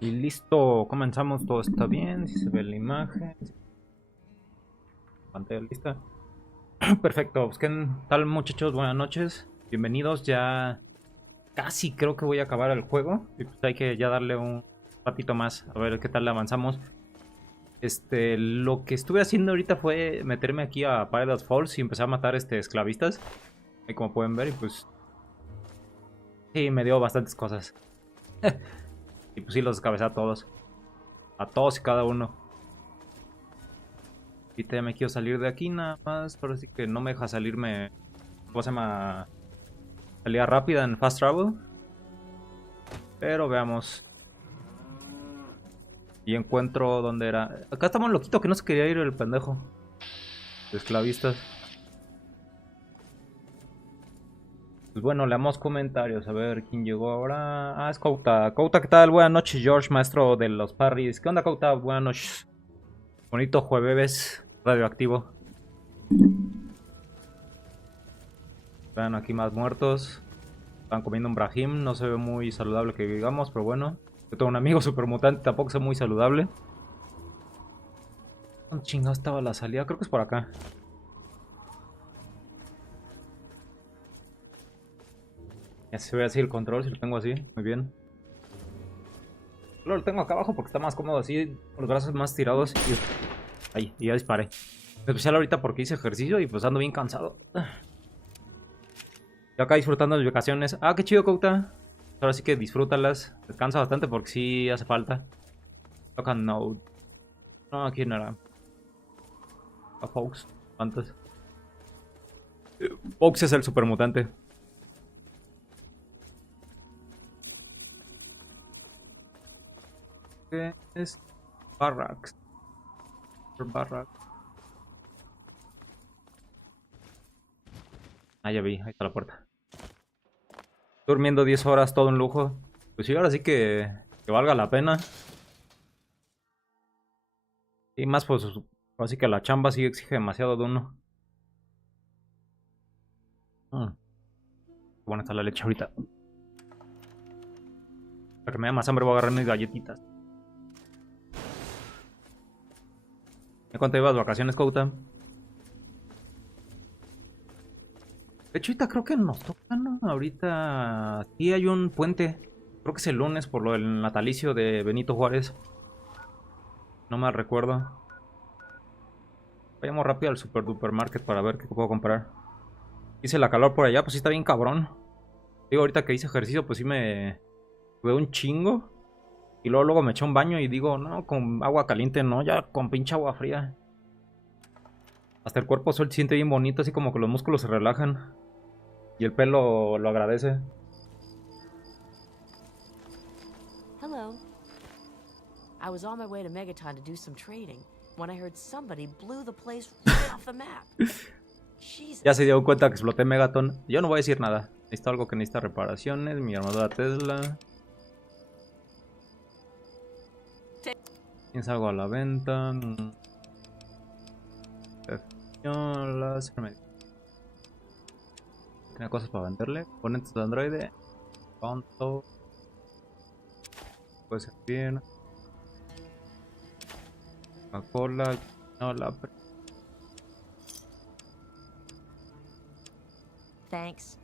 Y listo, comenzamos, todo está bien, si se ve la imagen, pantalla lista. Perfecto, pues ¿qué tal muchachos? Buenas noches, bienvenidos, ya casi creo que voy a acabar el juego. Y pues hay que ya darle un ratito más, a ver qué tal le avanzamos. Lo que estuve haciendo ahorita fue meterme aquí a Paradise Falls y empezar a matar esclavistas. Ahí como pueden ver, y pues sí, me dio bastantes cosas. Y pues sí, los descabecé a todos. A todos y cada uno. Ahorita ya me quiero salir de aquí nada más. Pero sí que no me deja salirme. ¿Cómo se llama? Salida rápida en Fast Travel. Pero veamos. Y encuentro dónde era. Acá estamos loquito que no se quería ir el pendejo. De esclavistas. Pues bueno, leamos comentarios. A ver quién llegó ahora. Ah, es Couta. Couta, ¿qué tal? Buenas noches, George, maestro de los parries. ¿Qué onda, Couta? Buenas noches. Bonito jueves radioactivo. Vean aquí más muertos. Están comiendo un brahim. No se ve muy saludable que digamos, pero bueno. Yo tengo un amigo super mutante, tampoco es muy saludable. ¿Dónde chingado estaba la salida? Creo que es por acá. Ya se ve así el control, si lo tengo así. Muy bien. Lo tengo acá abajo porque está más cómodo así. Con los brazos más tirados. Y... ahí, y ya disparé. En especial ahorita porque hice ejercicio y pues ando bien cansado. Yo acá disfrutando de mis vacaciones. Ah, qué chido, Couta. Ahora sí que disfrútalas. Descansa bastante porque sí hace falta. Toca no. No, aquí no era. A Fox. ¿Cuántos? Fox es el supermutante. ¿Qué es? Barracks. Barracks. Ah, ya vi. Ahí está la puerta. Durmiendo 10 horas, todo un lujo. Pues sí, ahora sí que valga la pena. Y más pues, así que la chamba sí exige demasiado de uno. Qué buena está la leche ahorita. Para que me dé más hambre voy a agarrar mis galletitas. ¿En cuánto ibas vacaciones, Couta? De hecho, ahorita creo que nos toca, ¿no? Ahorita sí hay un puente. Creo que es el lunes por lo del natalicio de Benito Juárez. No mal recuerdo. Vayamos rápido al super duper market para ver qué puedo comprar. Hice la calor por allá, pues sí está bien cabrón. Digo, ahorita que hice ejercicio, pues sí me veo un chingo. Y luego me eché un baño y digo, no, con agua caliente no, ya con pinche agua fría. Hasta el cuerpo se siente bien bonito, así como que los músculos se relajan. Y el pelo lo agradece. Hello. I was on my way to Megaton to do some trading when I heard somebody blew the place right off the map. Ya se dio cuenta que exploté Megaton. Yo no voy a decir nada. Necesito algo que necesita reparaciones. Mi armadura Tesla. Tienes algo a la venta. Tiene cosas para venderle. Componentes de Android. Punto. Puede ser bien. Coca-Cola. No la. Thanks.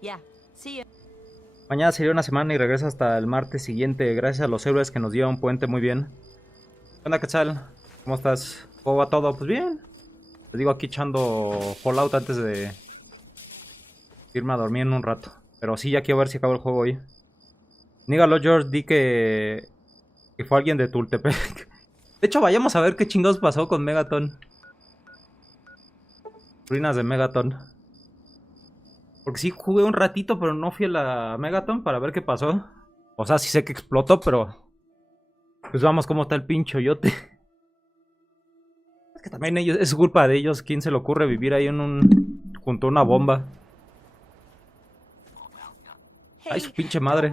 Yeah, see you. Mañana sería una semana y regreso hasta el martes siguiente. Gracias a los héroes que nos dieron puente muy bien. ¿Qué onda, Quetzal? ¿Cómo estás? ¿Cómo va todo? Pues bien. Les digo aquí echando Fallout antes de irme a dormir en un rato. Pero sí, ya quiero ver si acabo el juego hoy. Nígalo, George, di que fue alguien de Tultepec. De hecho, vayamos a ver qué chingados pasó con Megaton. Ruinas de Megaton. Porque sí jugué un ratito, pero no fui a la Megaton para ver qué pasó. O sea, sí sé que explotó, pero... Pues vamos, cómo está el pincho yote. Es que también ellos, es culpa de ellos. ¿Quién se le ocurre vivir ahí en un... junto a una bomba? Ay, su pinche madre.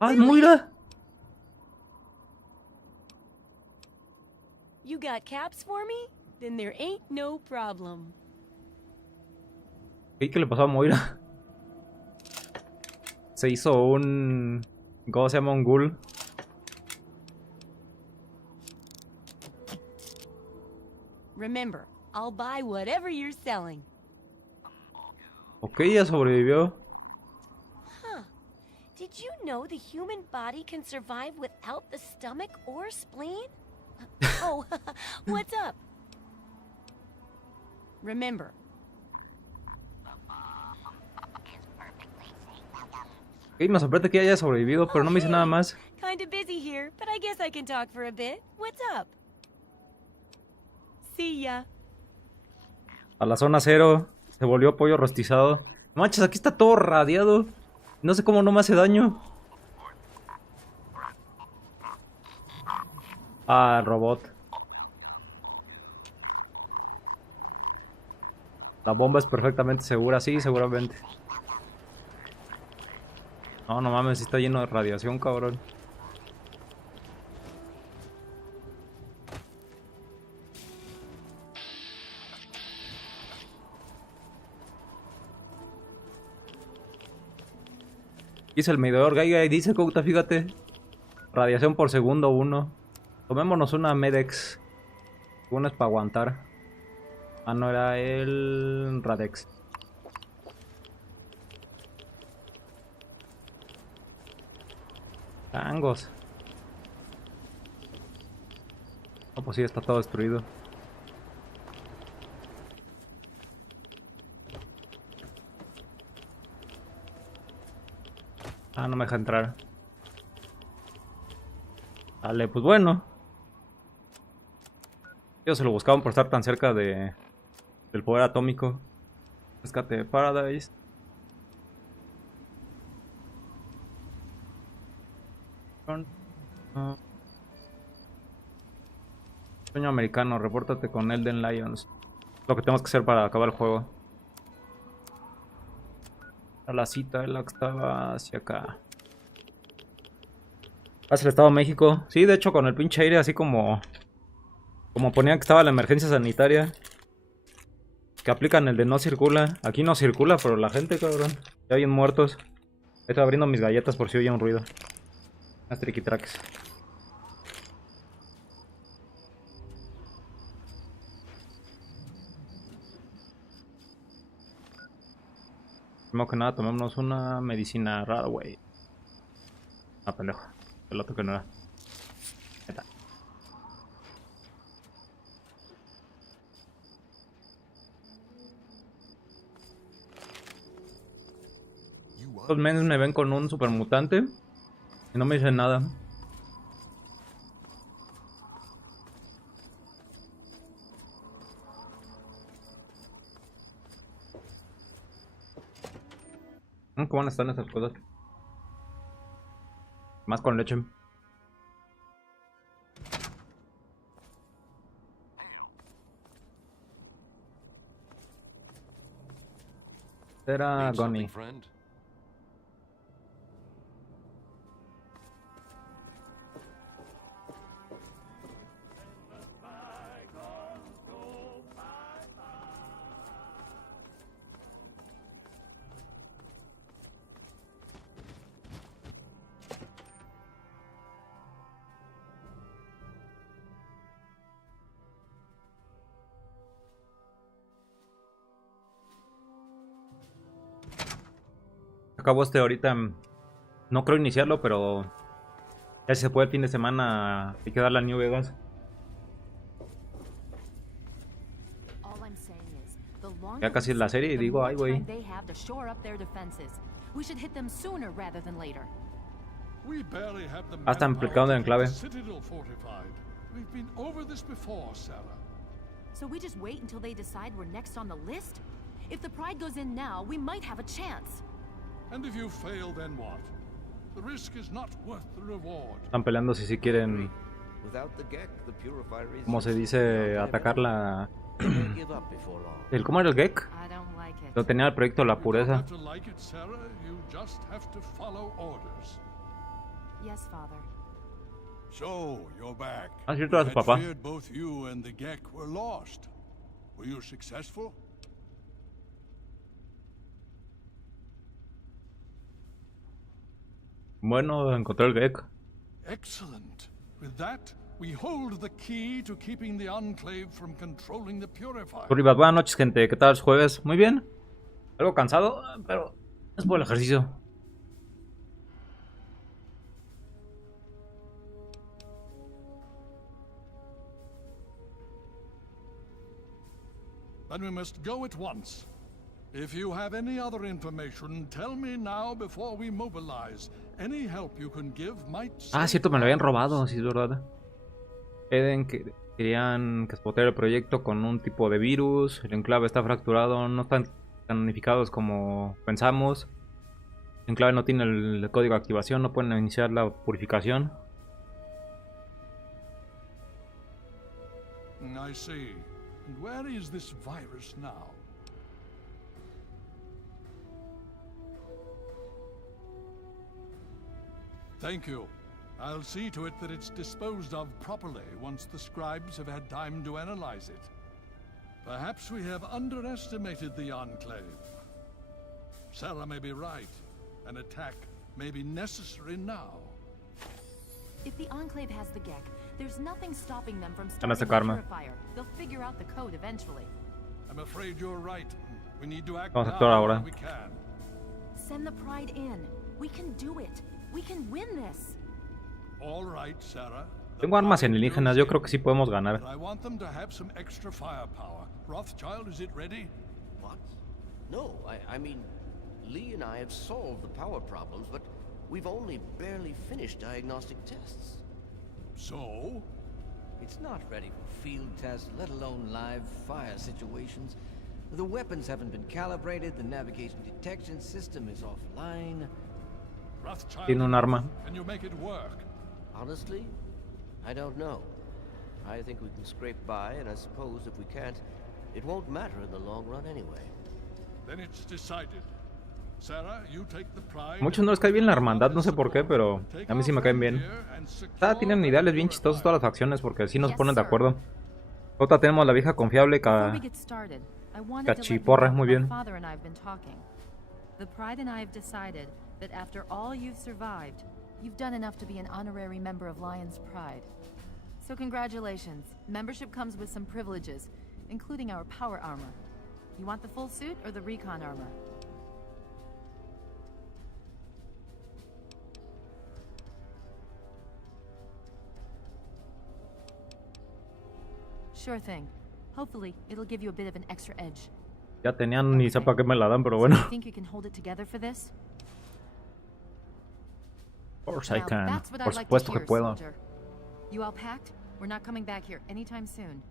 Ay, mira. You got caps for me? Then there ain't no problem. ¿Qué le pasó a Moira? Se hizo un... ¿Cómo se llama? Un ghoul. Remember, I'll buy whatever you're selling. Ok, ya sobrevivió. Huh. Did you know the human body can survive without the stomach or spleen? Oh, what's up? Remember. Ok, me sorprende que haya sobrevivido, pero no me dice nada más. Kinda busy here, but I guess I can talk for a bit. What's up? See ya. A la zona 0. Se volvió pollo rostizado. No manches, aquí está todo radiado. No sé cómo no me hace daño. Ah, el robot. La bomba es perfectamente segura, sí, seguramente. No, no mames, está lleno de radiación, cabrón. Dice el medidor Geiger y dice Couta, fíjate. Radiación por segundo 1. Tomémonos una Medex. Una es para aguantar. Ah, no, era el Radex. Tangos. No, pues sí, está todo destruido. Ah, no me deja entrar. Vale, pues bueno. Ellos se lo buscaban por estar tan cerca del poder atómico. Rescate de Paradise. Sueño americano, repórtate con Elden Lions. Lo que tenemos que hacer para acabar el juego. A la cita, la que estaba hacia acá. Hacia el Estado de México. Sí, de hecho con el pinche aire así como Como ponía que estaba la emergencia sanitaria. Que aplican el de no circula. Aquí no circula, pero la gente, cabrón. Ya bien muertos. Estoy abriendo mis galletas por si oye un ruido. Unas triquitraques. Primero que nada, tomémonos una medicina rara, güey. Ah, pendejo. El otro que no era. Ahí está. Estos menes me ven con un supermutante y no me dicen nada. ¿Cómo van a estar esas cosas? Más con leche. Era Gunny. Acabo este ahorita. No creo iniciarlo, pero ya si se puede el fin de semana. Hay que darle a New Vegas. Ya casi es la serie y digo, ay, güey. Hasta implicado en enclave. So we just wait until they decide we're next on the list? If the Pride goes in now, we might have a chance. And if you fail, then what? The risk is not worth the reward. Están peleando si quieren, como se dice, atacar la... ¿Cómo era el Gek? Lo tenía el proyecto La Pureza. Yes, Father. So, you're back. Ah, cierto, era su papá. Both you and the Gek were lost. Were you successful? Bueno, encontré el Gek. Excellent. With that, we hold the key to keeping the Enclave from controlling the Purifier. Buenas noches, gente. ¿Qué tal los jueves? Muy bien. Algo cansado, pero es por el ejercicio. Then we must go at once. If you have any other information, tell me now before we mobilize. Any help you can give might... Ah, cierto, me lo habían robado, sí es verdad. Eden, que querían que explotar el proyecto con un tipo de virus. El enclave está fracturado, no están tan unificados como pensamos. El enclave no tiene el código de activación, no pueden iniciar la purificación. I see. And where is this virus now? Thank you. I'll see to it that it's disposed of properly once the scribes have had time to analyze it. Perhaps we have underestimated the Enclave. Sarah may be right. An attack may be necessary now. If the Enclave has the Gek, there's nothing stopping them from Van a starting the sacarme. Purifier. They'll figure out the code eventually. I'm afraid you're right. We need to act Vamos a now actuar ahora. while we can. Send the Pride in. We can do it. We can win this. All right, Sarah. Tengo armas alienígenas, yo creo que sí podemos ganar. But I want them to have some extra firepower. Rothschild, is it ready? What? No, I mean, Lee and I have solved the power problems, but we've only barely finished diagnostic tests. So? It's not ready for field tests, let alone live fire situations. The weapons haven't been calibrated, the navigation detection system is offline. Rothschild, Tiene un arma. can you make it work? Honestly, I don't know. I think we can scrape by, and I suppose if we can't, it won't matter in the long run anyway. Then it's decided. Sarah, you take the Pride. Muchos no les cae bien la hermandad, no sé por qué, pero a mí sí me caen bien. Tienen ideales bien chistosos todas las facciones porque así nos ponen de acuerdo. Otra tenemos la vieja confiable Before we get started, I wanted to let you Cachiporra, know muy that my bien. father and I have been talking. The Pride and I have decided that after all you've survived, you've done enough to be an honorary member of Lion's Pride. So congratulations. Membership comes with some privileges, including our power armor. You want the full suit or the recon armor? Sure thing. Hopefully, it'll give you a bit of an extra edge. Ya tenían ni sé para qué me la dan, pero bueno. So you think you can hold it together for this? Of course I Now, can. that's what Por I'd like supuesto to que hear, puedo. soldier. You all packed? We're not coming back here anytime soon.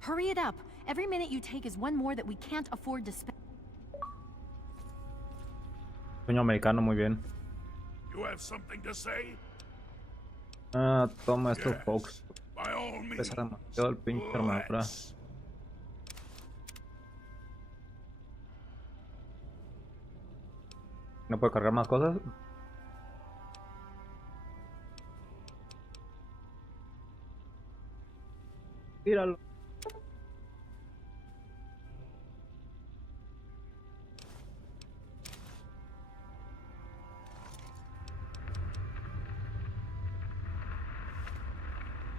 Hurry it up. Every minute you take is one more that we can't afford to spend. Sueño americano, muy bien. You have something to say? Ah, toma esto, Yes, folks. by all means. Pesa demasiado el pinche armadura. Let's. ¿No puedo cargar más cosas? Tíralo.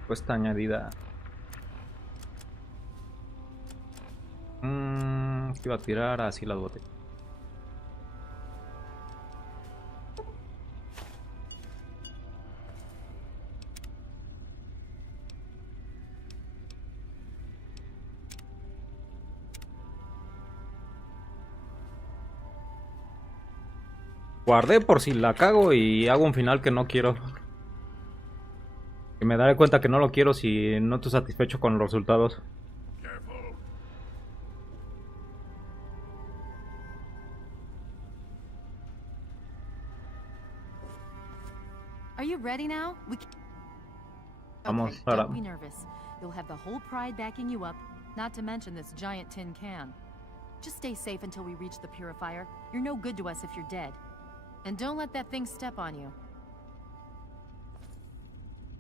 Cuesta añadida. ¿Qué iba a tirar? Así las botellas. Guardé por si la cago y hago un final que no quiero. Que me daré cuenta que no lo quiero si no estoy satisfecho con los resultados. Careful. Are you ready now? Vamos, Okay, para. don't be nervous. You'll have the whole Pride backing you up, not to mention this giant tin can. Just stay safe until we reach the purifier. You're no good to us if you're dead. And don't let that thing step on you.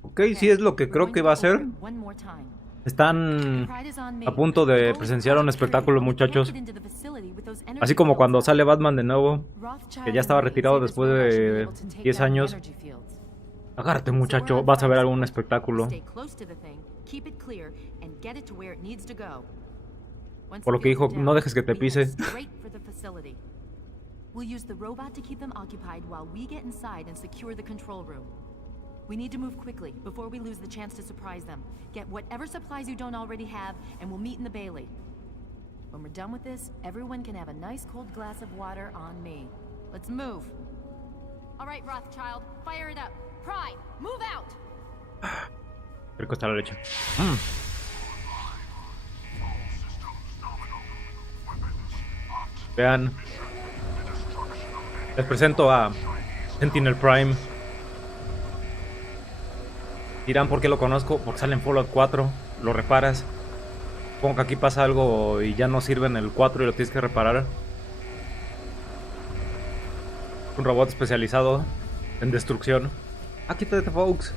Ok, sí es lo que creo que va a ser. One more time. Están Pride is on me. a punto de The goal is presenciar un private espectáculo, security. We can't muchachos. get into the facility with those energy Así como fields cuando up. sale Batman de nuevo. Rothschild que ya estaba and Lee retirado say this después robot should be de able to take 10 down the años. energy fields. Agárrate, So we're muchacho, on vas a ver fire. algún espectáculo. Stay close to the thing, keep it clear, and get it to where it needs to go. Once Por lo the que fields dijo, are no down, dejes que te we head pise. straight for the facility. We'll use the robot to keep them occupied while we get inside and secure the control room. We need to move quickly before we lose the chance to surprise them. Get whatever supplies you don't already have, and we'll meet in the Bailey. When we're done with this, everyone can have a nice cold glass of water on me. Let's move. All right, Rothschild, fire it up. Pride, move out! Rico está la leche. Vean. Les presento a Sentinel Prime. Dirán por qué lo conozco. Porque sale en Fallout 4. Lo reparas. Supongo que aquí pasa algo y ya no sirve en el 4 y lo tienes que reparar. Un robot especializado en destrucción. Ah, quítate, folks.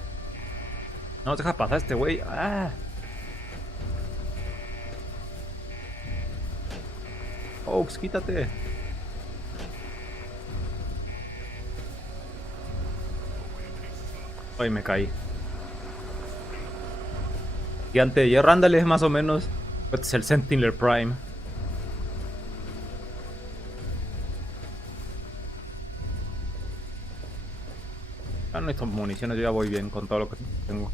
No nos deja pasar este güey. Ah. Folks, quítate. Ay, me caí. Gigante de hierro, ándale, más o menos. Este es el Sentinel Prime. Ah, no necesito municiones, yo ya voy bien con todo lo que tengo.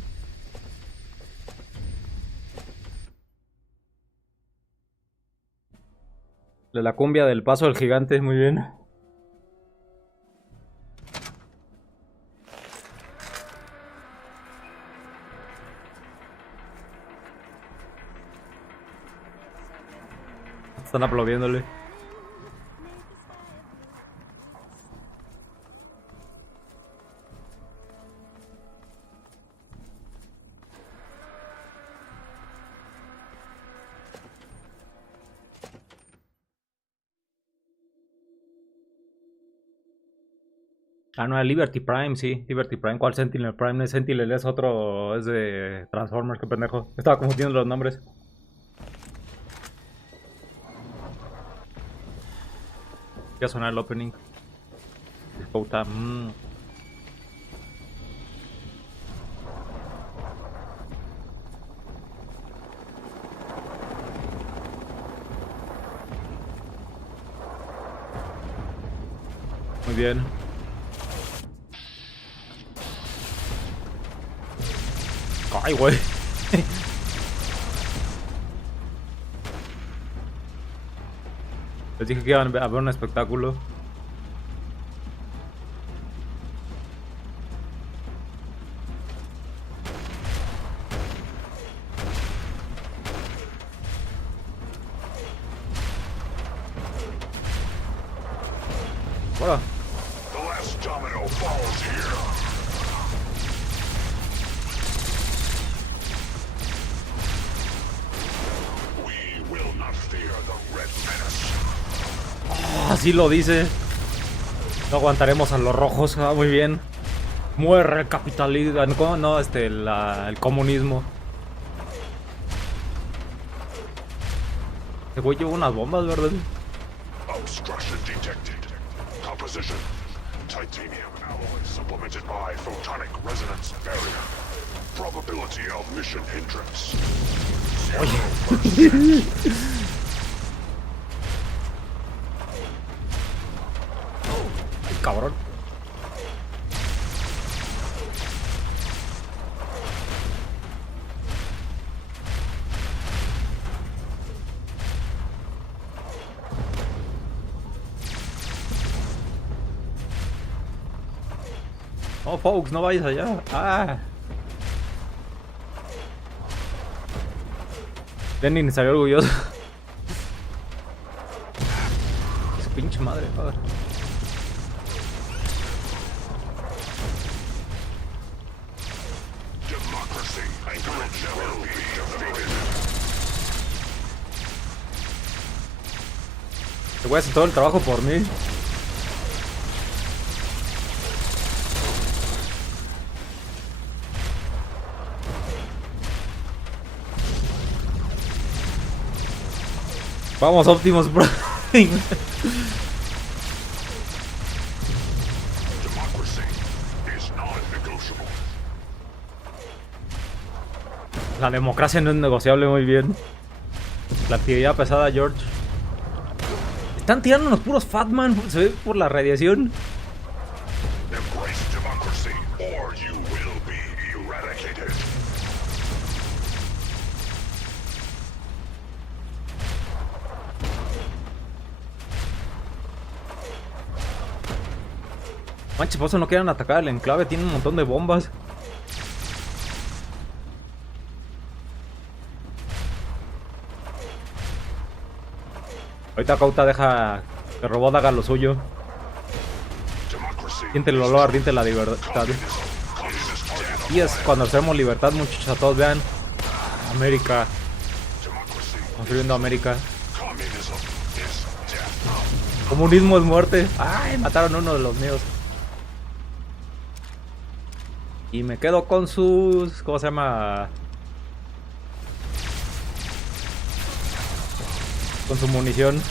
De la cumbia del paso del gigante, muy bien. Están aplaudiéndole. Ah, no, el Liberty Prime, sí. Liberty Prime. ¿Cuál Sentinel Prime? Es Sentinel, es otro. Es de Transformers, qué pendejo. Estaba confundiendo los nombres. Voy a sonar el opening. Puta. Muy bien. Ay, güey. Les dije que iban a ver un espectáculo. Hola. The last domino falls here. We will not fear the red menace. Así lo dice. No aguantaremos a los rojos. Ah, muy bien. Muere el capitalismo. ¿Cómo? No, el comunismo. Este güey lleva unas bombas, ¿verdad? Obstruction detected. Composition. Titanium alloy supplemented by photonic resonance barrier. Probability of mission hindrance. Ay, cabrón. Oh, folks, no vayas allá. Ah. Lenin salió orgulloso. Su pinche madre, joder. Democracy will be defeated. Te voy a hacer todo el trabajo por mí. Vamos, Optimus Prime. Democracy is non-negotiable. La democracia no es negociable, muy bien. La actividad pesada, George. Están tirando unos puros Fatman, se ve por la radiación. Embrace democracy, or you will be eradicated. Manches, por eso no quieren atacar el enclave, tiene un montón de bombas. Ahorita Cauta deja que el robot haga lo suyo. Siente el olor ardiente de la libertad. Y es cuando hacemos libertad, muchachos, a todos vean. América. Construyendo América. Comunismo es muerte. Ay, mataron a uno de los míos. Y me quedo con sus... ¿Cómo se llama? Con su munición.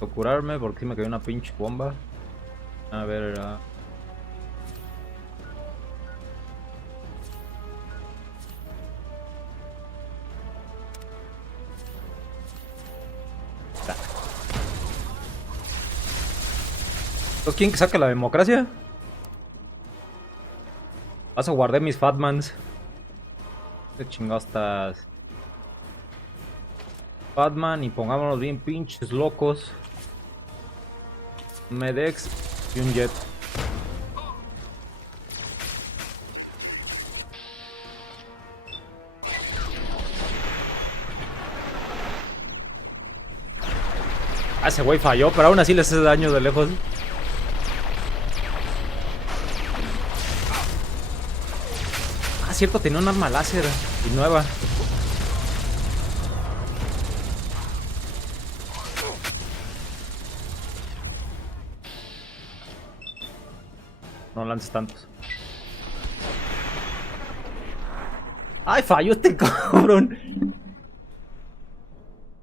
Voy a curarme porque sí me cayó una pinche bomba. A ver... ¿Entonces quién que saque la democracia? Vas a guardar mis Fatmans. ¿Qué chingados estás? Fatman y pongámonos bien pinches locos. Medex y un jet. Ah, ese güey falló, pero aún así le hace daño de lejos. cierto, tenía un arma láser y nueva. No lances tantos. ¡Ay, falló este cabrón!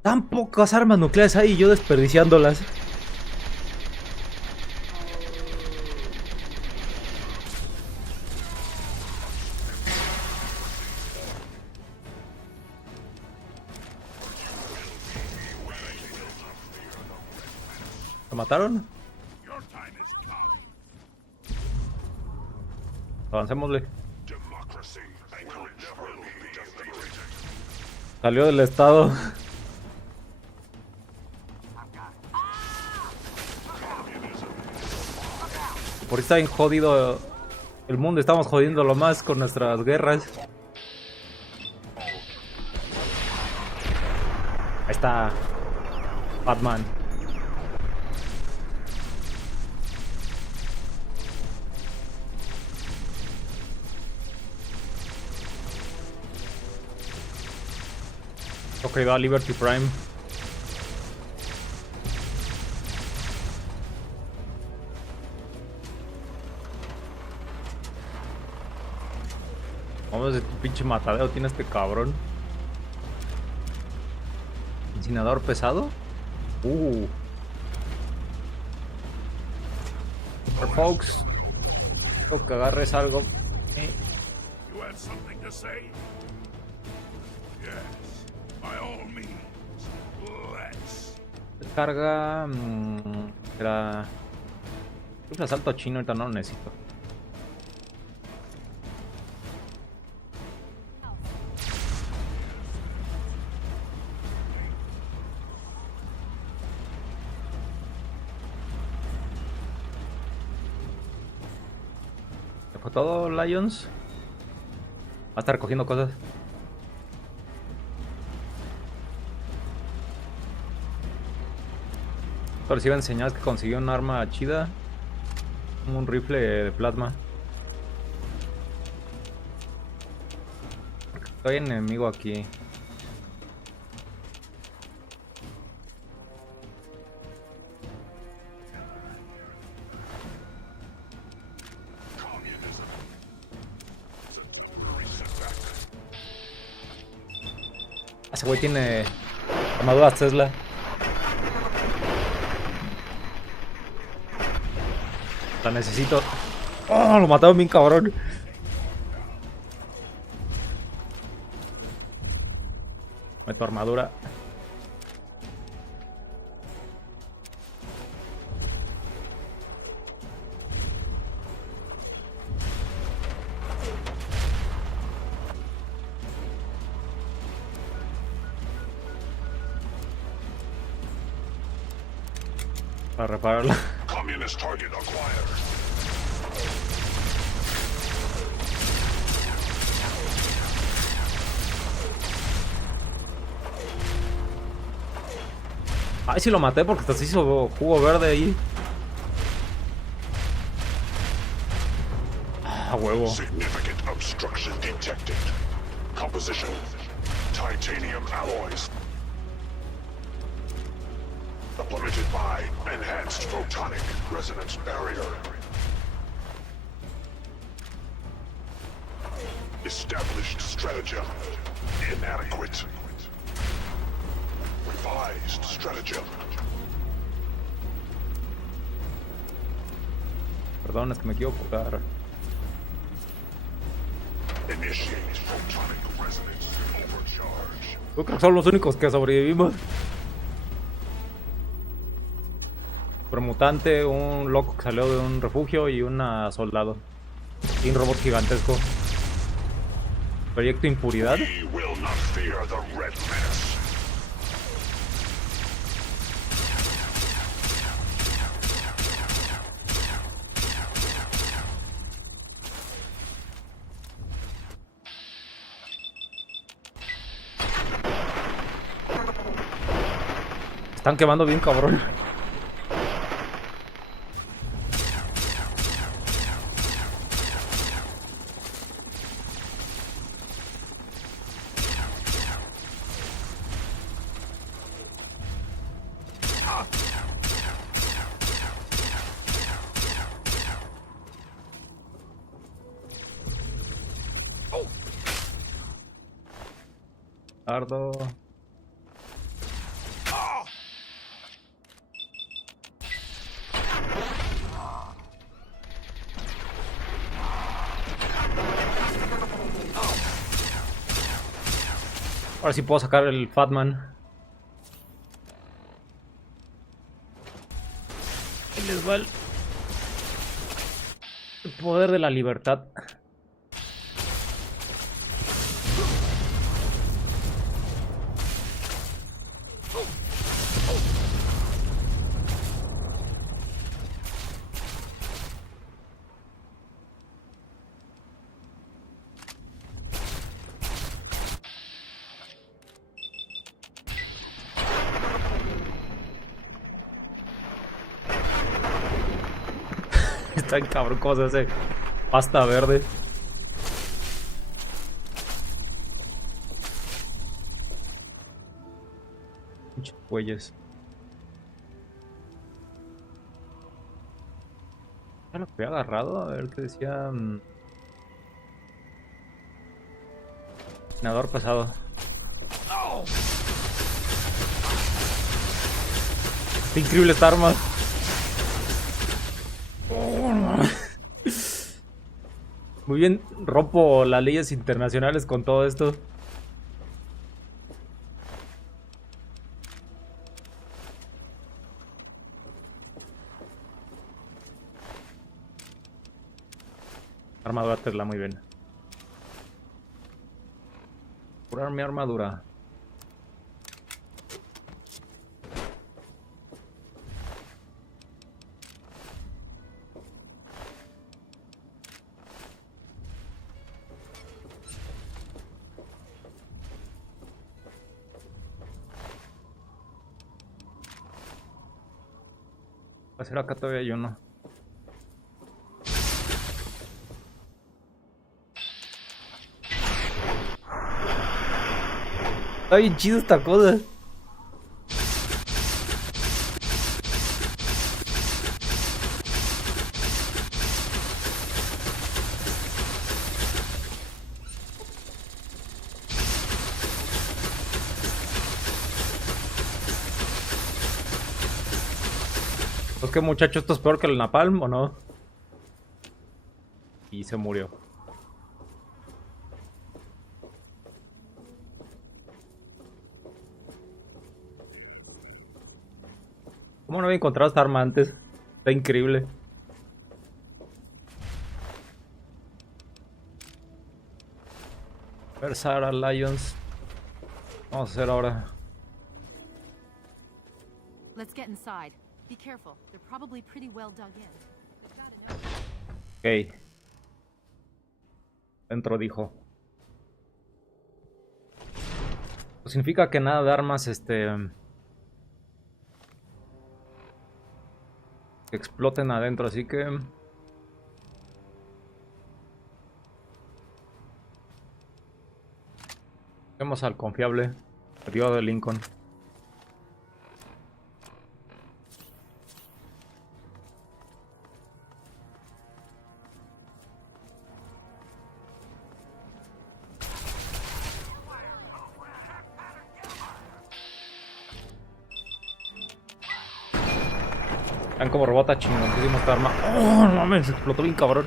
Tan pocas armas nucleares hay y yo desperdiciándolas. ¿Lo mataron? Avancémosle. Salió del estado. Por eso está bien jodido el mundo. Estamos jodiéndolo más con nuestras guerras. Ahí está Batman. Ok, va Liberty Prime. Vamos de tu pinche matadero tiene este cabrón. Incinerador pesado. Folks, creo que agarres algo. You have something to say? Yes, by all means. Let's. Descarga. Era. Un asalto chino, ahorita no lo necesito. ¿Se fue todo, Lions? Va a estar recogiendo cosas. Reciben señales que consiguió un arma chida. Un rifle de plasma. Hay enemigo aquí. Ese güey tiene armaduras Tesla. La necesito. ¡Oh! Lo mataron bien cabrón. Meto armadura. Para repararla. Communist target acquired. Ay, sí lo maté porque hasta se hizo jugo verde ahí. Ah, huevo. Significant obstruction detected. Composition: titanium alloys. Supplemented by enhanced photonic resonance barrier. Established stratagem inadequate. Revised stratagem. Perdón, es que me quiero jugar. Initiate photonic resonance overcharge. Yo creo que son los únicos que sobrevivimos. Mutante, un loco que salió de un refugio y una soldado. Y un robot gigantesco. Proyecto Impuridad. We will not fear the red menace. Están quemando bien cabrón. Dardo. Ahora sí puedo sacar el Fatman. Ahí les va el poder de la libertad. Está en cabrón cómo se hace pasta verde. Muchos bueyes. Ya lo que había agarrado, a ver qué decía. Nadador pesado. Está increíble esta arma. Muy bien, rompo las leyes internacionales con todo esto. Armadura Tesla, muy bien. Curar mi armadura. Va a ser acá todavía hay uno. Está bien chido esta cosa. Pues que muchacho, ¿esto es peor que el napalm o no? Y se murió. ¿Cómo no había encontrado esta arma antes? Está increíble. Versar a Lions. Vamos a hacer ahora. Let's get inside. Be careful. They're probably pretty well dug in. Ok. Dentro dijo. Pues significa que nada de armas, que exploten adentro, así que... Vamos al confiable. Periodo de Lincoln. Vean como rebota chingoncísimo esta arma. ¡Oh, no mames! Explotó bien cabrón.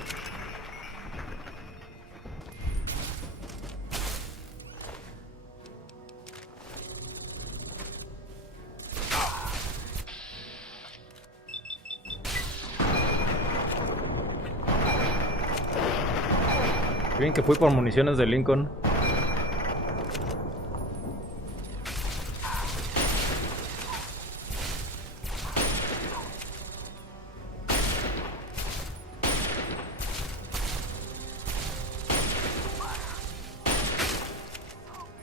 Qué bien que fui por municiones de Lincoln.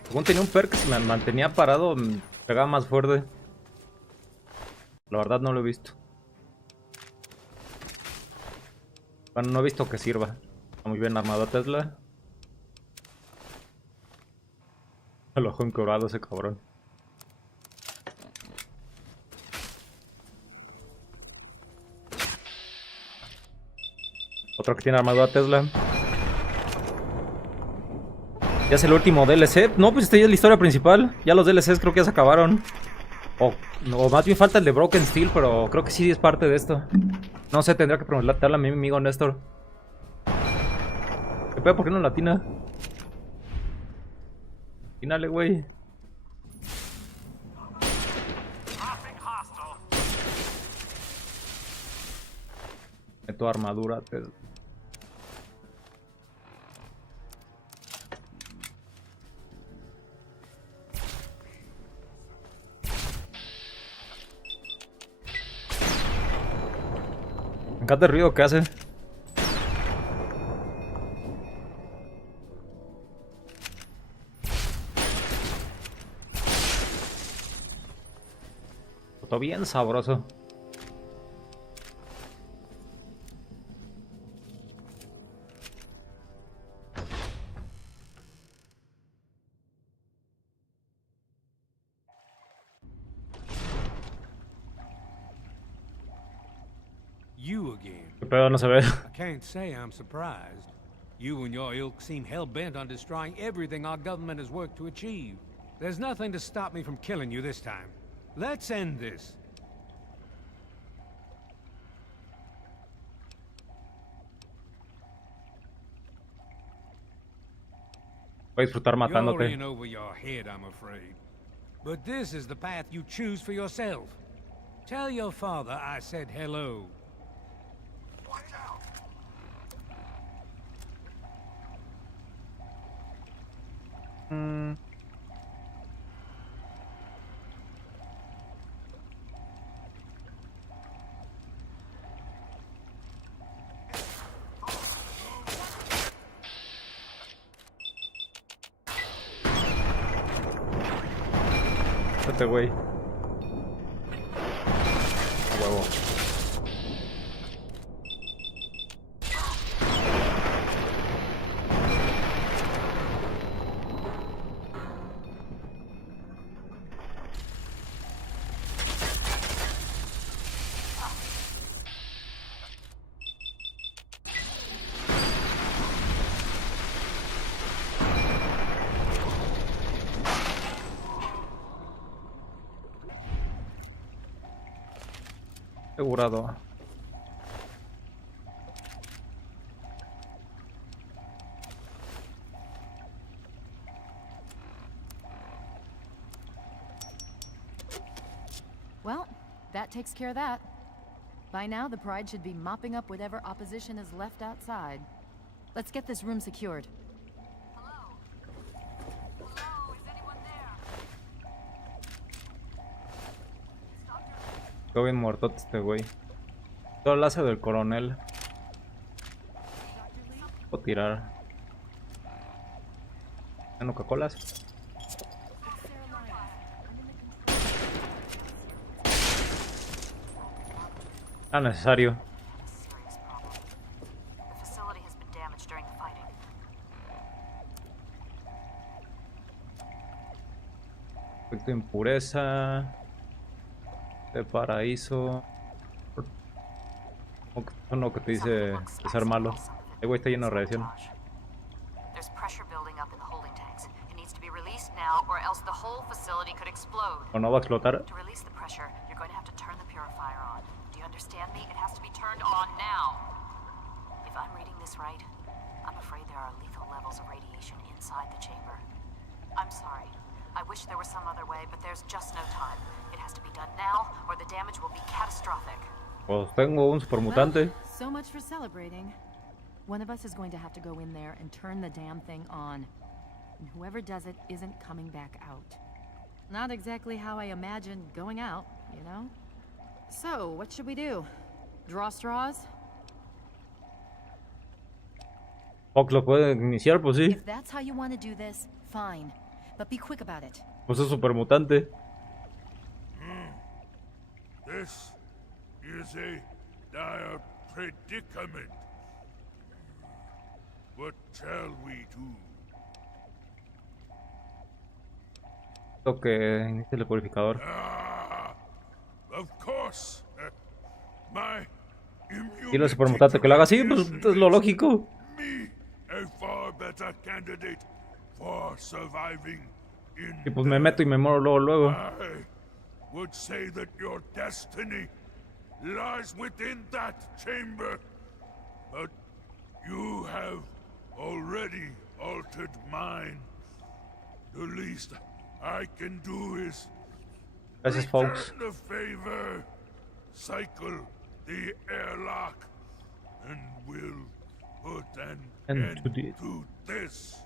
Según tenía un perk que si me mantenía parado, pegaba más fuerte. La verdad no lo he visto. Bueno, no he visto que sirva. Está muy bien armado Tesla. El ojo encorvado ese cabrón. Otro que tiene armadura Tesla. Ya es el último DLC. No, pues esta ya es la historia principal. Ya los DLCs creo que ya se acabaron. O más bien falta el de Broken Steel, pero creo que sí es parte de esto. No sé, tendría que preguntarle a mi amigo Néstor. ¿Qué pedo? ¿Por qué no latina? Latinale, güey. Tu armadura te... Me encanta el ruido que hace. Todo bien sabroso. You again. ¿Qué pedo? No se ve. I can't say I'm surprised. You and your ilk seem hell-bent on destroying everything our government has worked to achieve. There's nothing to stop me from killing you this time. Let's end this. Voy a disfrutar You're matándote. in over your head, I'm afraid. But this is the path you choose for yourself. Tell your father I said hello. Este güey. Huevo. Asegurado. Well, that takes care of that. By now, the Pride should be mopping up whatever opposition is left outside. Let's get this room secured. Hello? Hello, is anyone there? Quedó bien muerto este güey. Todo el lazo del coronel. Puedo tirar. ¿En Coca-Colas? Ah, necesario. Serious problem. The facility has been damaged during the fighting. Efecto de impureza. De paraíso. Uno que te dice ser malo. El güey está lleno de radiación. There's pressure building up in the holding tanks. It needs to be released now, or else the whole facility could explode. ¿O no va a explotar? To release the pressure, you're going to have to turn the purifier on. Do you understand me? It has to be turned on now. If I'm reading this right, I'm afraid there are lethal levels of radiation inside the chamber. I'm sorry. I wish there was some other way, but there's just no time. It has to be done now, or the damage will be catastrophic. Pues tengo un supermutante. Well, so much for celebrating. One of us is going to have to go in there and turn the damn thing on. And whoever does it isn't coming back out. Not exactly how I imagined going out, you know? So, what should we do? Draw straws? Fox lo puede iniciar, pues sí. If that's how you want to do this, fine. But be quick about it. Pues es supermutante. This is a dire predicament. What shall we do? Lo que inicie el purificador. Of course. My Y el supermutante que lo haga así, pues es lo lógico. Me, a far better candidate for surviving in Y pues me meto y me muero luego. I would say that your destiny lies within that chamber, but you have already altered mine. The least I can do is Gracias, folks. return the favor, cycle the airlock, and we'll put an End end to the- to this.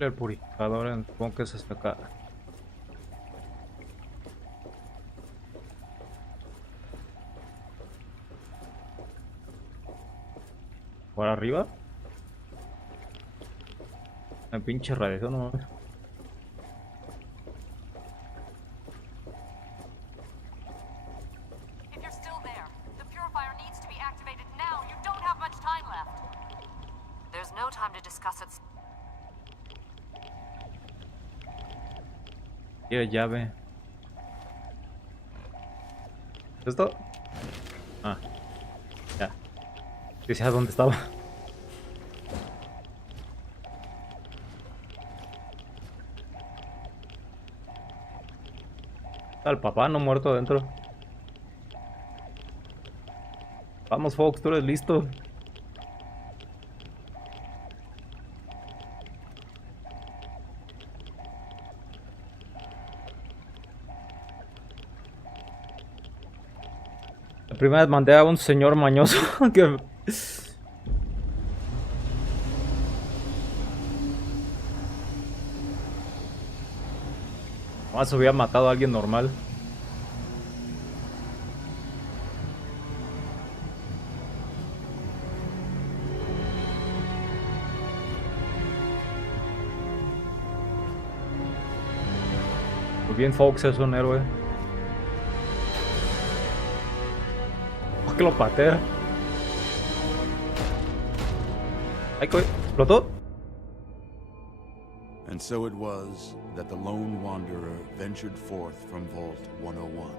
El purificador, supongo que es hasta acá. ¿Por arriba? La pinche radiación, no mames. If you're still there, the purifier needs to be activated now. You don't have much time left. There's no time to discuss it. Quiero llave. ¿Esto? Ah. Ya. Decía dónde estaba. Está el papá no muerto adentro. Vamos, Fox, tú eres listo. La primera vez mandé a un señor mañoso que... Más hubiera matado a alguien normal. Muy bien, Fox es un héroe. ¿Por qué lo patea? Ay, ¿explotó? And so it was that the lone wanderer ventured forth from Vault 101,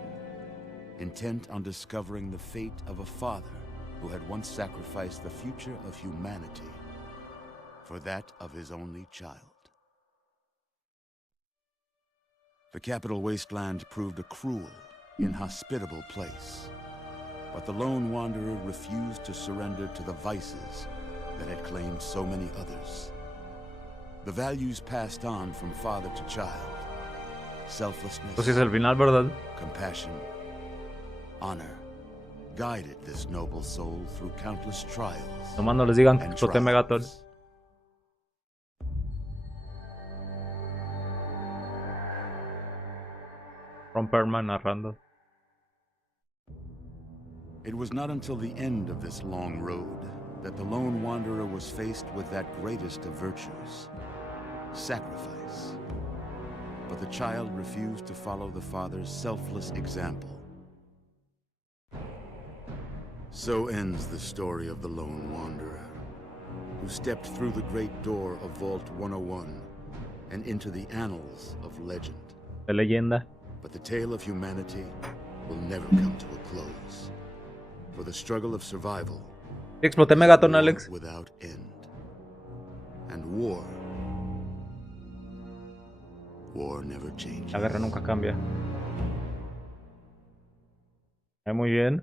intent on discovering the fate of a father who had once sacrificed the future of humanity for that of his only child. The capital wasteland proved a cruel, inhospitable place, but the lone wanderer refused to surrender to the vices that had claimed so many others. The values passed on from father to child: selflessness, Pues es el final, ¿verdad? compassion, honor, guided this noble soul through countless trials Nomás no les digan que and exploté Megaton. triumphs. Ron Perlman narrando. It was not until the end of this long road that the lone wanderer was faced with that greatest of virtues: sacrifice. But the child refused to follow the father's selfless example. So ends the story of the lone wanderer, who stepped through the great door of Vault 101 and into the annals of legend. De leyenda. But the tale of humanity will never come to a close. For the struggle of survival Exploté Megaton, Alex. without end. And war never changes. La guerra nunca cambia. Muy bien.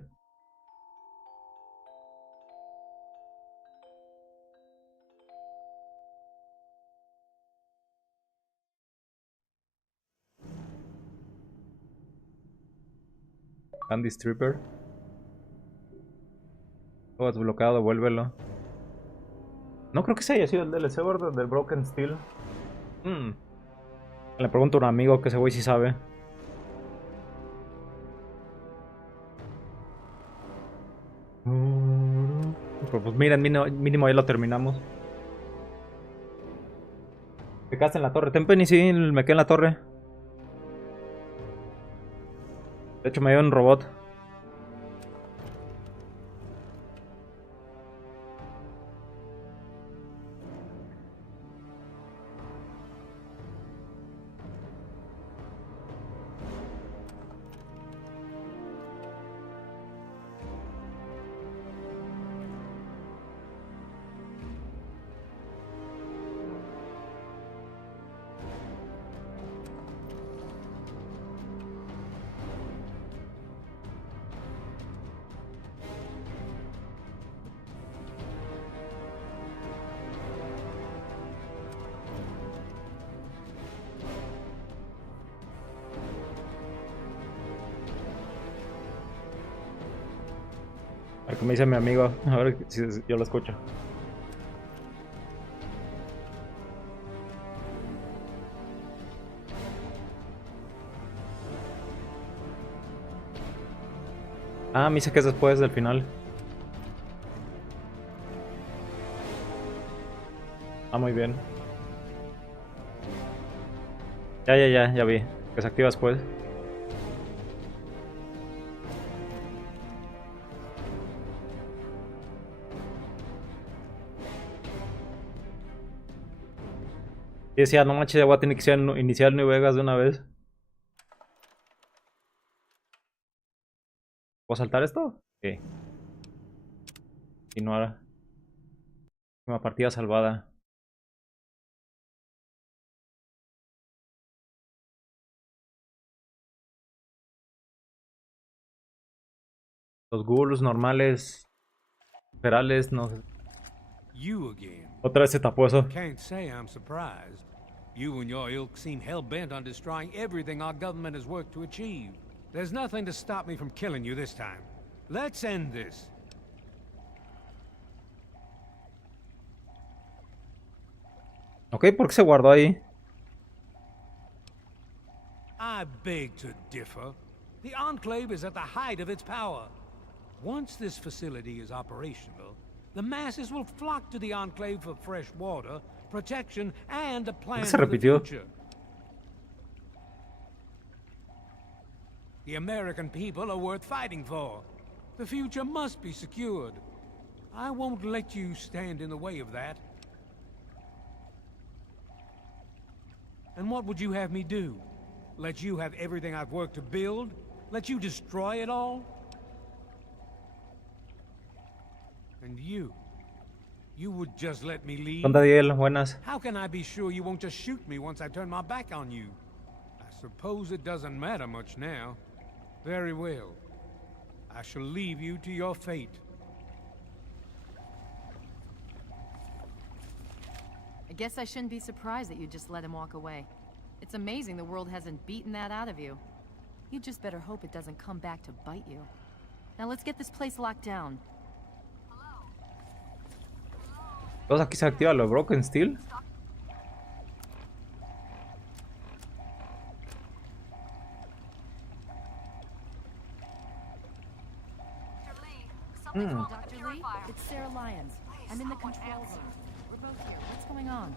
Candy Stripper. Todo desbloqueado, devuélvelo. No creo que ese haya sido el DLC, ¿verdad? Del Broken Steel. Le pregunto a un amigo que ese güey sí sabe. Pero pues miren, mínimo ya lo terminamos. Te quedaste en la torre. Tempen y sí, me quedé en la torre. De hecho me dio un robot. A ver qué me dice mi amigo. A ver si yo lo escucho. Ah, me dice que es después del final. Ah, muy bien. Ya vi. Que se activa después. Y decía, no manches, ya voy a tener que iniciar New Vegas de una vez. ¿Puedo saltar esto? Sí. Continuar. Una partida salvada. Los ghouls normales. Ferales, no sé. You again. Otra vez se tapó eso. Can't say I'm surprised. You and your ilk seem hell-bent on destroying everything our government has worked to achieve. There's nothing to stop me from killing you this time. Let's end this. Ok, ¿por qué se guardó ahí? I beg to differ. The Enclave is at the height of its power. Once this facility is operational, the masses will flock to the Enclave for fresh water, protection, and a plan se for the repitió? future. The American people are worth fighting for. The future must be secured. I won't let you stand in the way of that. And what would you have me do? Let you have everything I've worked to build? Let you destroy it all? And you would just let me leave? ¿Dónde Diel? Buenas. How can I be sure you won't just shoot me once I turn my back on you? I suppose it doesn't matter much now. Very well. I shall leave you to your fate. I guess I shouldn't be surprised that you just let him walk away. It's amazing the world hasn't beaten that out of you. You just better hope it doesn't come back to bite you. Now let's get this place locked down. Entonces aquí se activa lo Broken Steel. Dr. Lee, it's Sarah Lyons. I'm in the control room. We're both here. What's going on?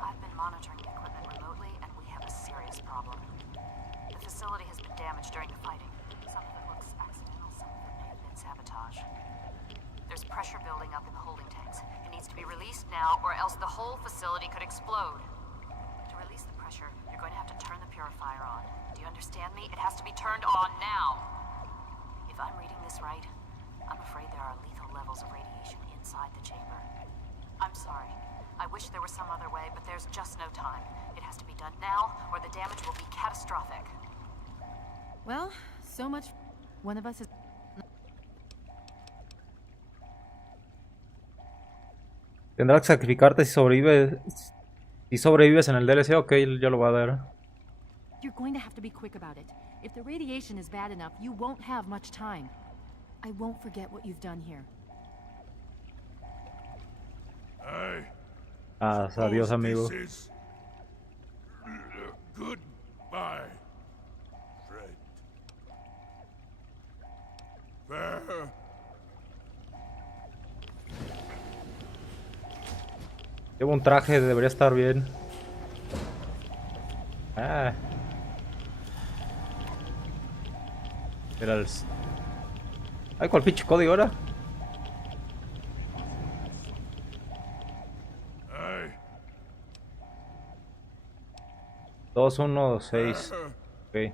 I've been monitoring the equipment remotely, and we have a serious problem. The facility has been damaged during the fighting. Some of it looks accidental, some of it may have been sabotage. There's pressure building up in the holding tanks. It needs to be released now, or else the whole facility could explode. To release the pressure, you're going to have to turn the purifier on. Do you understand me? It has to be turned on now. If I'm reading this right, I'm afraid there are lethal levels of radiation inside the chamber. I'm sorry. I wish there was some other way, but there's just no time. It has to be done now, or the damage will be catastrophic. Well, so much. One of us is. Tendrás que sacrificarte si sobrevives. Si sobrevives en el DLC, ok, yo lo voy a dar. You're going to have to be quick about it. If the radiation is bad enough, you won't have much time. I won't forget what you've done here. Adiós, amigo. Goodbye, friend. There. Llevo un traje, debería estar bien. Era el... Ay, ¿cuál pinche código ahora? Hey. 216. Ok.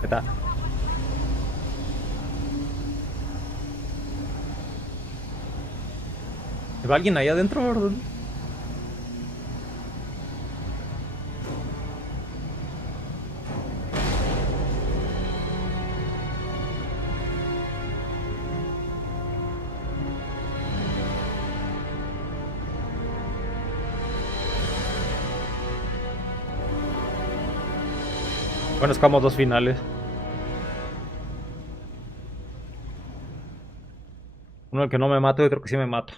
¿Qué tal? ¿Va alguien ahí adentro, verdad? Bueno, escapamos 2 finales. Uno el que no me mato y otro que sí me mato.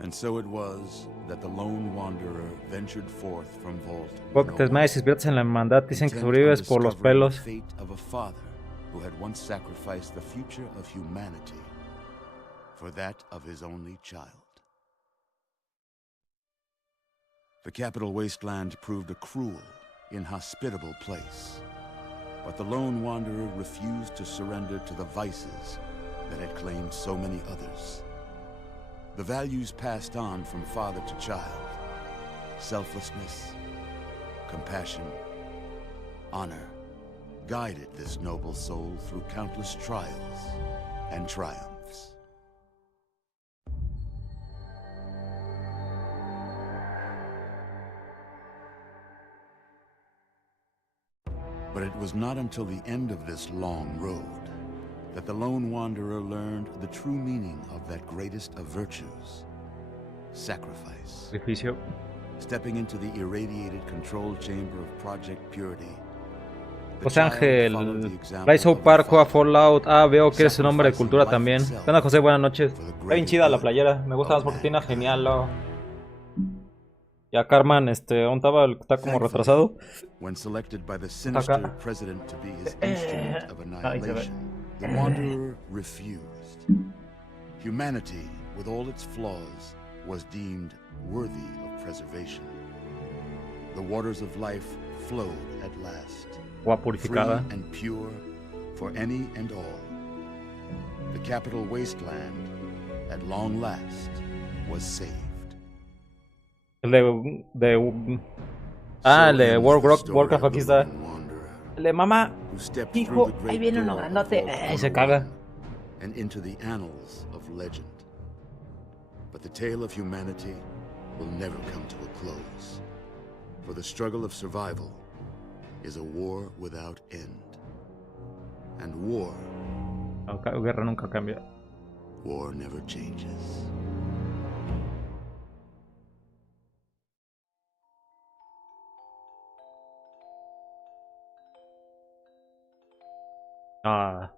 And so it was that the lone wanderer ventured forth from Vault. Porque te desmayas y despiertas en la hermandad. Dicen que sobrevives por los pelos. The fate of a father who had once sacrificed the future of humanity for that of his only child. The capital wasteland proved a cruel, inhospitable place, but the lone wanderer refused to surrender to the vices that had claimed so many others. The values passed on from father to child: selflessness, compassion, honor, guided this noble soul through countless trials and triumphs. But it was not until the end of this long road that the lone wanderer learned the true meaning of that greatest of virtues: sacrifice. Sacrificio. Stepping into the irradiated control chamber of Project Purity. José Ángel, Rise of Park, juega Fallout. Ah, veo que eres un hombre de cultura también. ¿Qué onda, José? Buenas noches. Está bien chida la playera. Me gusta más porque tiene genial. ¿No? Y a Carmen, ¿dónde estaba? El que está como retrasado. Está acá. Ahí se ve. The wanderer refused. Humanity, with all its flaws, was deemed worthy of preservation. The waters of life flowed at last, Agua purificada. free and pure for any and all. The capital wasteland, at long last, was saved. El de Warcraft, aquí está. El de mamá, hijo, ahí viene uno grandote. Y se caga. And into the annals of legend. But the tale of humanity will never come to a close. For the struggle of survival is a war without end. And war, La guerra nunca cambia. war never changes. Ah.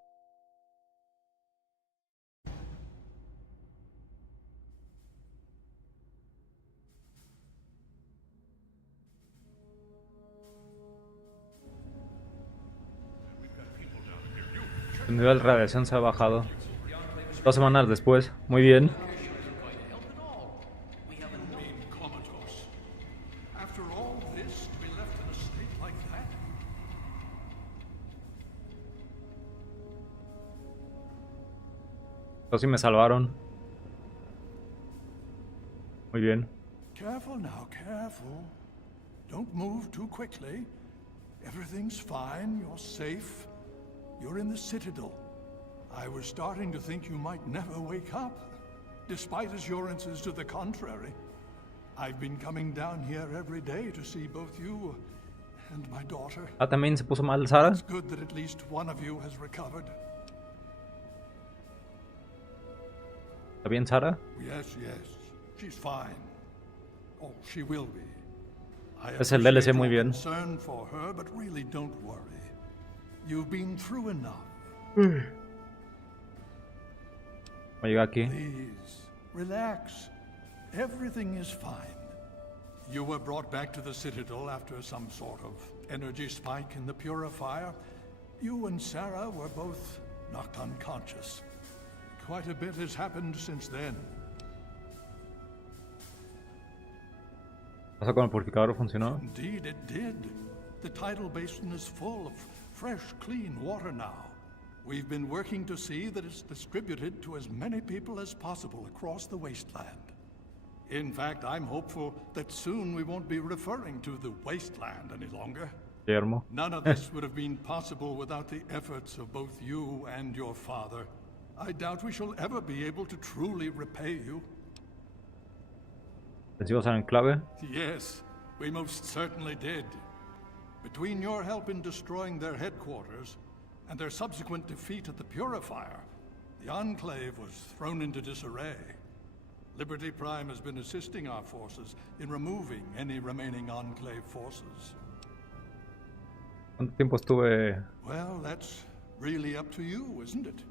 El nivel de radiación se ha bajado. 2 semanas después. Muy bien. After all this, to be left in a state like that? Los sí me salvaron. Muy bien. Careful now, careful. Don't move too quickly. Everything's fine, you're safe. You're in the Citadel. I was starting to think you might never wake up, despite assurances to the contrary. I've been coming down here every day to see both you and my daughter. Ah, también se puso mal Sara. It's good that at least one of you has recovered. ¿Está bien Sara? Yes, she's fine. Oh, she will be. I Es el DLC appreciate muy your bien. concern for her, but really don't worry. You've been through enough. Voy a llegar aquí. Please, relax. Everything is fine. You were brought back to the Citadel after some sort of energy spike in the purifier. You and Sarah were both knocked unconscious. Quite a bit has happened since then. ¿Pasó con el purificador? ¿Funcionó? Indeed, it did. The tidal basin is full of fresh, clean water now. We've been working to see that it's distributed to as many people as possible across the wasteland. In fact, I'm hopeful that soon we won't be referring to the wasteland any longer. Guillermo. None of this would have been possible without the efforts of both you and your father. I doubt we shall ever be able to truly repay you. ¿Les digo en clave? Yes, we most certainly did. Between your help in destroying their headquarters and their subsequent defeat at the Purifier, the Enclave was thrown into disarray. Liberty Prime has been assisting our forces in removing any remaining Enclave forces. ¿Cuánto tiempo estuve? Well, that's really up to you, isn't it?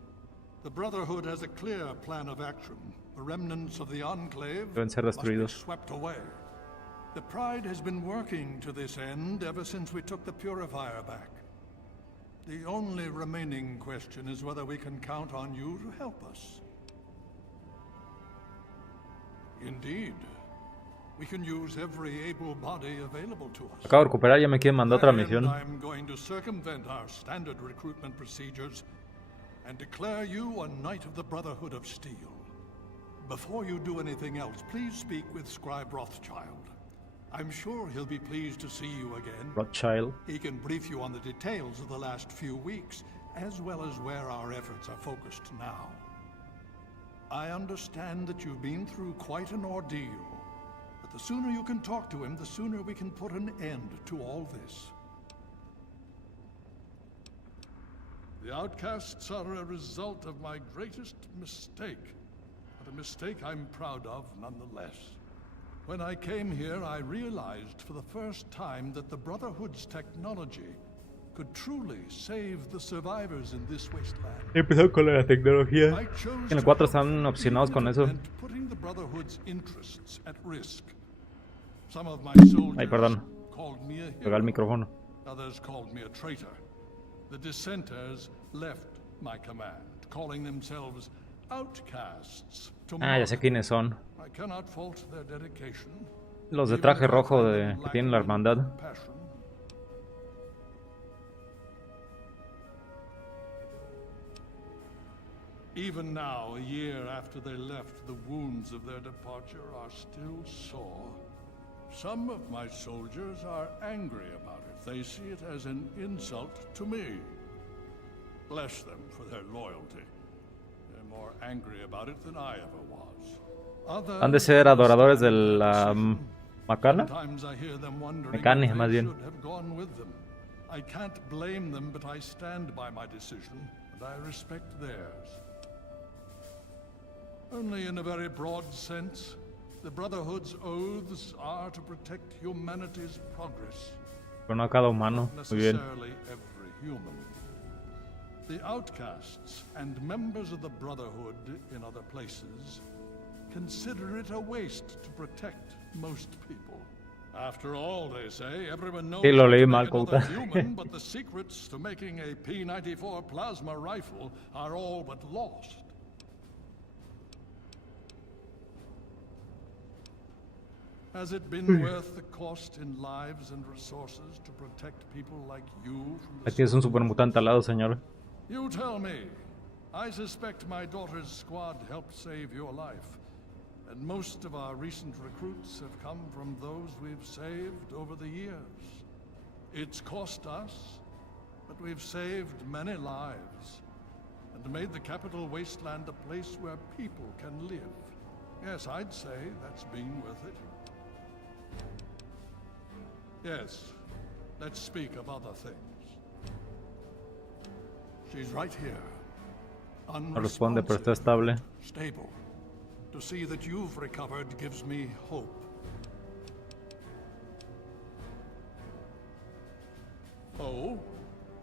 The Brotherhood has a clear plan of action. The remnants of the Enclave Deben ser must be destruidos. swept away. The Pride has been working to this end ever since we took the Purifier back. The only remaining question is whether we can count on you to help us. Indeed. We can use every able body available to us. Acabo de recuperar, ya me quieren mandar otra misión. I'm going to circumvent our standard recruitment procedures and declare you a Knight of the Brotherhood of Steel. Before you do anything else, please speak with Scribe Rothschild. I'm sure he'll be pleased to see you again. Rothschild. He can brief you on the details of the last few weeks, as well as where our efforts are focused now. I understand that you've been through quite an ordeal, but the sooner you can talk to him, the sooner we can put an end to all this. The outcasts are a result of my greatest mistake, but a mistake I'm proud of nonetheless. When I came here, I realized for the first time that the Brotherhood's technology could truly save the survivors in this wasteland. Empezaron con la tecnología. I chose En el to 4 help están obsesionados con eso. and putting the Brotherhood's interests at risk. Some of my soldiers Ay, perdón. called me a Pegar el hero. micrófono. Others called me a traitor. The dissenters left my command, calling themselves outcasts. Ah, ya sé quiénes son. I cannot fault their dedication. Los de even traje if I rojo find de, them que tienen la lacking in hermandad. compassion. Even now, a year after they left, the wounds of their departure are still sore. Some of my soldiers are angry about it. They see it as an insult to me. Bless them for their loyalty. They're more angry about it than I ever was. Others Han de ser adoradores de la Macana. Sometimes I hear them wondering Mecane, if más they bien. should have gone with them. I can't blame them, but I stand by my decision, and I respect theirs. Only in a very broad sense, the Brotherhood's oaths are to protect humanity's progress, Pero no a cada humano. not Muy bien. necessarily every human. The outcasts and members of the Brotherhood in other places consider it a waste to protect most people. After all, they say, everyone knows Sí, lo how to leí make mal, another Couta. human, but the secrets to making a P-94 plasma rifle are all but lost. Has it been worth the cost in lives and resources to protect people like you from the Aquí es un supermutante al lado, señor. You tell me. I suspect my daughter's squad helped save your life. And most of our recent recruits have come from those we've saved over the years. It's cost us, but we've saved many lives. And made the capital wasteland a place where people can live. Yes, I'd say that's been worth it. Yes, let's speak of other things. She's right here. No responde, pero está estable. Stable. To see that you've recovered gives me hope. Oh?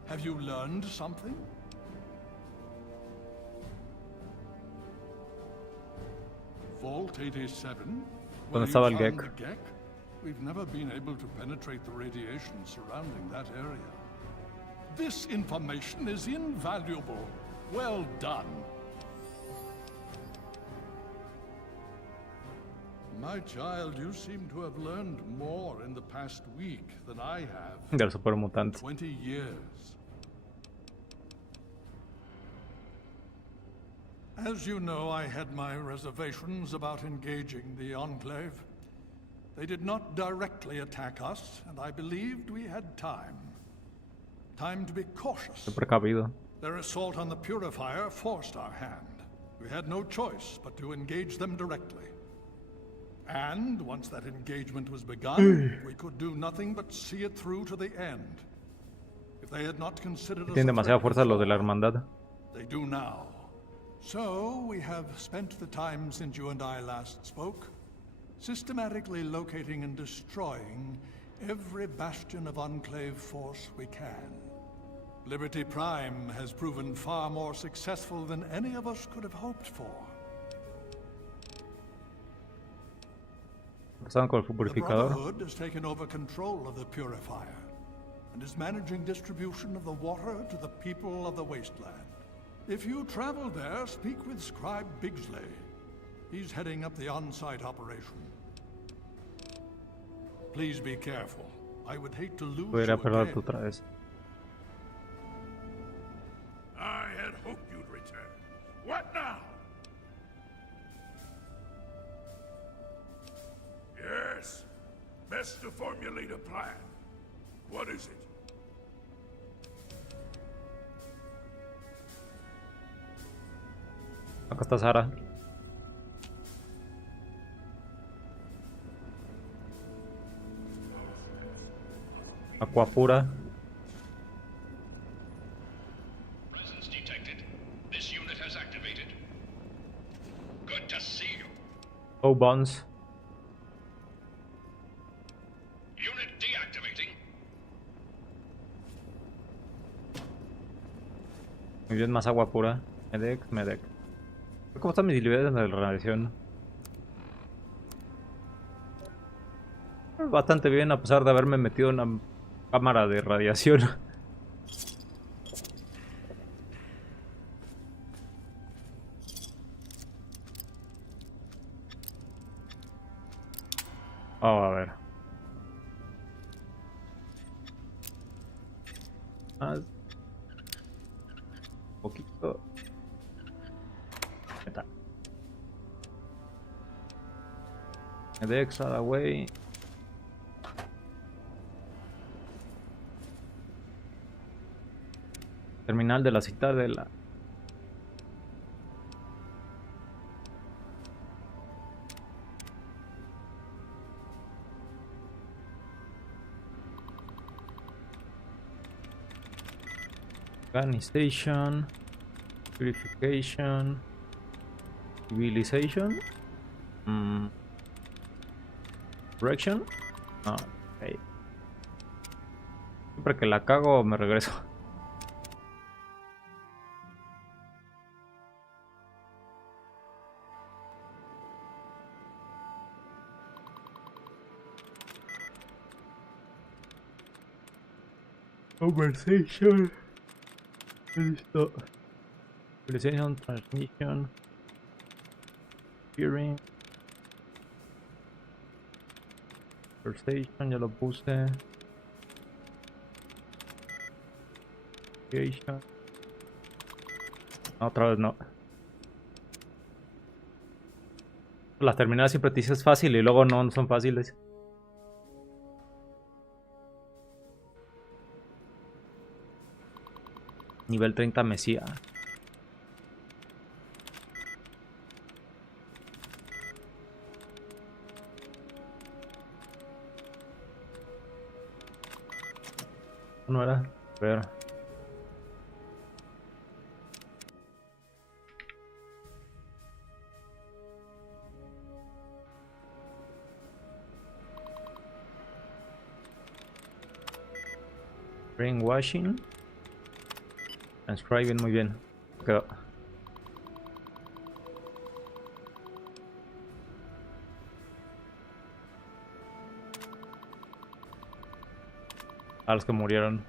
Have you learned something? Vault 87? ¿Dónde estaba el found Gek? the Gek? We've never been able to penetrate the radiation surrounding that area. This information is invaluable. Well done. My child, you seem to have learned more in the past week than I have Del in supermutante. 20 years. As you know, I had my reservations about engaging the Enclave. They did not directly attack us, and I believed we had time. Time to be cautious. Precavido. Their assault on the Purifier forced our hand. We had no choice but to engage them directly. And once that engagement was begun, we could do nothing but see it through to the end. If they had not considered us Tienen a demasiada threat fuerza los de la before, hermandad. they do now. So, we have spent the time since you and I last spoke, systematically locating and destroying every bastion of Enclave force we can. Liberty Prime has proven far more successful than any of us could have hoped for. Pasaron con el The purificador. Brotherhood has taken over control of the Purifier and is managing distribution of the water to the people of the Wasteland. If you travel there, speak with Scribe Bigsley. He's heading up the on-site operation. Please be careful. I would hate to lose Voy a ir you a perderte again. otra vez. I had hoped you'd return. What now? Yes. Best to formulate a plan. What is it? Acá está Sara. Aqua pura. Presence detected. This unit has activated. Good to see you. Oh, Bones. Unit deactivating. Muy bien, más agua pura. Medec, Medec. ¿Cómo están mis niveles de radiación? Bastante bien, a pesar de haberme metido en una cámara de radiación. A ver. Más. Un poquito. Ahí está. Dex, away. Terminal de la Citadela. Gun Station. Purification. Civilization. Correction. Ah, ok. Siempre que la cago me regreso. Conversation. Listo. Civilization, transmission. Hearing. Conversation, ya lo puse. Communication. No, otra vez no. Las terminales siempre te dices fácil y luego no son fáciles. Nivel 30 Mesía. No era. A ver. Brainwashing. Transcribing, muy bien. Quedó. A los que murieron.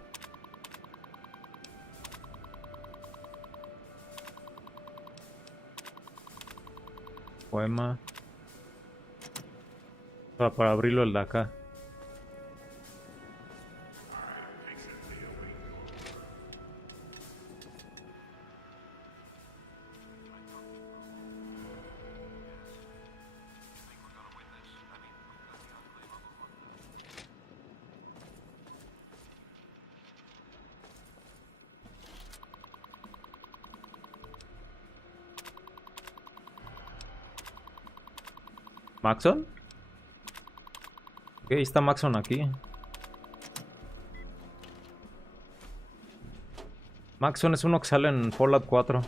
Poema. Para abrirlo el de acá. ¿Maxon? Ok, está Maxon aquí. Maxon es uno que sale en Fallout 4.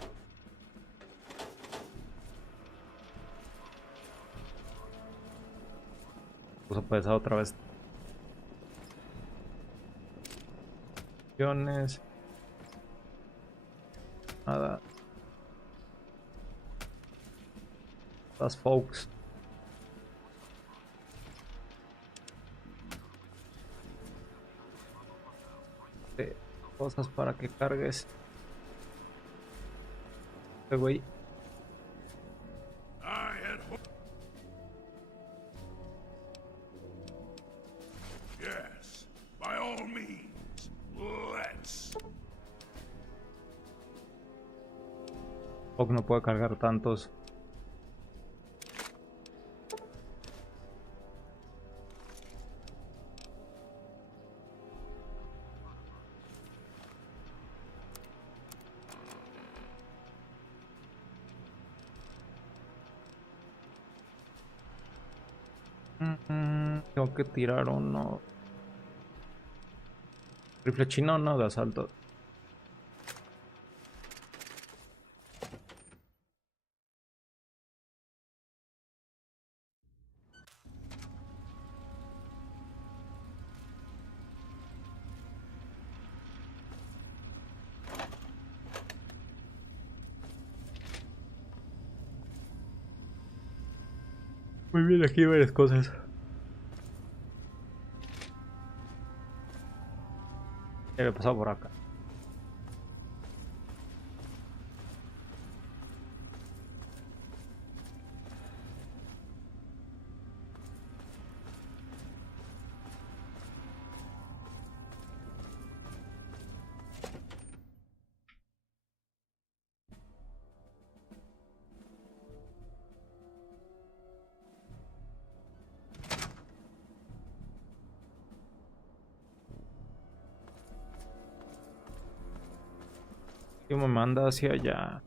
puso pesado otra vez. Nada. Las folks. Cosas para que cargues. Güey. Yes, by all means, let's. Folk no puede cargar tantos. Tengo que tirar uno. Rifle chino, no, de asalto. Muy bien, aquí hay varias cosas. Ya me he pasado por acá. ¿Qué me manda hacia allá?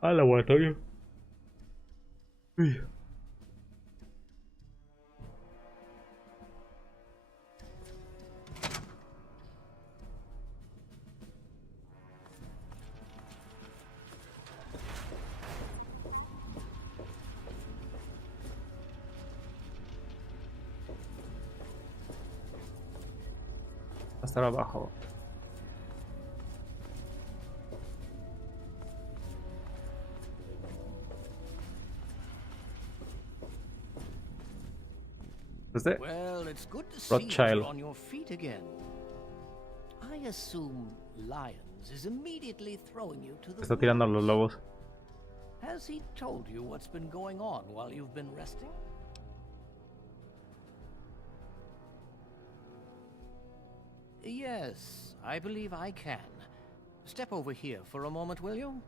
Al laboratorio. Uy. Estar abajo. Well, it's good to see you on your feet again. I assume Lions is immediately throwing you to the Está tirando a los lobos. Has he told you what's been going on while you've been resting? Yes, I believe I can. Step over here for a moment, will you?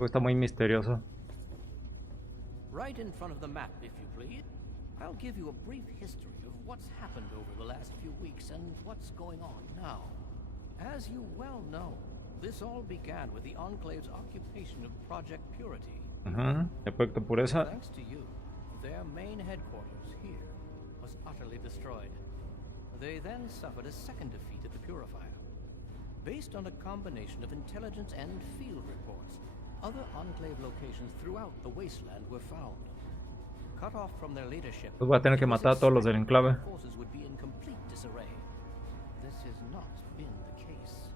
Está muy misterioso. Right in front of the map, if you please. I'll give you a brief history of what's happened over the last few weeks and what's going on now. As you well know, this all began with the Enclave's occupation of Project Purity. Efecto pureza. Thanks to you, their main headquarters here was utterly destroyed. They then suffered a second defeat at the Purifier. Based on a combination of intelligence and field reports, other Enclave locations throughout the wasteland were found. Cut off from their leadership, Pues voy a tener que matar a todos los del enclave. forces would be in complete disarray. This has not been the case.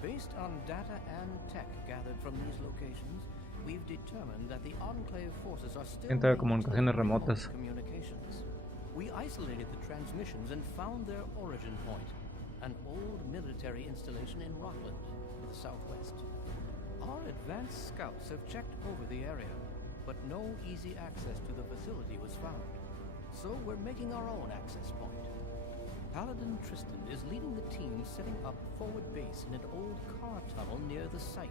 Based on data and tech gathered from these locations, we've determined that the Enclave forces are still Gente de comunicaciones remotas. communications. We isolated the transmissions and found their origin point, an old military installation in Rockland, to the southwest. Our advanced scouts have checked over the area, but no easy access to the facility was found. So we're making our own access point. Paladin Tristan is leading the team setting up forward base in an old car tunnel near the site.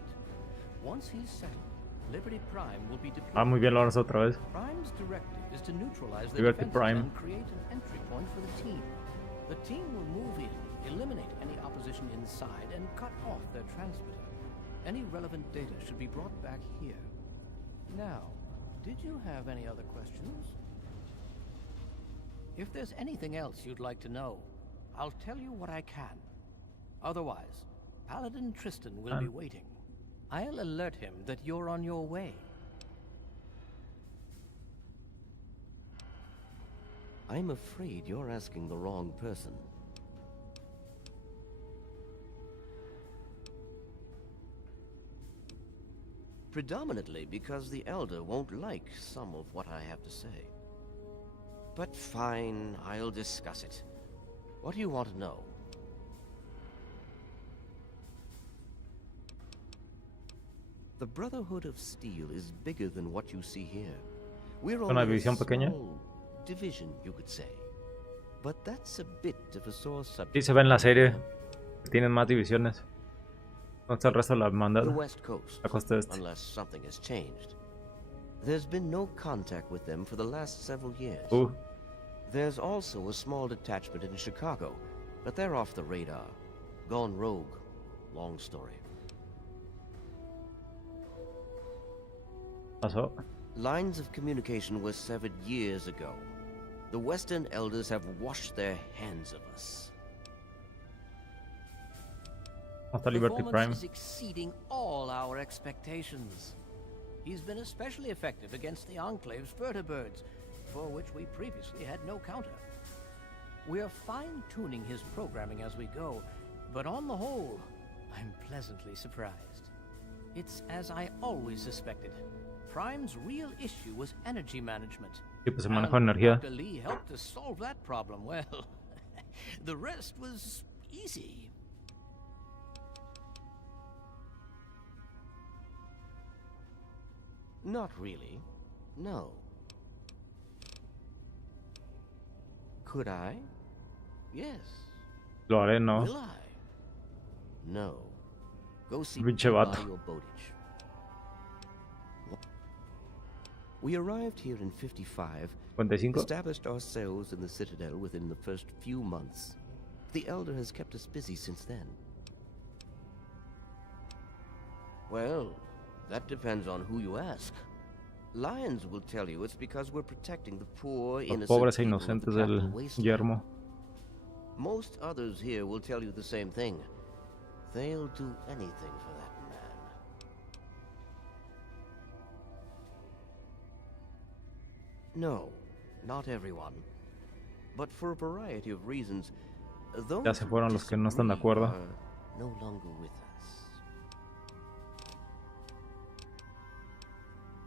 Once he's settled, Liberty Prime will be deployed. Muy bien, lo harás otra vez. Prime's directive is to neutralize the Liberty defenses Prime. and create an entry point for the team. The team will move in, eliminate any opposition inside, and cut off their transmitter. Any relevant data should be brought back here. Now, did you have any other questions? If there's anything else you'd like to know, I'll tell you what I can. Otherwise, Paladin Tristan will be waiting. I'll alert him that you're on your way. I'm afraid you're asking the wrong person. Predominantly because the Elder won't like some of what I have to say. But fine, I'll discuss it. What do you want to know? The Brotherhood of Steel is bigger than what you see here. We're Una only a división pequeña. small division, you could say. But that's a bit of a sore subject. Sí, se ve en la serie. Tienen más divisiones. ¿Dónde está el resto de la The hermandad? West Coast, La costa este. unless something has changed. There's been no contact with them for the last several years. There's also a small detachment in Chicago, but they're off the radar. Gone rogue. Long story. Pasó. Lines of communication were severed years ago. The Western Elders have washed their hands of us. Hasta Liberty Prime. Performance is exceeding all our expectations. He's been especially effective against the Enclave's vertibirds, for which we previously had no counter. We're fine-tuning his programming as we go, but on the whole, I'm pleasantly surprised. It's as I always suspected. Prime's real issue was energy management. Sí, pues se maneja energía. Dr. Lee helped us solve that problem. Well, the rest was easy. Not really. No. Could I? Yes. Lo haré, no. Will I? No. Go see Pinche vato. Mario Bowditch. We arrived here in 55, 55. established ourselves in the Citadel within the first few months. The Elder has kept us busy since then. Well, that depends on who you ask. Lions will tell you it's because we're protecting the poor, Los innocent pobres e people of the inocentes capital del wasteland. yermo. Most others here will tell you the same thing. They'll do anything for that man. No, not everyone. But for a variety of reasons, those Ya se fueron who los que no están de disagree acuerdo. are no longer with us.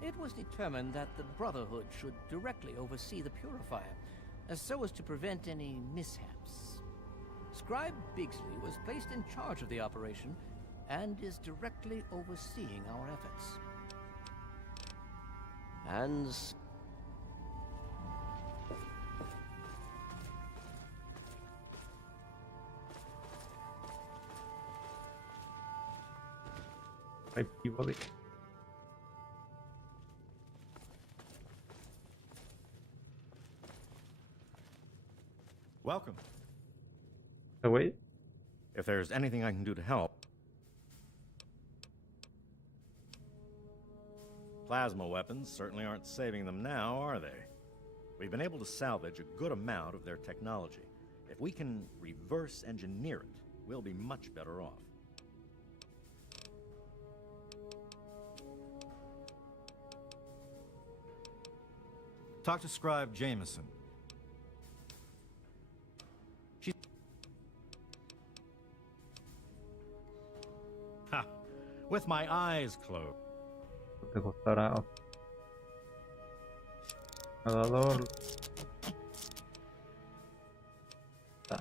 It was determined that the Brotherhood should directly oversee the purifier, so as to prevent any mishaps. Scribe Bigsley was placed in charge of the operation and is directly overseeing our efforts. And Ay, Peabody. Welcome. Güey. If there's anything I can do to help. Plasma weapons certainly aren't saving them now, are they? We've been able to salvage a good amount of their technology. If we can reverse engineer it, we'll be much better off. Talk to Scribe Jameson. With my eyes closed. Te costará. Nadador. Ah.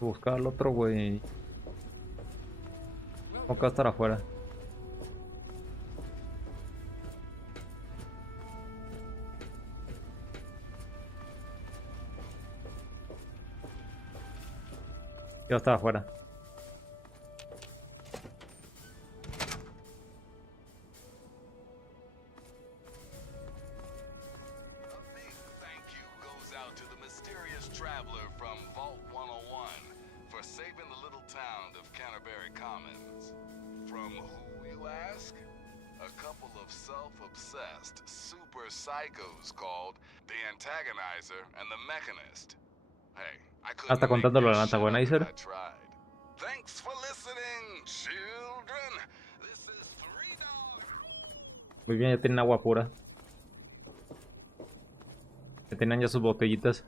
Buscar al otro güey. Tengo que estar afuera. Yo estaba afuera. Thank you goes out to the mysterious traveler from Vault 101 for saving the little town of Canterbury Commons. From who, you ask? A couple of self-obsessed super psychos called the Antagonizer and the Mechanist. Hey, I couldn't Hasta contándolo al Antagonizer. Thanks for listening, children. This is $3. Muy bien, ya tienen agua pura. Ya tenían ya sus botellitas.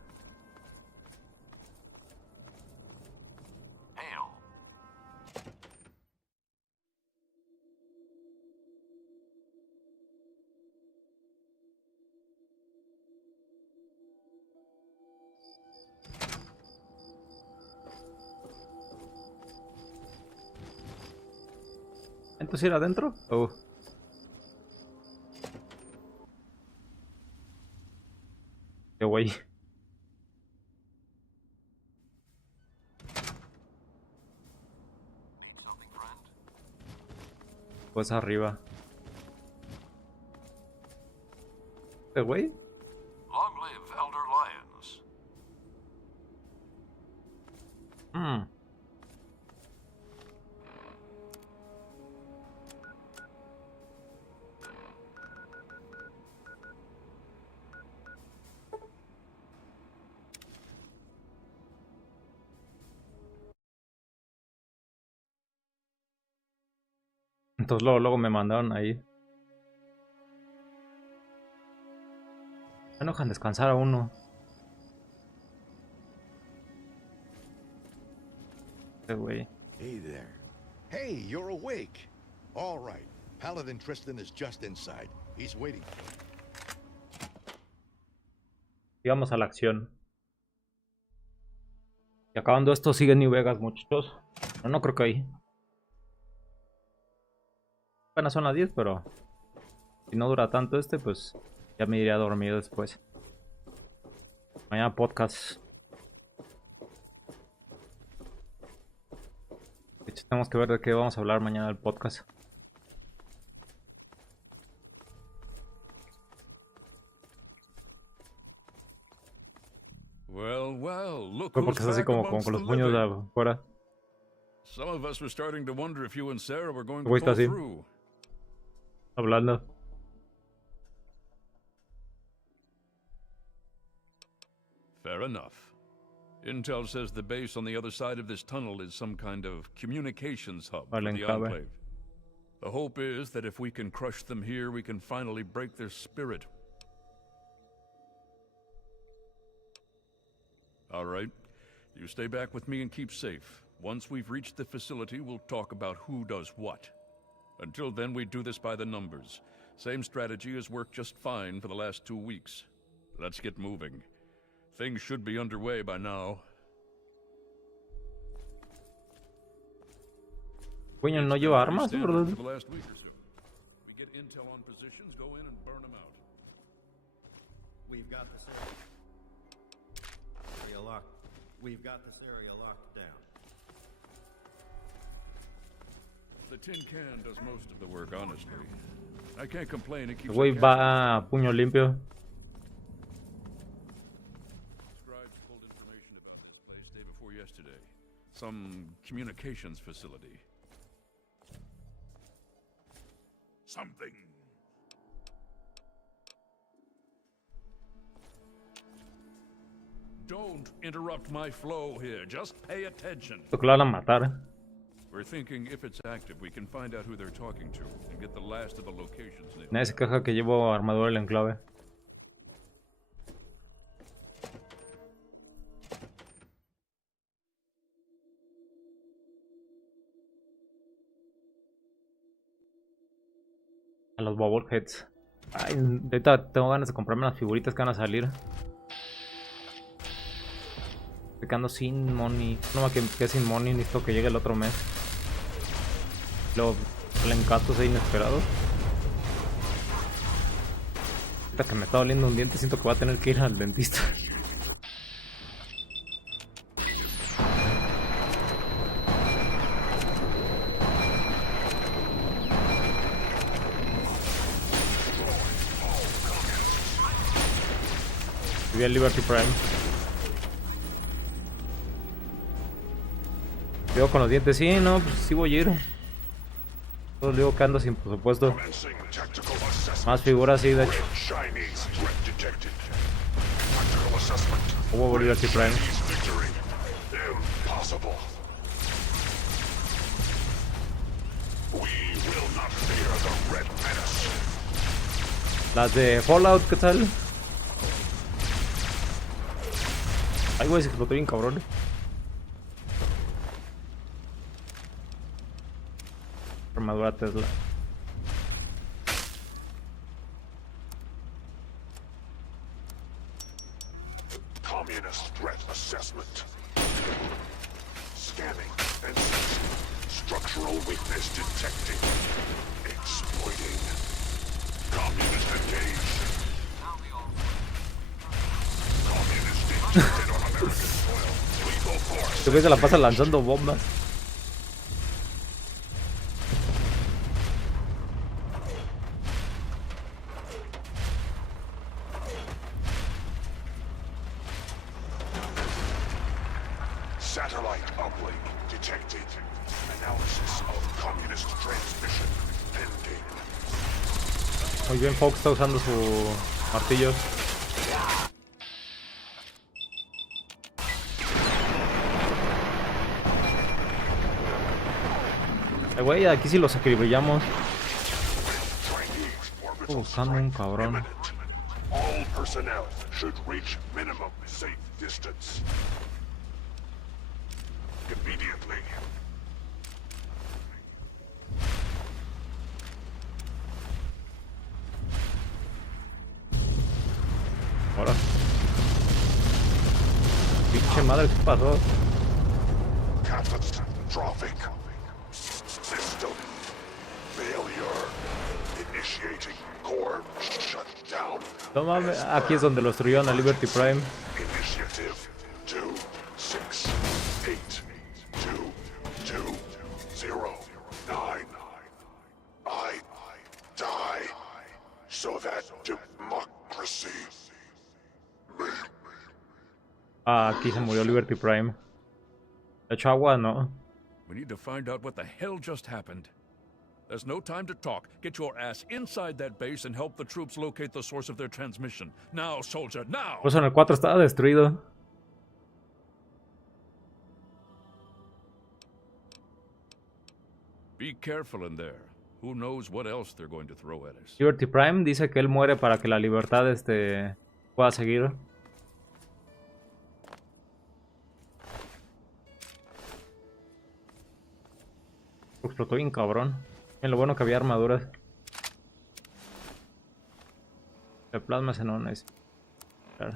¿Entonces ir adentro? Qué güey. Pues arriba. ¿Qué güey? Long live Elder Lyons. Entonces luego me mandaron ahí. No dejan descansar a uno. Güey. Hey there. Hey, you're awake. All right. Paladin Tristan is just inside. He's waiting for you. Sigamos a la acción. Y acabando esto sigue New Vegas, muchachos. No creo que ahí. Apenas son las 10, pero si no dura tanto pues ya me iré a dormir después. Mañana podcast. De hecho, tenemos que ver de qué vamos a hablar mañana del podcast. Well, look Porque es así como con los puños de afuera. Some of us were starting to wonder if you and Sarah were going to Güey, está pull así. through. Hablando. Fair enough. Intel says the base on the other side of this tunnel is some kind of communications hub for the Enclave. The hope is that if we can crush them here, we can finally break their spirit. All right. You stay back with me and keep safe. Once we've reached the facility, we'll talk about who does what. Until then, we do this by the numbers. Same strategy has worked just fine for the last 2 weeks. Let's get moving. Things should be underway by now. Coño, ¿no lleva armas, verdad? For the last week or so. We get intel on positions, go in and burn them out. We've got this area locked. We've got this area locked down. The tin can does most of the work, honestly. I can't complain. It keeps El güey va a puño limpio. Scribes pulled information about the place day before yesterday. Some communications facility. Something. Don't interrupt my flow here. Just pay attention. Esto que lo van a matar. We're thinking if it's active, we can find out who they're talking to and get the last of the locations. Nadie se queja que llevo armadura del enclave. A los bobbleheads. Ay, ahorita tengo ganas de comprarme las figuritas que van a salir. Estoy quedando sin money. No me quedé sin money, necesito que llegue el otro mes. Luego salen gastos ahí inesperados. Ahorita que me está doliendo un diente, siento que voy a tener que ir al dentista. Vi el Liberty Prime. Cuidado con los dientes. Sí, no, pues sí voy a ir. Todo el digo que ando sin presupuesto. Más figuras, sí, de hecho. ¿Cómo volver a Prime? Las de Fallout, ¿qué tal? Ay, güey, se explotó bien cabrón. Armadura Tesla. Communist threat assessment. Scanning and structural weakness detected. Exploiting. Communist engaged. Communist detected on American soil. Lethal force. Este güey se la pasa lanzando bombas. Satellite uplink detected. Analysis of communist transmission pending. Muy bien, Fox está usando su martillo. Güey, aquí sí los acribillamos. Estoy buscando un cabrón. All personnel should reach minimum safe distance. Immediately. Ahora. Pinche madre, ¿qué pasó? Catastrophic. System failure. Initiating core shutdown. No mames, aquí es donde lo destruyeron a Liberty Prime. Initiative 2682209. I die so that democracy may. Ah, aquí se murió Liberty Prime. De hecho, agua, ¿no? We need to find out what the hell just happened. There's no time to talk. Get your ass inside that base and help the troops locate the source of their transmission. Now, soldier, now! Por eso en el 4 estaba destruido. Be careful in there. Who knows what else they're going to throw at us. Liberty Prime dice que él muere para que la libertad pueda seguir. Explotó bien cabrón. En lo bueno que había armaduras. El plasma ese no es. Claro.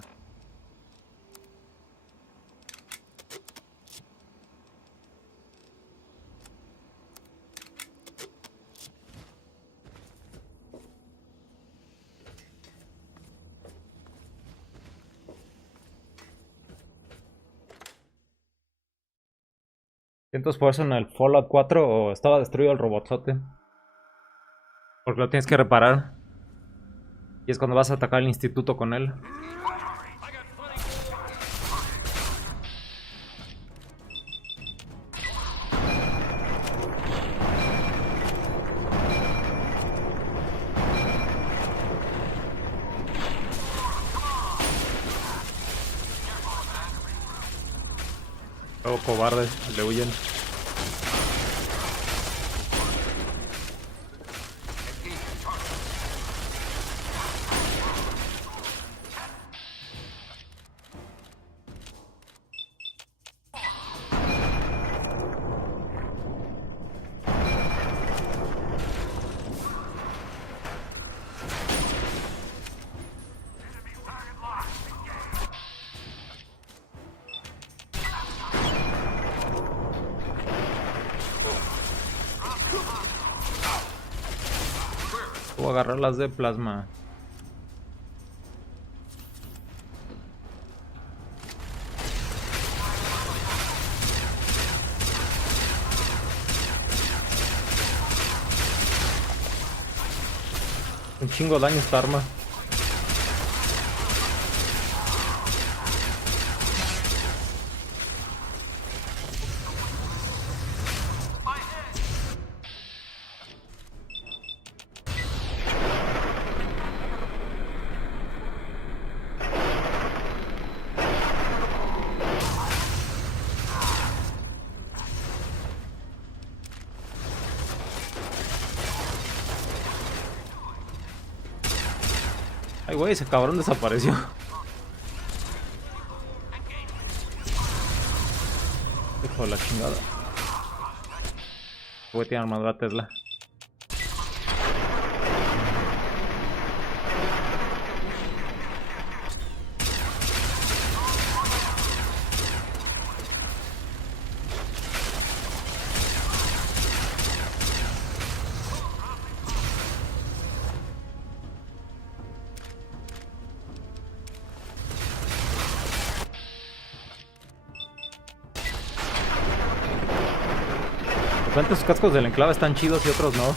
Entonces por eso en el Fallout 4 estaba destruido el robotzote. Porque lo tienes que reparar. Y es cuando vas a atacar el instituto con él. Luego cobardes, le huyen. Voy a agarrar las de plasma. Un chingo de daño esta arma. Ay, güey, ese cabrón desapareció. Hijo de la chingada. Güey, tiene armadura Tesla. De repente sus cascos del enclave están chidos y otros no.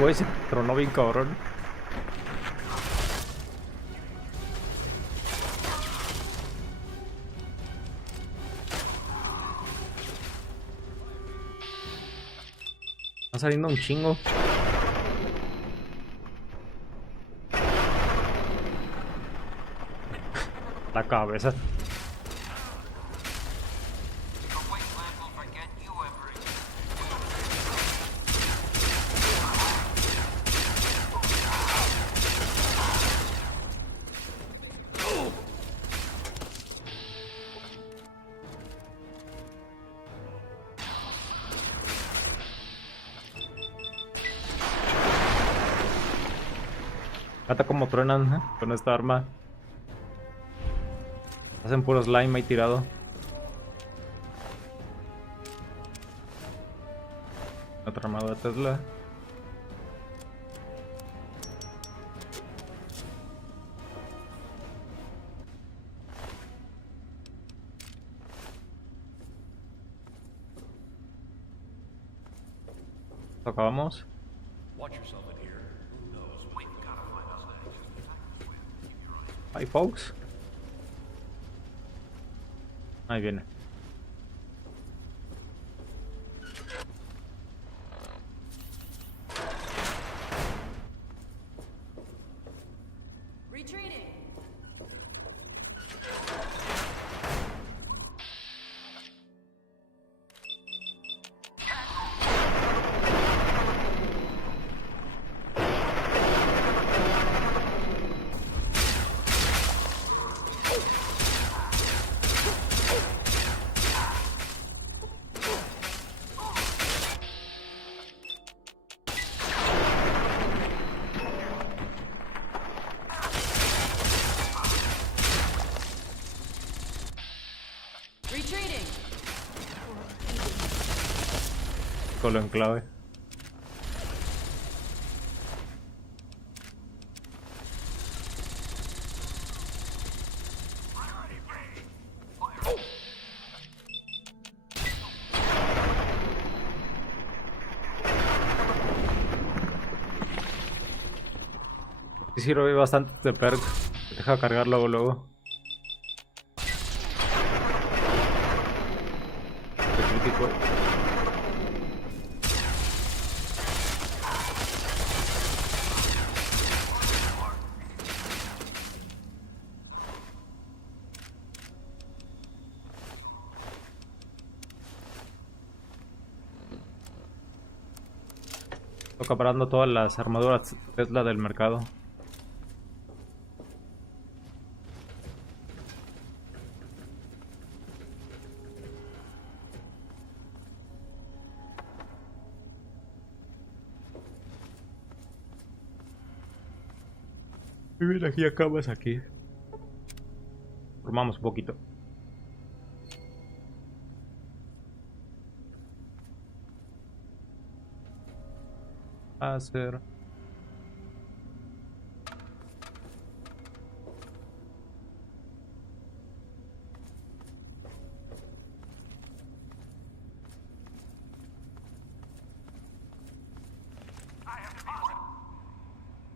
Güey, se tronó bien cabrón. Está saliendo un chingo. La cabeza. Hasta como truenan, ¿eh? Con esta arma. Hacen puro slime ahí tirado. Otra armadura Tesla. Acabamos. Hi folks. Ahí viene. Con lo enclave. Sí sirve bastante de perk. Te deja cargar luego. De crítico. Estoy acaparando todas las armaduras Tesla del mercado. Y mira, aquí acabas aquí. Formamos un poquito. Hacer.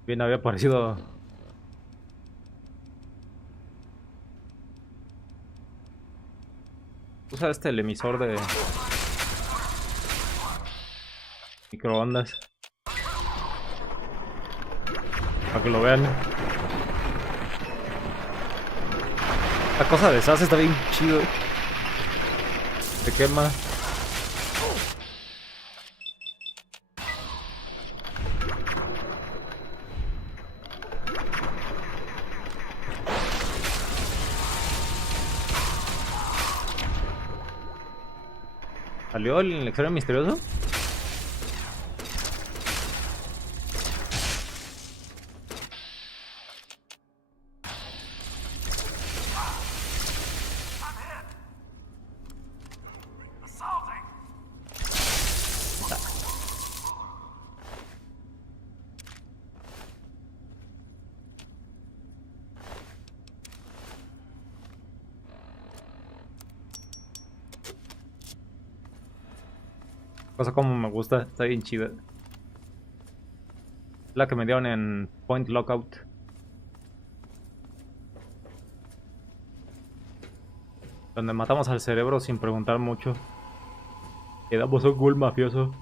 Bien, había aparecido. Usa el emisor de microondas para que lo vean. La cosa de SAS está bien chido. Se quema. ¿Salió el extraño misterioso? Cosa como me gusta, está bien chida. La que me dieron en Point Lockout. Donde matamos al cerebro sin preguntar mucho. Y damos un ghoul mafioso.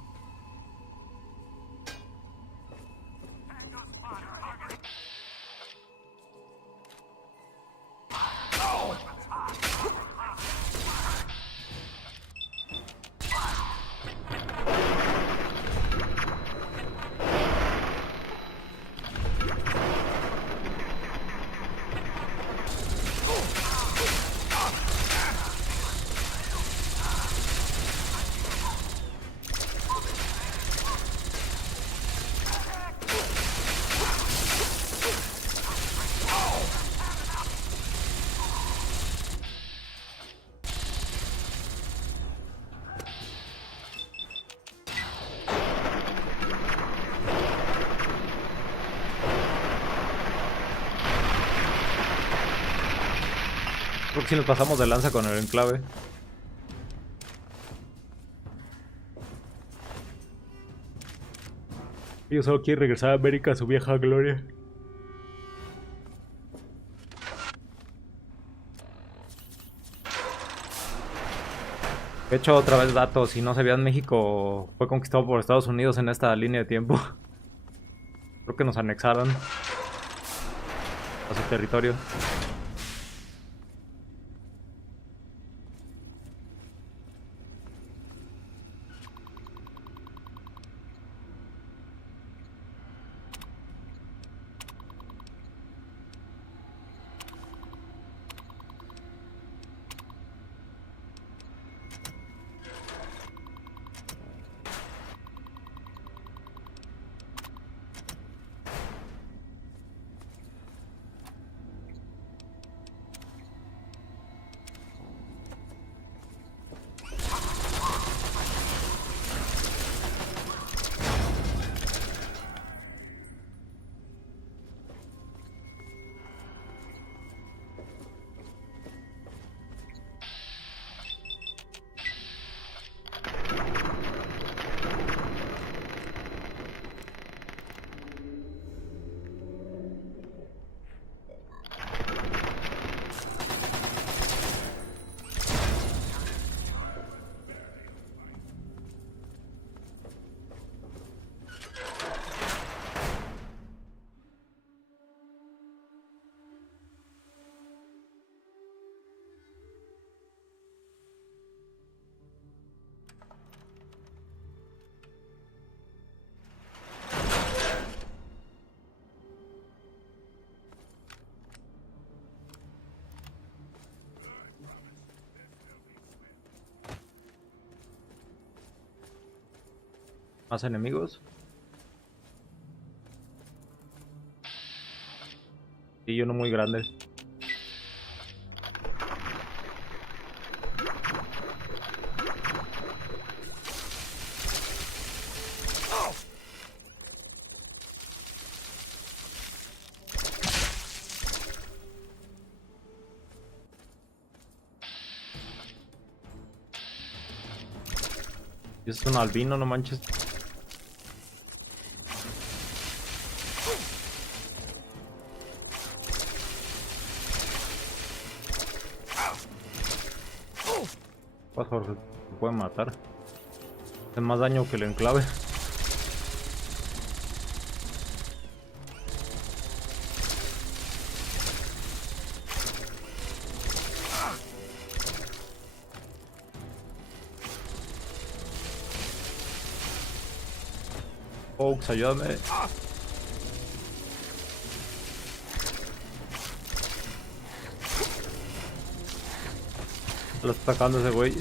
Creo que si nos pasamos de lanza con el enclave. Yo solo quiero regresar a América a su vieja gloria. De hecho, otra vez datos, si no sabían, México fue conquistado por Estados Unidos en esta línea de tiempo. Creo que nos anexaron a su territorio. ¿Más enemigos? Y uno muy grande. Es un albino, no manches. Pájaro se puede matar. Hace más daño que el enclave. Oaks, ayúdame. Lo está atacando ese güey.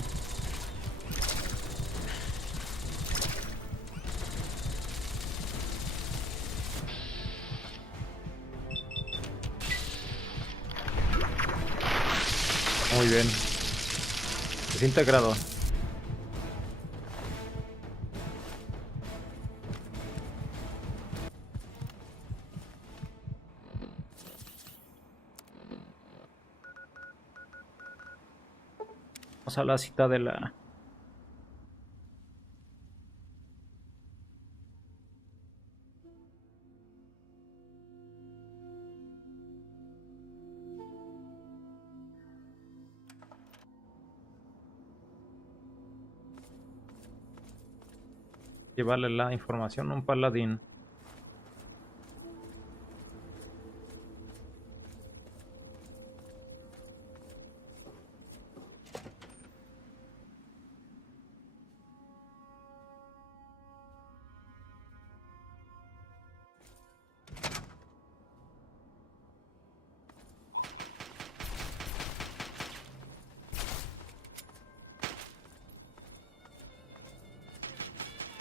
Muy bien. Desintegrado. Vamos a la cita de la... Llevarle la información a un paladín.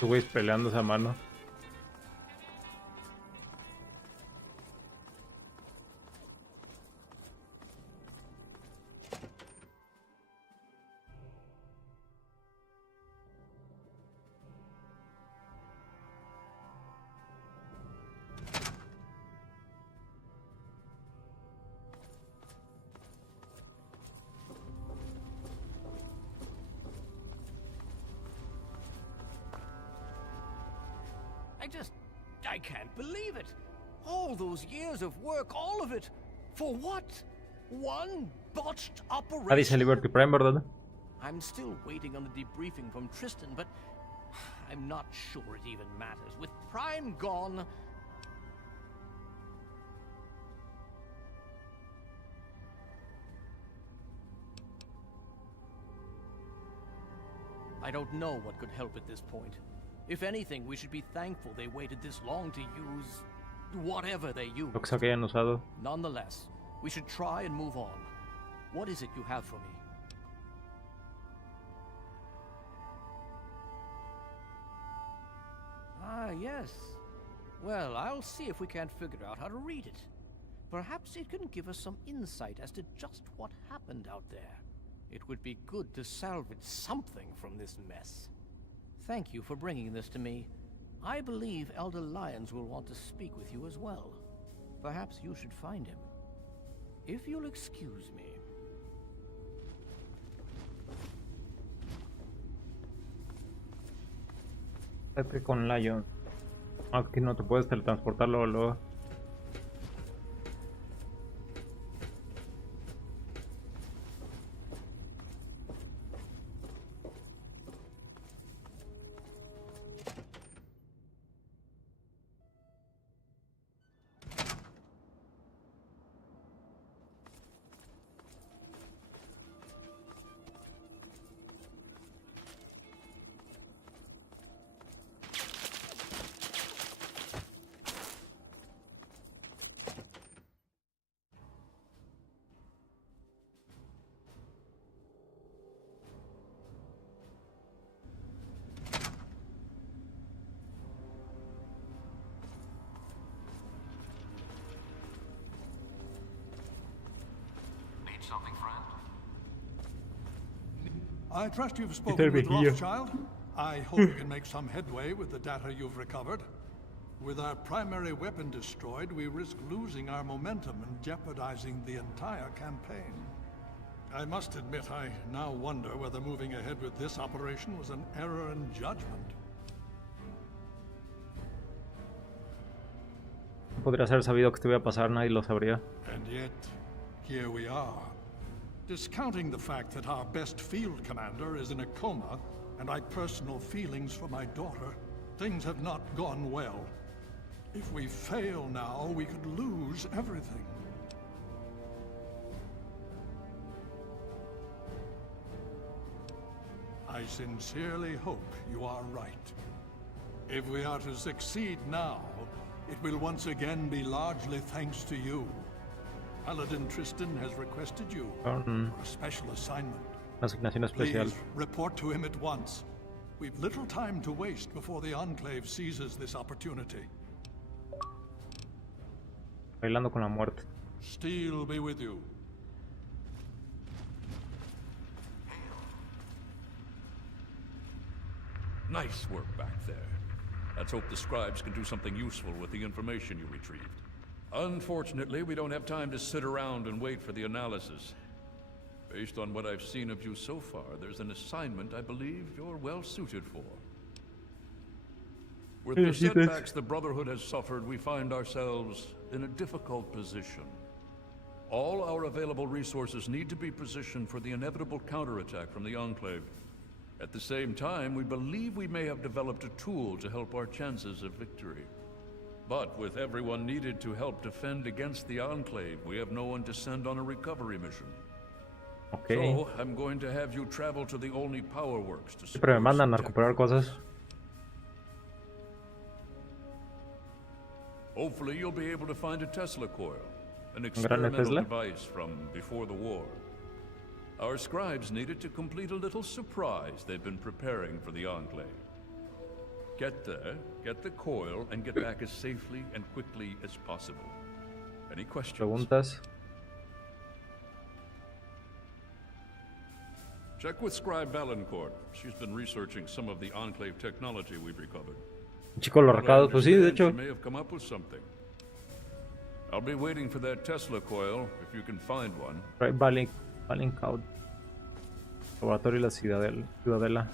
Estos güeyes peleándose a mano. I can't believe it. All those years of work, all of it. For what? One botched operation. Ah, dice Liberty Prime, ¿verdad? I'm still waiting on the debriefing from Tristan, but I'm not sure it even matters. With Prime gone... I don't know what could help at this point. If anything, we should be thankful they waited this long to use whatever they use. Lo que sea que hayan usado. Nonetheless, we should try and move on. What is it you have for me? Ah, yes. Well, I'll see if we can't figure out how to read it. Perhaps it can give us some insight as to just what happened out there. It would be good to salvage something from this mess. Thank you for bringing this to me. I believe Elder Lyons will want to speak with you as well. Perhaps you should find him. If you'll excuse me. Vete con Lion. Aquí no te puedes teletransportar luego. Something, friend? I trust you've spoken with Rothschild. I hope you can make some headway with the data you've recovered. With our primary weapon destroyed, we risk losing our momentum and jeopardizing the entire campaign. I must admit, I now wonder whether moving ahead with this operation was an error in judgment. Podría ser sabido que esto iba a pasar, nadie lo sabría. And yet, here we are. Discounting the fact that our best field commander is in a coma, and I personal feelings for my daughter, things have not gone well. If we fail now, we could lose everything. I sincerely hope you are right. If we are to succeed now, it will once again be largely thanks to you. Paladin Tristan has requested you for a special assignment. Asignación especial. Please report to him at once. We've little time to waste before the Enclave seizes this opportunity. Bailando con la muerte. Steel be with you. Nice work back there. Let's hope the scribes can do something useful with the information you retrieved. Unfortunately, we don't have time to sit around and wait for the analysis. Based on what I've seen of you so far, there's an assignment I believe you're well suited for. With the setbacks the Brotherhood has suffered, we find ourselves in a difficult position. All our available resources need to be positioned for the inevitable counterattack from the Enclave. At the same time, we believe we may have developed a tool to help our chances of victory. But with everyone needed to help defend against the Enclave, we have no one to send on a recovery mission. Okay. So, I'm going to have you travel to the Olney Power Works to Siempre me mandan a recuperar cosas. Hopefully you'll be able to find a Tesla coil, an Tesla? experimental device from before the war. Our scribes needed to complete a little surprise they've been preparing for the Enclave. Get there, get the coil, and get back as safely and quickly as possible. Any questions? Preguntas. Check with Scribe Valancourt. She's been researching some of the Enclave technology we've recovered. Chico, los recados, pues sí, de hecho. She may have come up with something. I'll be waiting for that Tesla coil, if you can find one. Right, Valancourt. Laboratorio y la Ciudadela.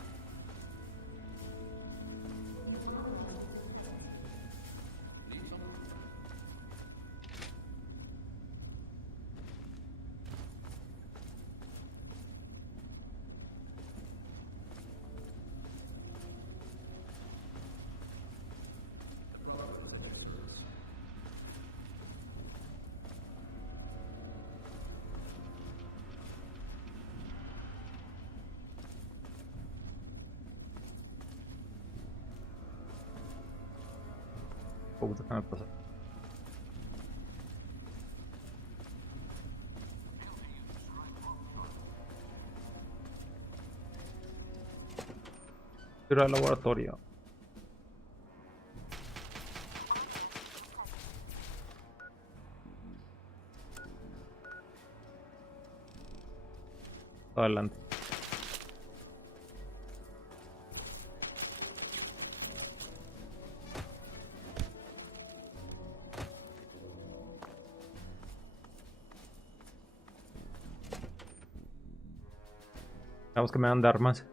Déjame pasar. Ir al laboratorio. Adelante. Vamos que me van a dar más.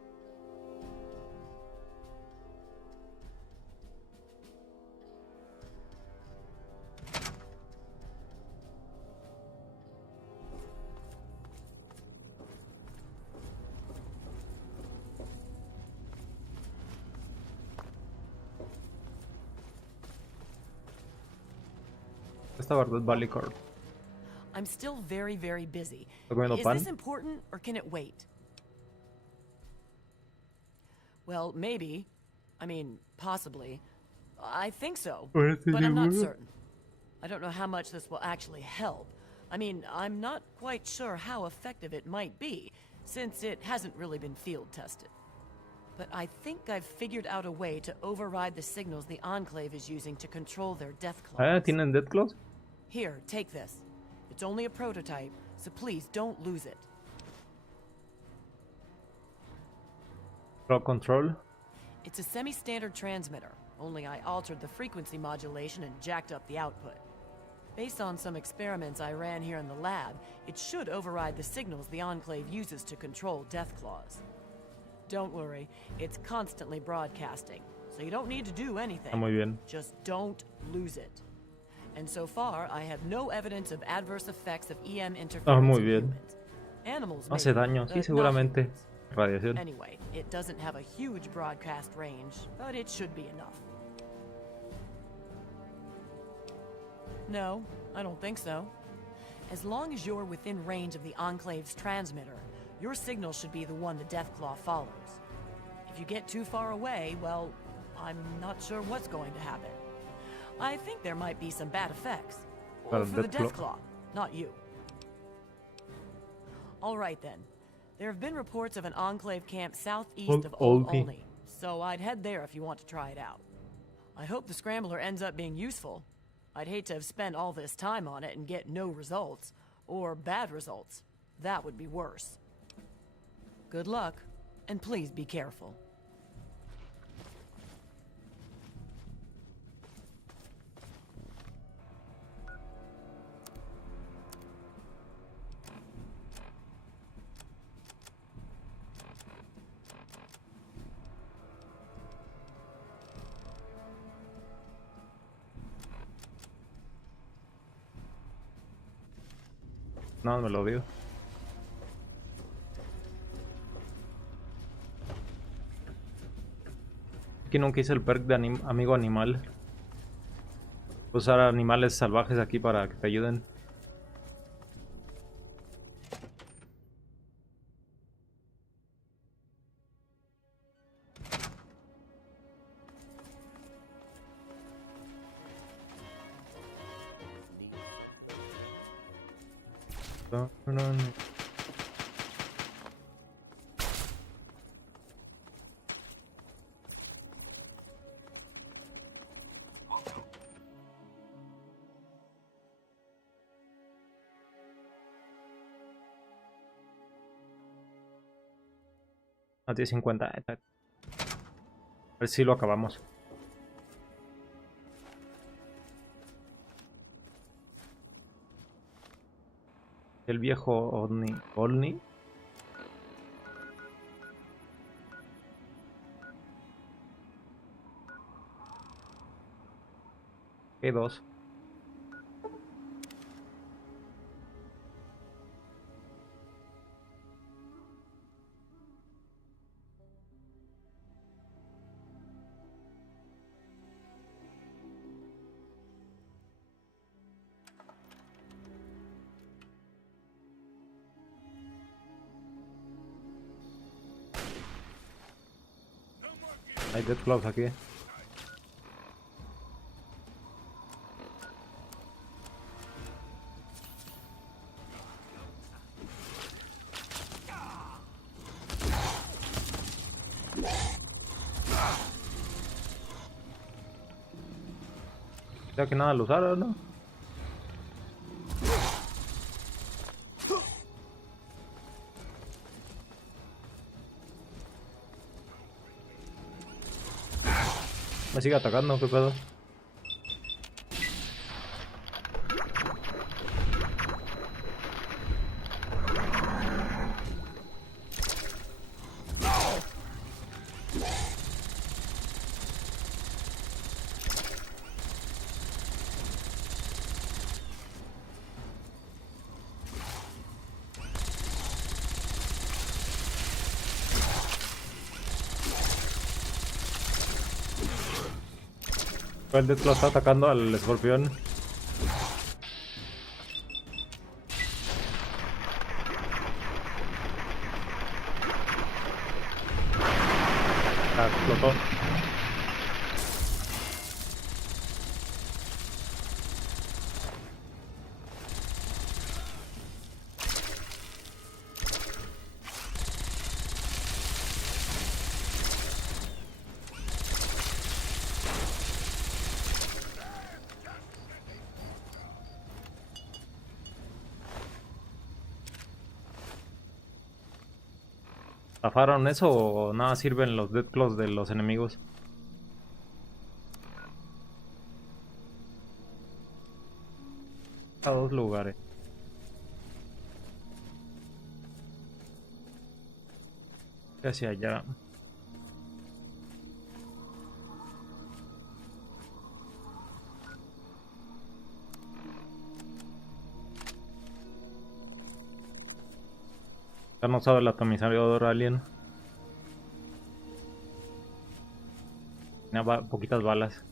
Esta verdad vale car. I'm still very, very busy. ¿Comiendo Is pan? this important or can it wait? Well, maybe. I mean, possibly. I think so, but I'm not certain. I don't know how much this will actually help. I mean, I'm not quite sure how effective it might be, since it hasn't really been field tested. But I think I've figured out a way to override the signals the Enclave is using to control their death claws. ¿Tienen death claws? Here, take this. It's only a prototype, so please don't lose it. Pro control. It's a semi-standard transmitter, only I altered the frequency modulation and jacked up the output. Based on some experiments I ran here in the lab, it should override the signals the Enclave uses to control death claws. Don't worry, it's constantly broadcasting, so you don't need to do anything. Muy bien. Just don't lose it. And so far, I have no evidence of adverse effects of EM interference Muy in bien. humans. Animals Hace maybe, daño, sí, but not seguramente. humans. Radiación. Anyway, it doesn't have a huge broadcast range, but it should be enough. No, I don't think so. As long as you're within range of the Enclave's transmitter, your signal should be the one the Deathclaw follows. If you get too far away, well, I'm not sure what's going to happen. I think there might be some bad effects. For the Deathclaw, not you. All right then. There have been reports of an Enclave camp southeast of Old Olney, so I'd head there if you want to try it out. I hope the Scrambler ends up being useful. I'd hate to have spent all this time on it and get no results, or bad results. That would be worse. Good luck, and please be careful. No, me lo dio. Aquí nunca hice el perk de amigo animal. Usar animales salvajes aquí para que te ayuden. No. A 10:50. A ver si lo acabamos. El viejo Olney. Dos. Hay Deathclaws aquí. Ya que nada lo usaron, ¿no? Me sigue atacando, ¿qué pedo? El Deathclaw está atacando al escorpión. Explotó. ¿Zafaron eso o nada sirven los Deathclaws de los enemigos? A dos lugares. Hacia allá. Ya no sabe el atomizador alien. Tenía poquitas balas.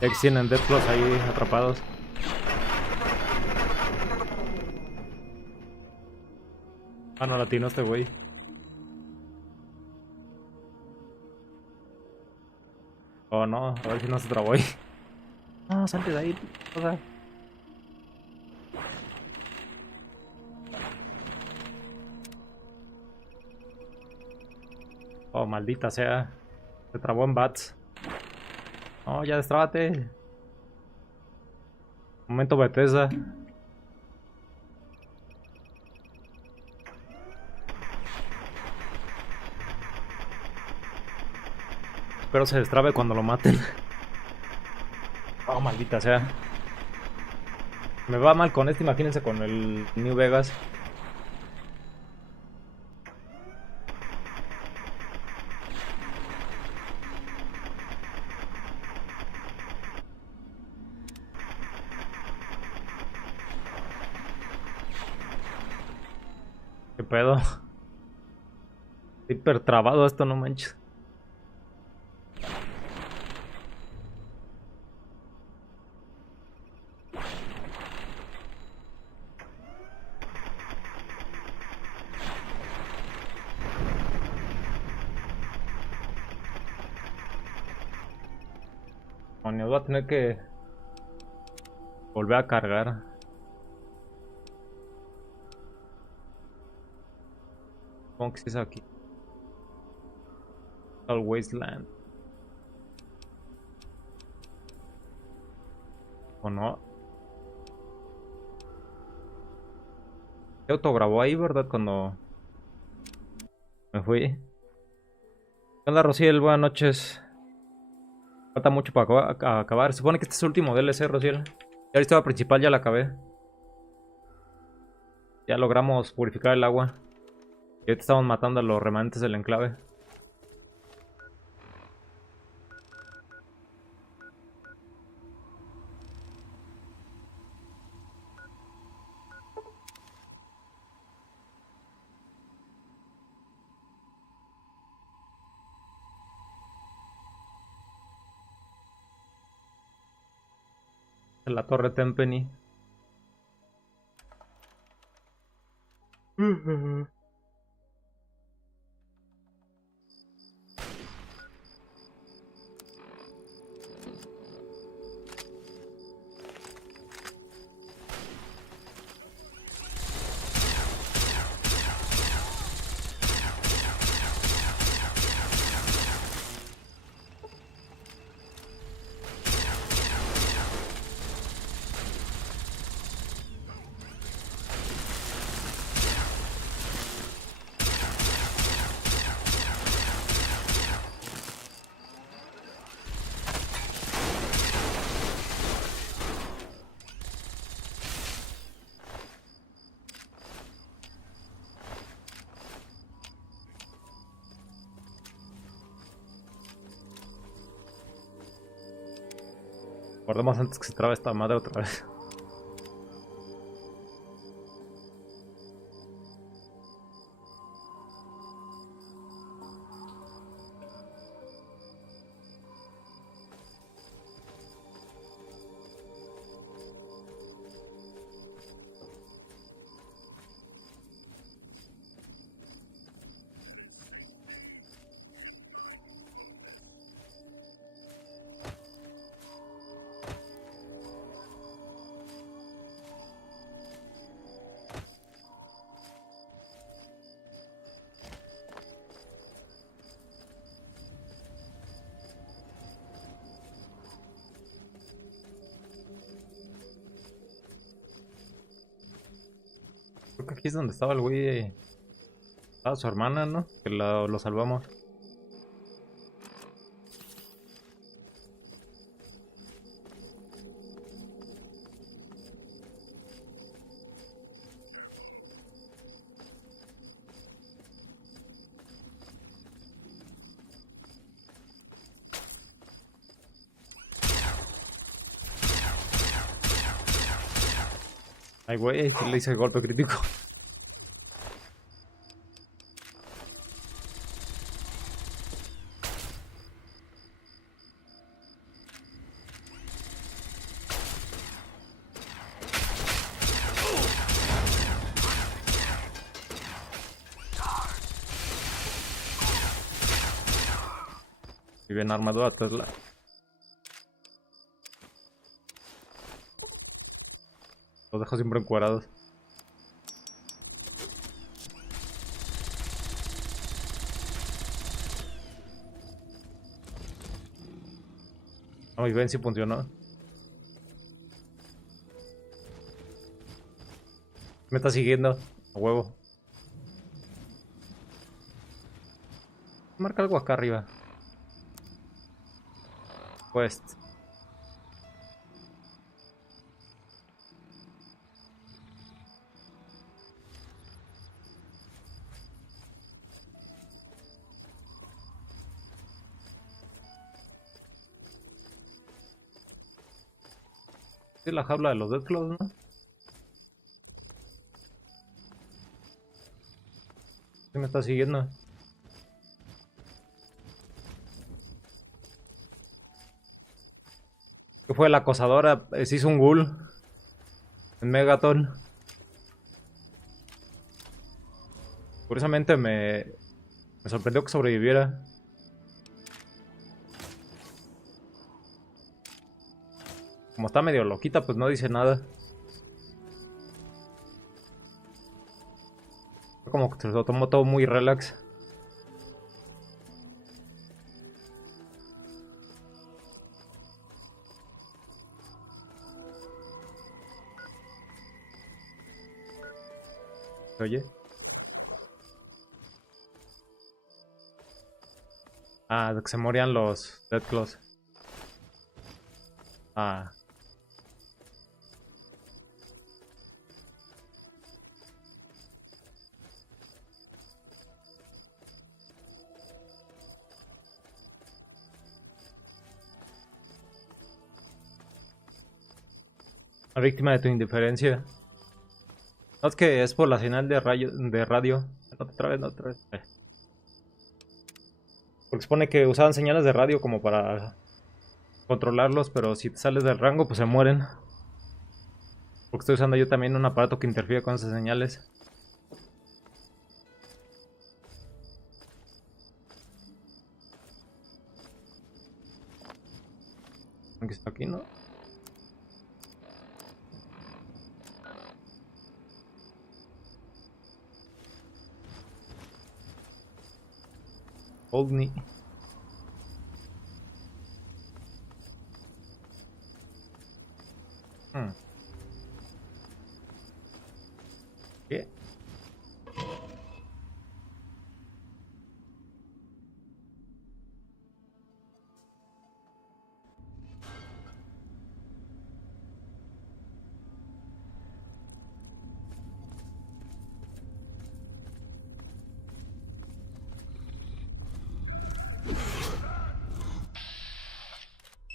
Ya que tienen Death Plus ahí atrapados. Ah, no latino este güey. Oh no, a ver si no se trabó ahí. No, salte de ahí, o sea. Oh, maldita sea. Se trabó en bats. No, ya destrábate. Momento Bethesda. Espero se destrabe cuando lo maten. Oh, maldita sea. Me va mal con este, imagínense con el New Vegas. ¿Qué pedo? Hiper trabado esto, no manches. Bueno, voy a tener que volver a cargar. ¿Cómo que es aquí? Al Wasteland. ¿O no? Se autograbó ahí, ¿verdad? Cuando me fui. ¿Qué onda, Rociel? Buenas noches. Falta mucho para acabar. Se supone que este es el último DLC, Rociel. Ya la historia principal ya la acabé. Ya logramos purificar el agua. Y ahorita estamos matando a los remanentes del enclave. En la torre Tempany. Guardemos antes que se trabe esta madre otra vez. Creo que aquí es donde estaba el güey. Estaba su hermana, ¿no? Que lo salvamos. Ay, güey, sí le hice golpe crítico. Y bien armadura Tesla. Los dejo siempre encuadrados. Muy bien, sí funcionó. Me está siguiendo. A huevo. Marca algo acá arriba. Quest. Es la jaula de los Deathclaws, ¿no? ¿Qué me está siguiendo? ¿Qué fue la acosadora? Se hizo un ghoul en Megaton. Curiosamente me sorprendió que sobreviviera. Como está medio loquita, pues no dice nada. Como que se lo tomó todo muy relax. Oye. Ah, de que se morían los Deathclaws. Ah. La víctima de tu indiferencia. No, es que es por la señal de radio. No, otra vez, no, otra vez. Porque supone que usaban señales de radio como para controlarlos, pero si te sales del rango, pues se mueren. Porque estoy usando yo también un aparato que interfiere con esas señales. Aunque está aquí, ¿no? Oldney. ¿Qué?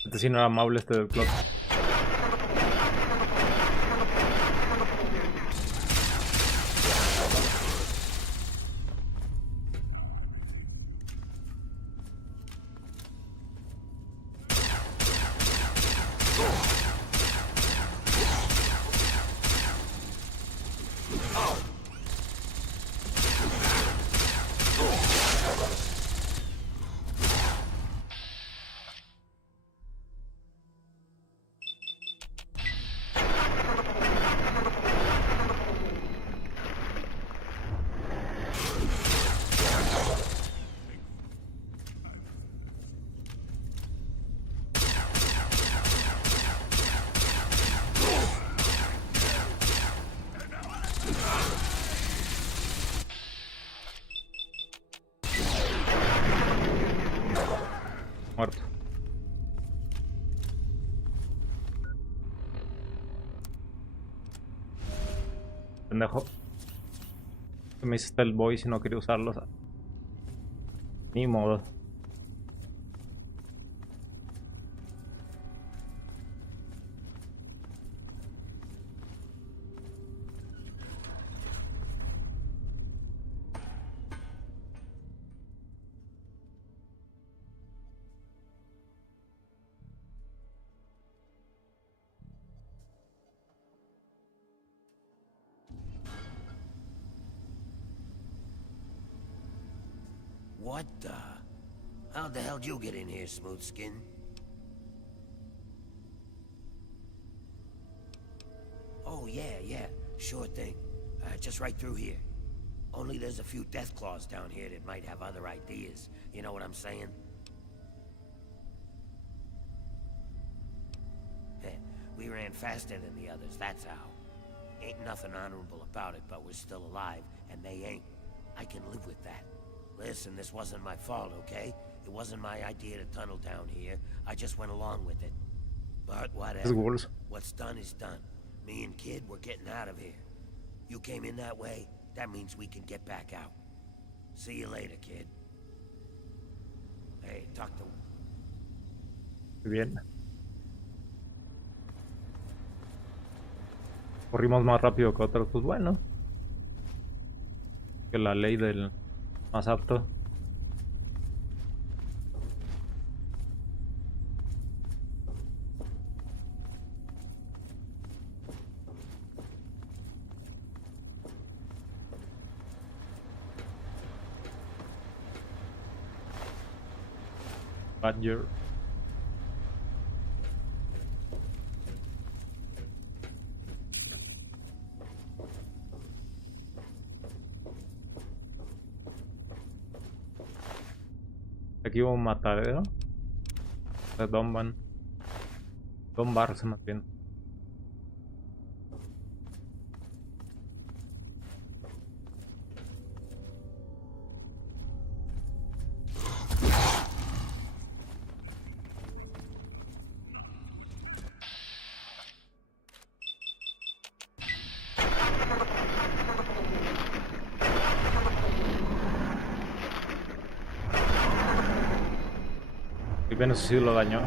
Este sí no era amable, este del clock. Muerto. Pendejo. Me hiciste el boy si no quería usarlos. Ni modo. What the? How the hell did you get in here, Smooth Skin? Oh, yeah, sure thing. Just right through here. Only there's a few death claws down here that might have other ideas. You know what I'm saying? We ran faster than the others, that's how. Ain't nothing honorable about it, but we're still alive, and they ain't. I can live with that. Listen, this wasn't my fault, okay? It wasn't my idea to tunnel down here. I just went along with it. But whatever. What's done is done. Me and Kid, we're getting out of here. You came in that way, that means we can get back out. See you later, Kid. Hey, talk to... Bien. Corrimos más rápido que otros, pues bueno. Que la ley del más apto. Badger. Aquí hubo un matadero de Don Barros más bien. Y bien, eso sí lo dañó.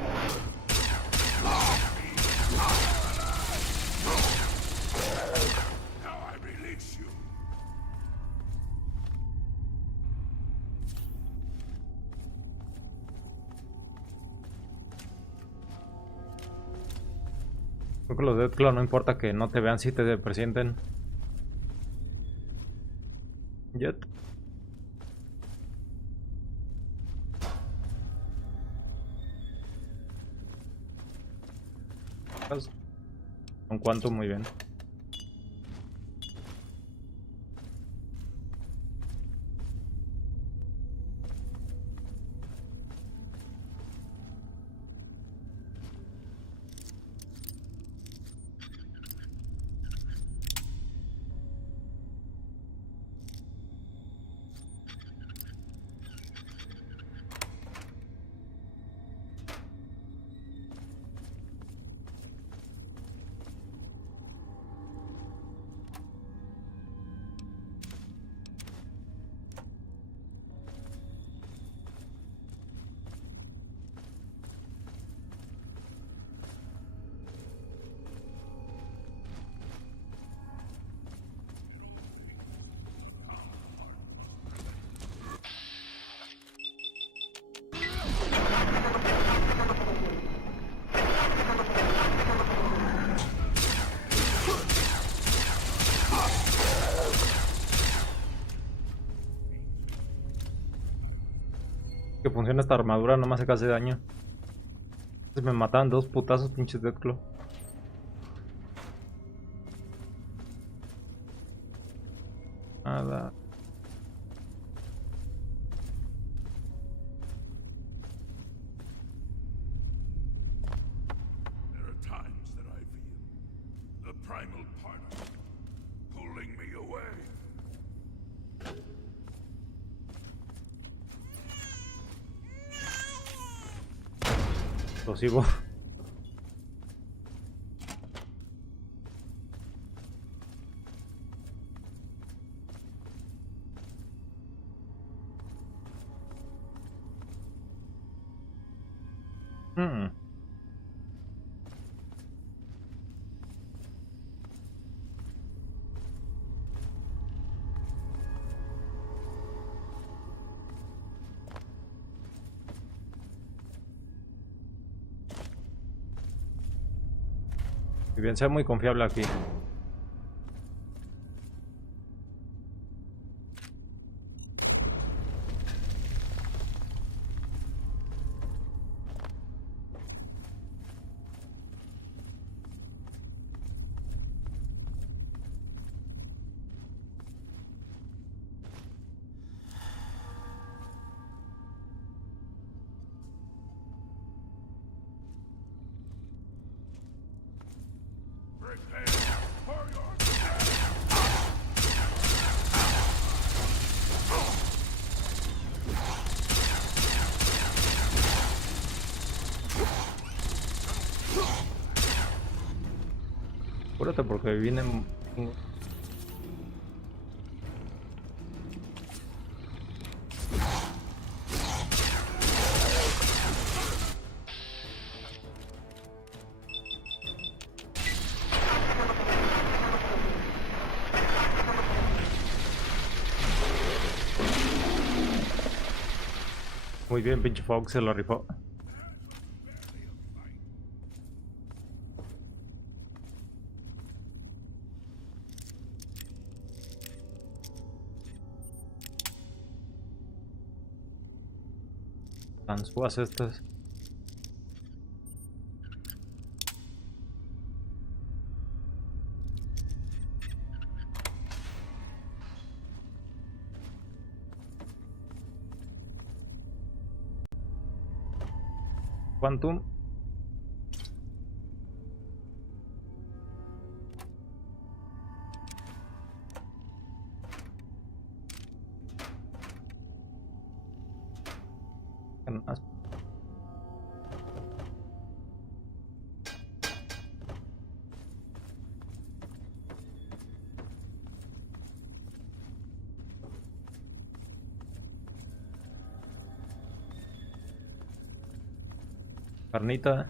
Creo que los Deathclaw no importa que no te vean si te presienten. Jet. Con cuánto, muy bien. Que funciona esta armadura, no me hace casi daño. Se me mataban dos putazos, pinches Deathclaw. Nada. There are times that I feel the primal part of me pulling me away. explosivo. Y bien, sea muy confiable aquí. Apúrate porque vienen... Muy bien, pinche Fox se lo rifó. Tanzúas estas. Quantum. Carnita.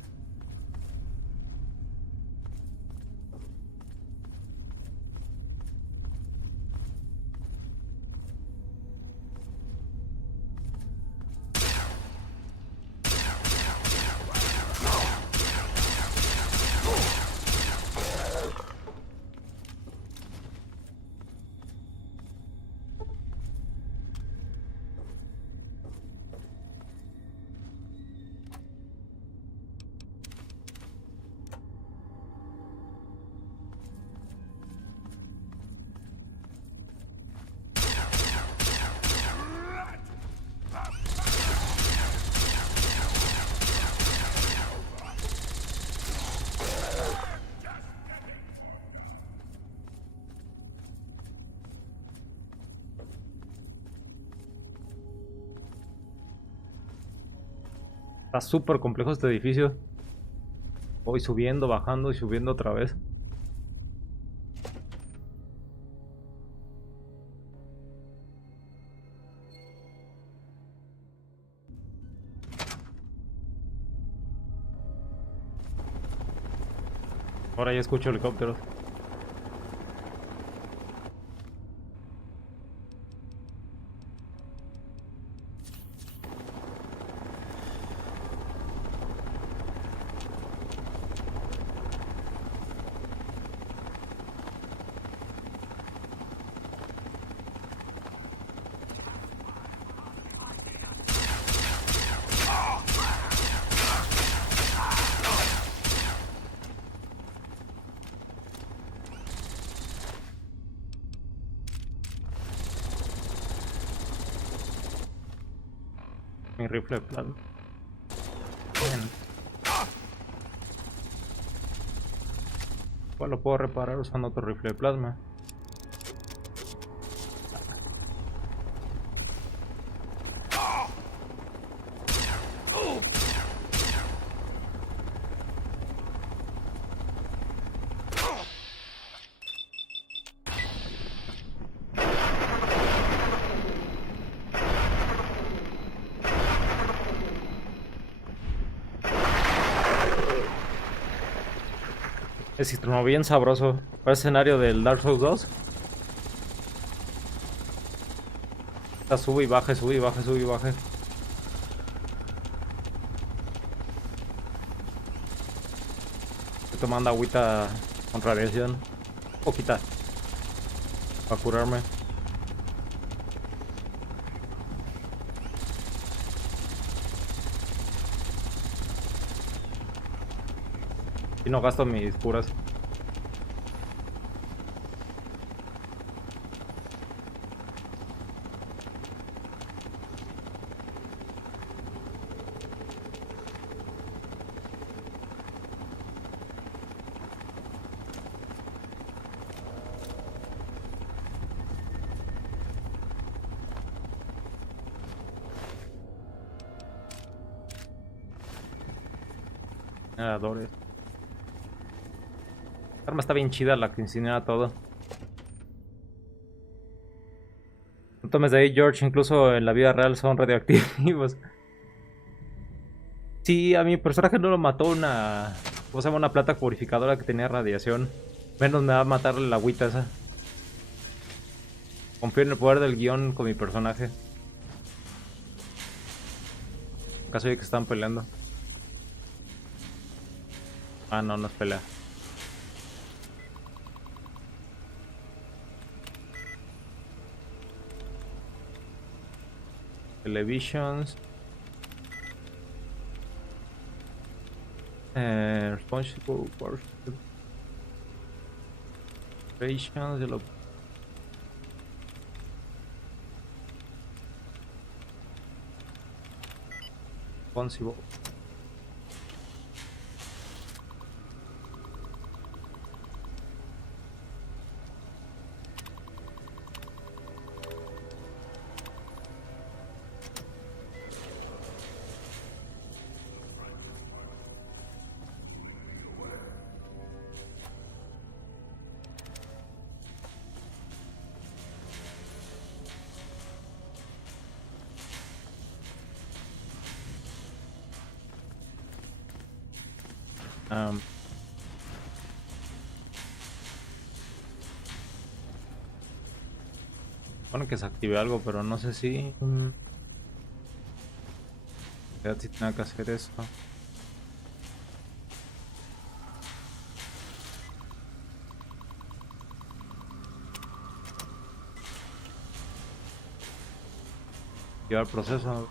Está súper complejo este edificio. Voy subiendo, bajando y subiendo otra vez. Ahora ya escucho helicópteros. Mi rifle de plasma. Bien. ¿Cuál lo puedo reparar usando otro rifle de plasma? Es estrenó bien sabroso. ¿Cuál escenario del Dark Souls 2? Está sube y baje, sube y baje, sube y baje. Estoy tomando agüita con radiación. Poquita. Para curarme. Y no gasto mis curas. Generadores. La arma está bien chida, la que incinera todo. No tomes de ahí, George, incluso en la vida real son radioactivos. Sí, a mi personaje no lo mató una... ¿Cómo se llama? Una plata purificadora que tenía radiación. Menos me va a matar la agüita esa. Confío en el poder del guión con mi personaje. En caso de que están peleando. Ah, no, no es pelea. Televisions. Responsible for operations. Responsible. Bueno, que se active algo, pero no sé si... Ya si tengo que hacer eso. Llevar proceso.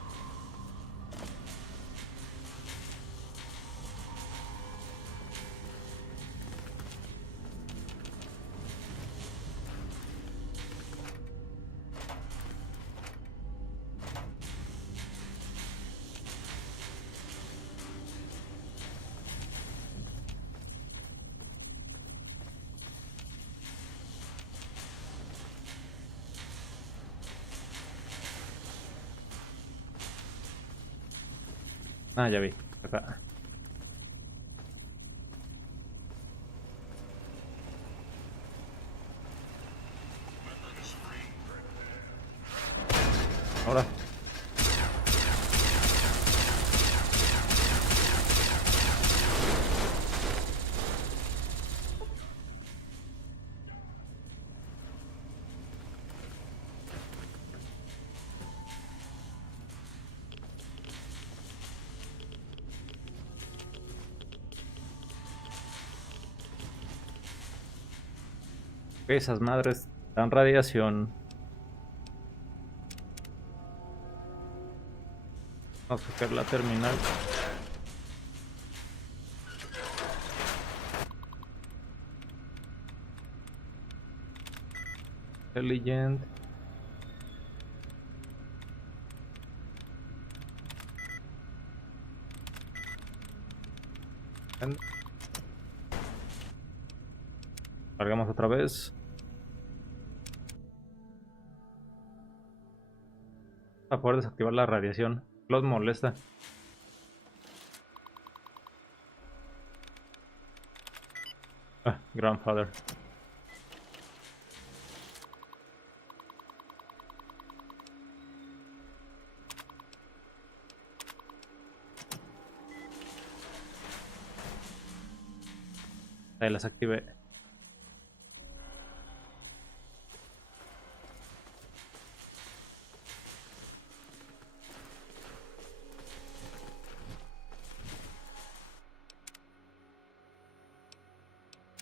Ah, ya vi. Acá. Ahora. Esas madres dan radiación. Vamos a coger la terminal. Intelligent. Cargamos otra vez. Para poder desactivar la radiación. Los molesta. Ah, grandfather. Ahí las activé.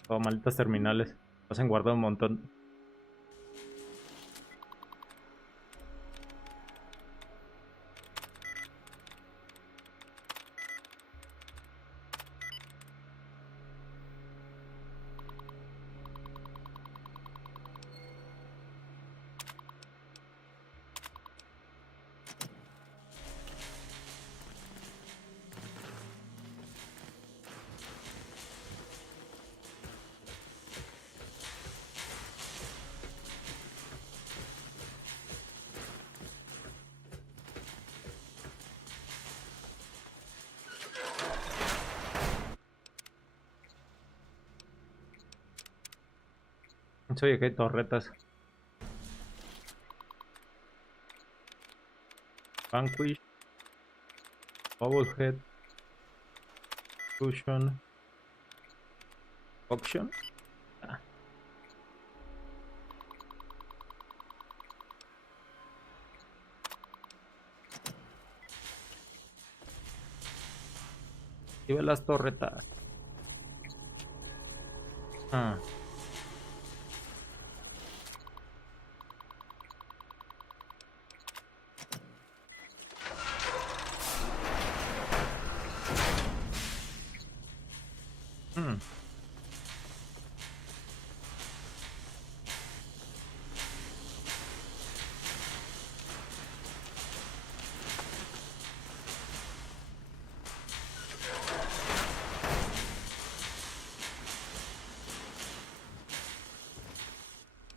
Oh, malditas terminales. Los han guardado un montón. Oye, que hay torretas. Vanquish. Bubblehead. Fusion. Auction. Ah. Y ve las torretas. Ah.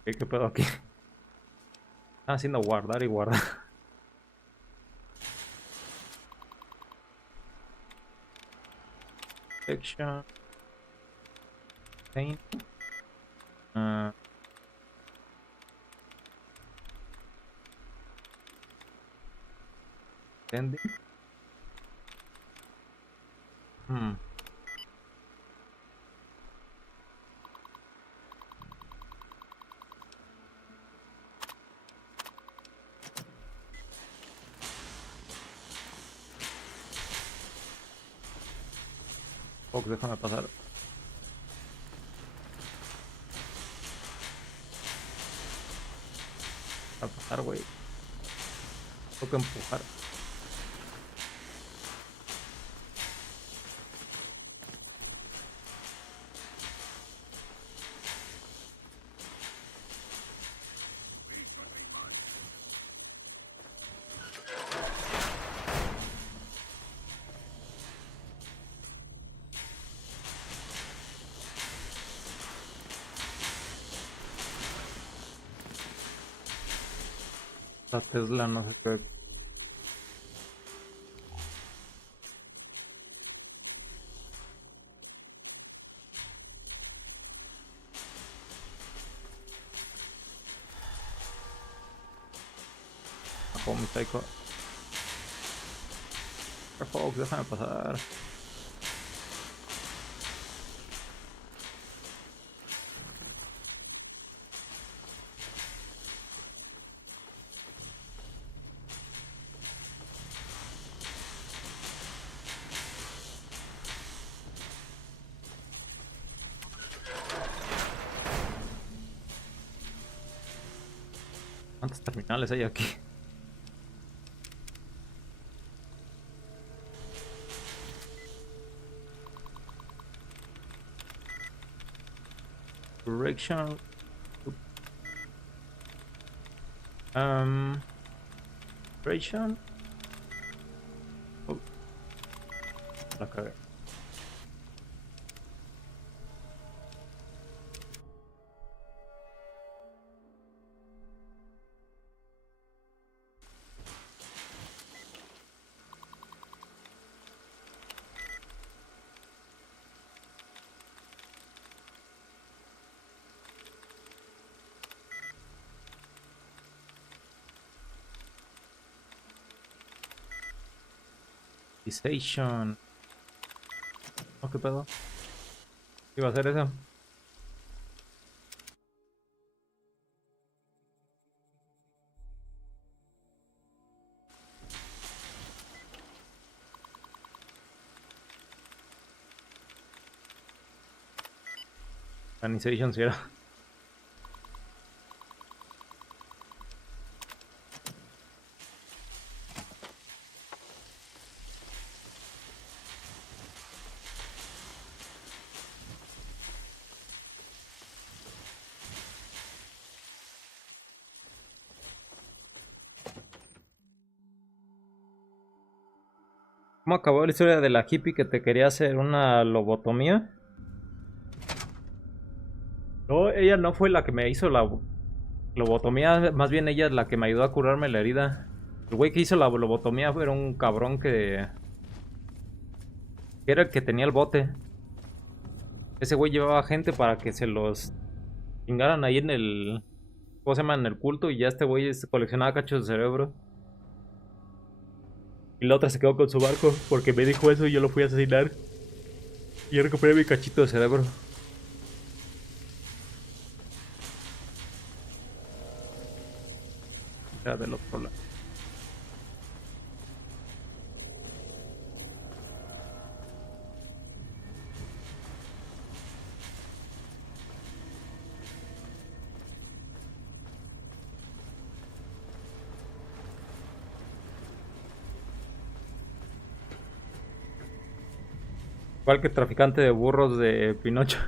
¿Qué pedo aquí? Están haciendo guardar y guardar. Section. Paint. Ending. Fox, déjame pasar. A pasar, güey. Tengo que empujar. La Tesla no sé qué. Bajo mi psycho. Fox, déjame pasar. ¿Cuántos terminales hay aquí? Direction. Direction. Oh. La cagué. Station. Oh, ¿qué pedo? Iba a hacer eso. Organization si era. ¿Cómo acabó la historia de la hippie que te quería hacer una lobotomía? No, ella no fue la que me hizo la lobotomía, más bien ella es la que me ayudó a curarme la herida. El güey que hizo la lobotomía era un cabrón que era el que tenía el bote. Ese güey llevaba gente para que se los chingaran ahí en el... ¿Cómo se llama? En el culto, y ya este güey coleccionaba cachos de cerebro. Y la otra se quedó con su barco porque me dijo eso y yo lo fui a asesinar. Y yo recuperé mi cachito de cerebro. Ya del otro lado. Igual que traficante de burros de Pinocho.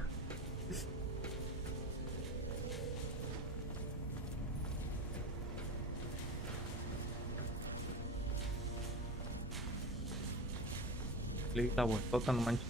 Le da vueltota, no manches.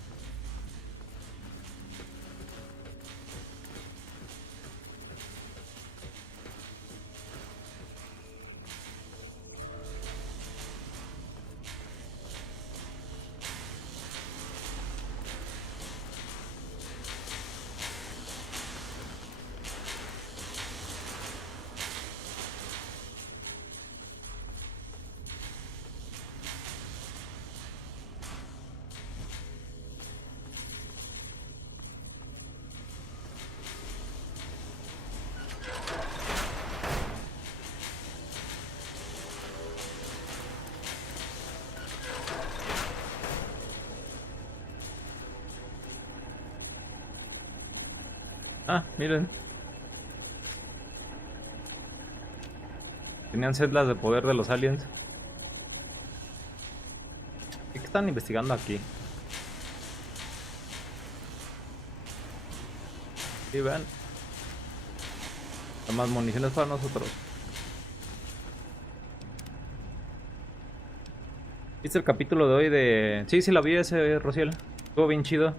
Ah, miren. Tenían celdas de poder de los aliens. ¿Qué están investigando aquí? Sí, vean. Hay más municiones para nosotros. ¿Viste el capítulo de hoy de...? Sí, la vi ese, Rociel. Estuvo bien chido.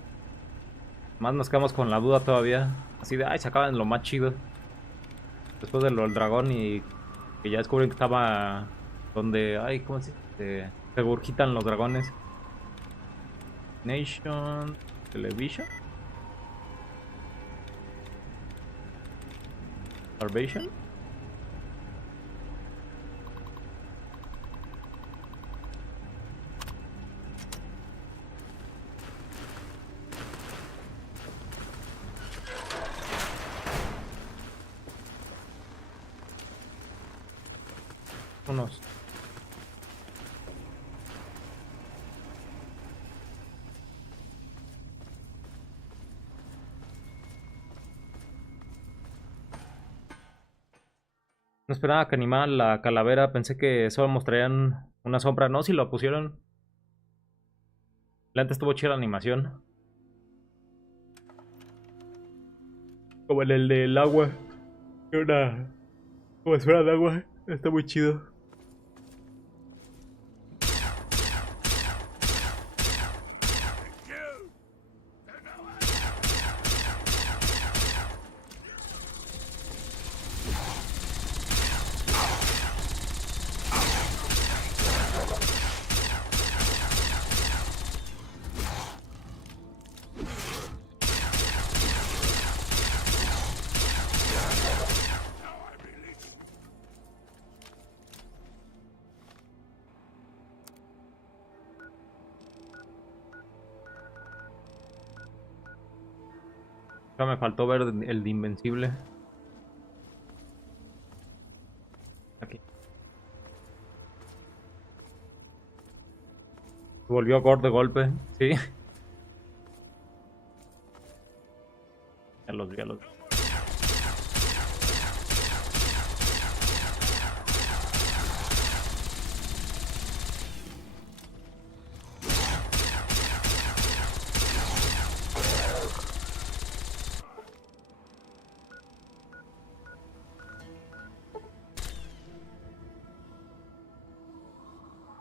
Más nos quedamos con la duda todavía. Así de, ay, se acaban lo más chido. Después de lo del dragón y que ya descubren que estaba donde, ay, ¿cómo se dice? Se regurgitan los dragones. Nation Television. Starvation. Unos. No esperaba que animaran la calavera, pensé que solo mostrarían una sombra, no, si lo pusieron. La antes estuvo chida la animación. Como en el del agua. Una... como esfera de agua, está muy chido. Ya me faltó ver el de Invencible. Aquí. Volvió Gord de golpe, sí. Ya los vi.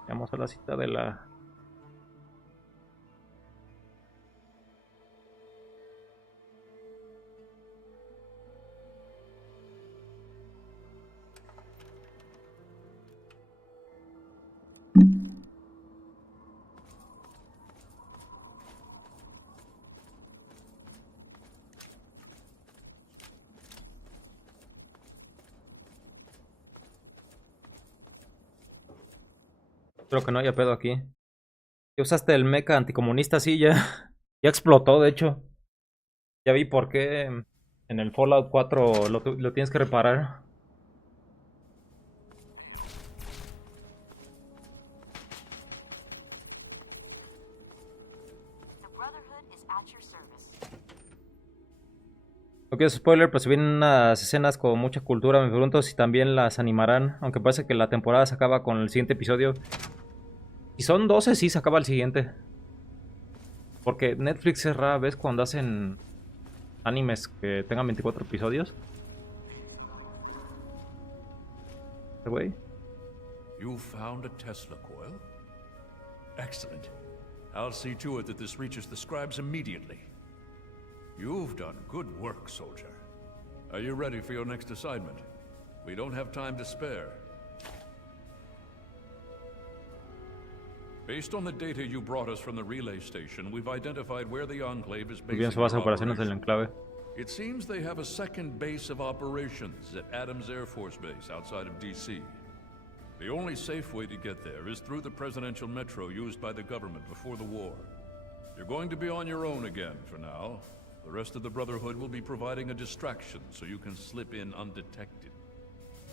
Vamos a la cita de la... Espero que no haya pedo aquí. Ya usaste el mecha anticomunista, sí, ya. Ya explotó, de hecho. Ya vi por qué en el Fallout 4 lo tienes que reparar. No quiero spoiler, pero se vienen unas escenas con mucha cultura. Me pregunto si también las animarán. Aunque parece que la temporada se acaba con el siguiente episodio. Si son 12, sí se acaba el siguiente. Porque Netflix es rara vez cuando hacen animes que tengan 24 episodios. Güey. You found a Tesla coil? Excellent. I'll see to it that this reaches the scribes immediately. You've done good work, soldier. Are you ready for your next assignment? We don't have time to spare. Based on the data you brought us from the relay station, we've identified where the Enclave is based. It seems they have a second base of operations at Adams Air Force Base outside of D.C. The only safe way to get there is through the presidential metro used by the government before the war. You're going to be on your own again for now. The rest of the Brotherhood will be providing a distraction so you can slip in undetected.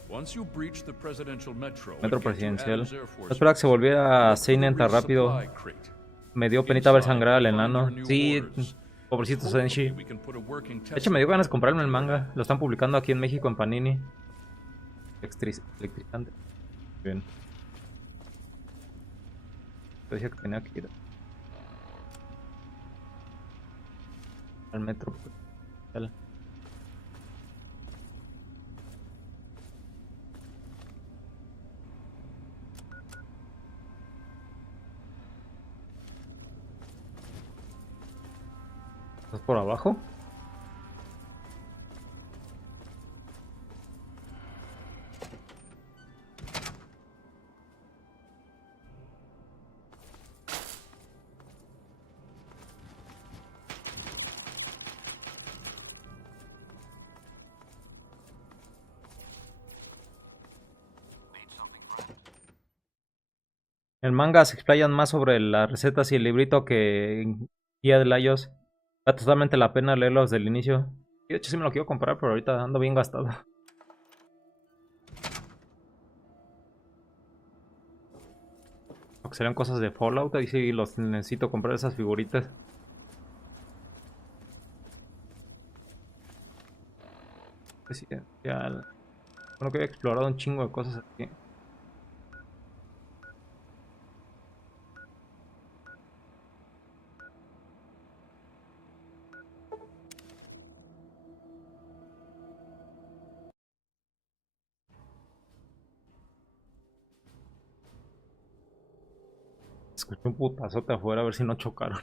Once you breach the presidential metro presidencial. No esperaba que se volviera Seinen tan rápido. Me dio penita ver sangrar al enano. Sí, pobrecito Senshi. De hecho, me dio ganas de comprarme el manga. Lo están publicando aquí en México en Panini. Electrizante. Bien. Yo dije que tenía que ir al metro. ¿Estás por abajo? El manga se explayan más sobre las recetas y el librito que en Guía de Layos. Vale totalmente la pena leerlos desde el inicio. De hecho sí me lo quiero comprar, pero ahorita ando bien gastado. Porque serían cosas de Fallout, ahí sí los necesito comprar esas figuritas. Sí, ya, bueno que he explorado un chingo de cosas aquí. Escuché un putazote afuera a ver si no chocaron.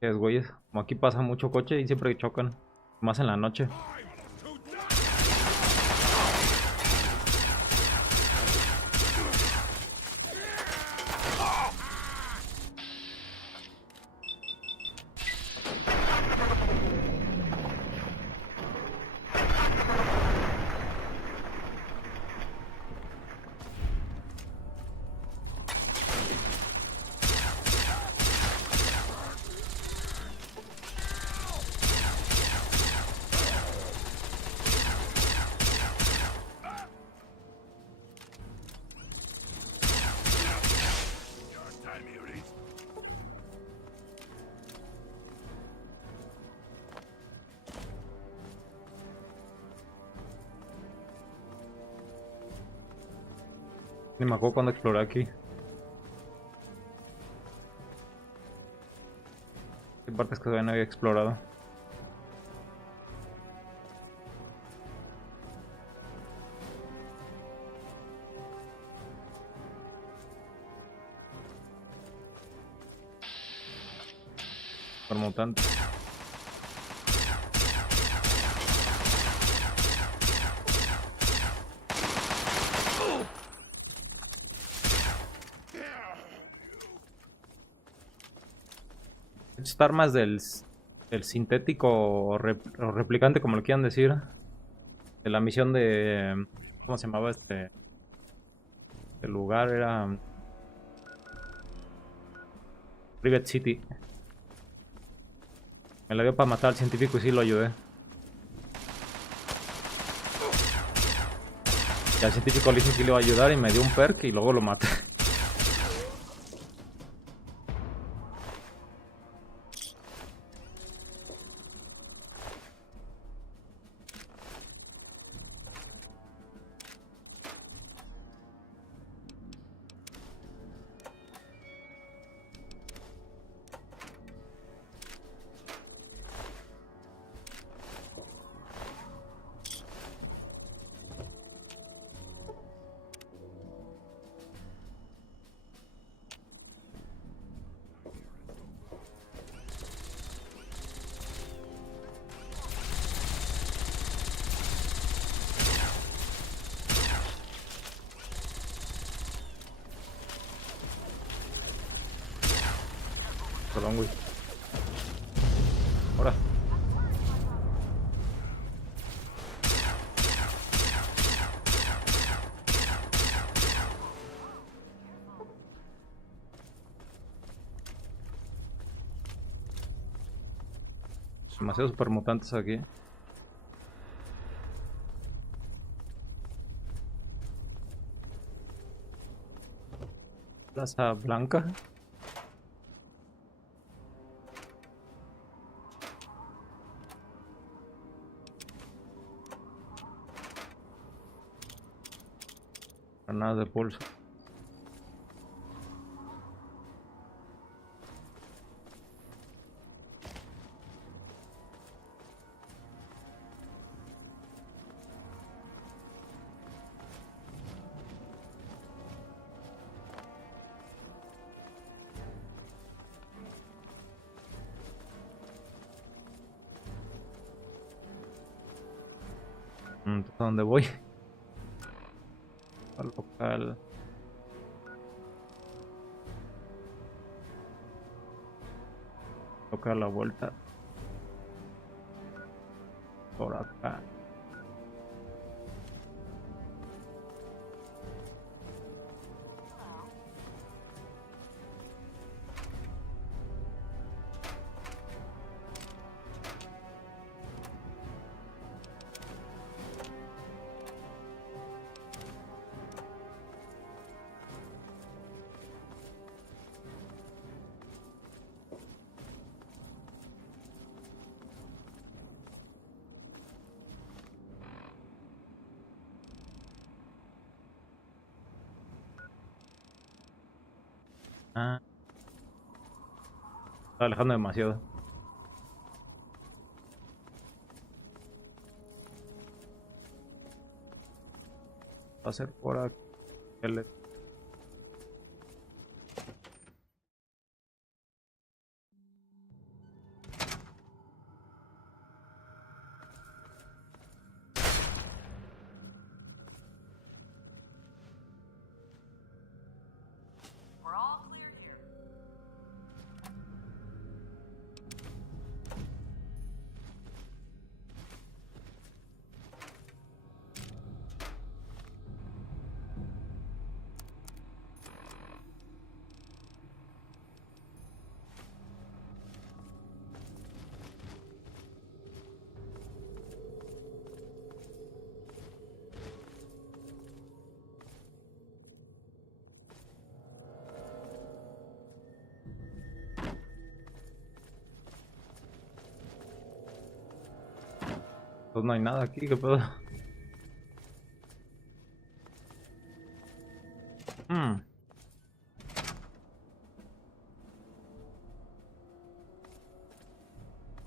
Es güeyes, como aquí pasa mucho coche y siempre chocan. Más en la noche. Ni me acuerdo cuando exploré aquí. Hay partes que todavía no había explorado. Por mutante. Estas armas del sintético o replicante, como lo quieran decir, de la misión de... ¿Cómo se llamaba este? El lugar era... Rivet City. Me la dio para matar al científico y sí lo ayudé. Y al científico le dije que le iba a ayudar y me dio un perk y luego lo maté. Perdón, güey. Ahora. Demasiados supermutantes aquí. Plaza Blanca. Granadas de pulso. ¿A dónde voy? Al local. Toca la vuelta. Por acá. Ah. Está alejando demasiado. Va a ser por aquí. Pues no hay nada aquí, ¿qué pedo?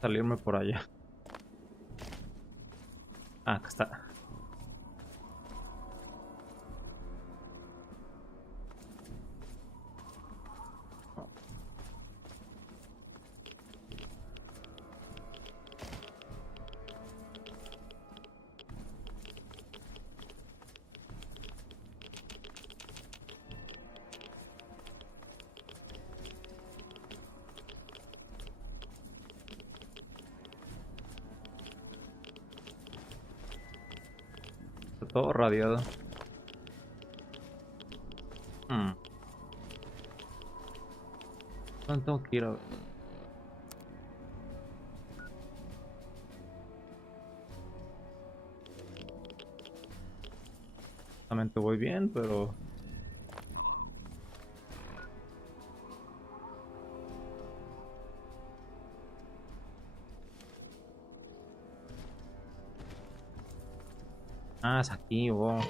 Salirme por allá. Ah, acá está. Todo radiado. ¿Dónde tengo que ir a ver? Realmente voy bien, pero... Ah, es aquí, wow. No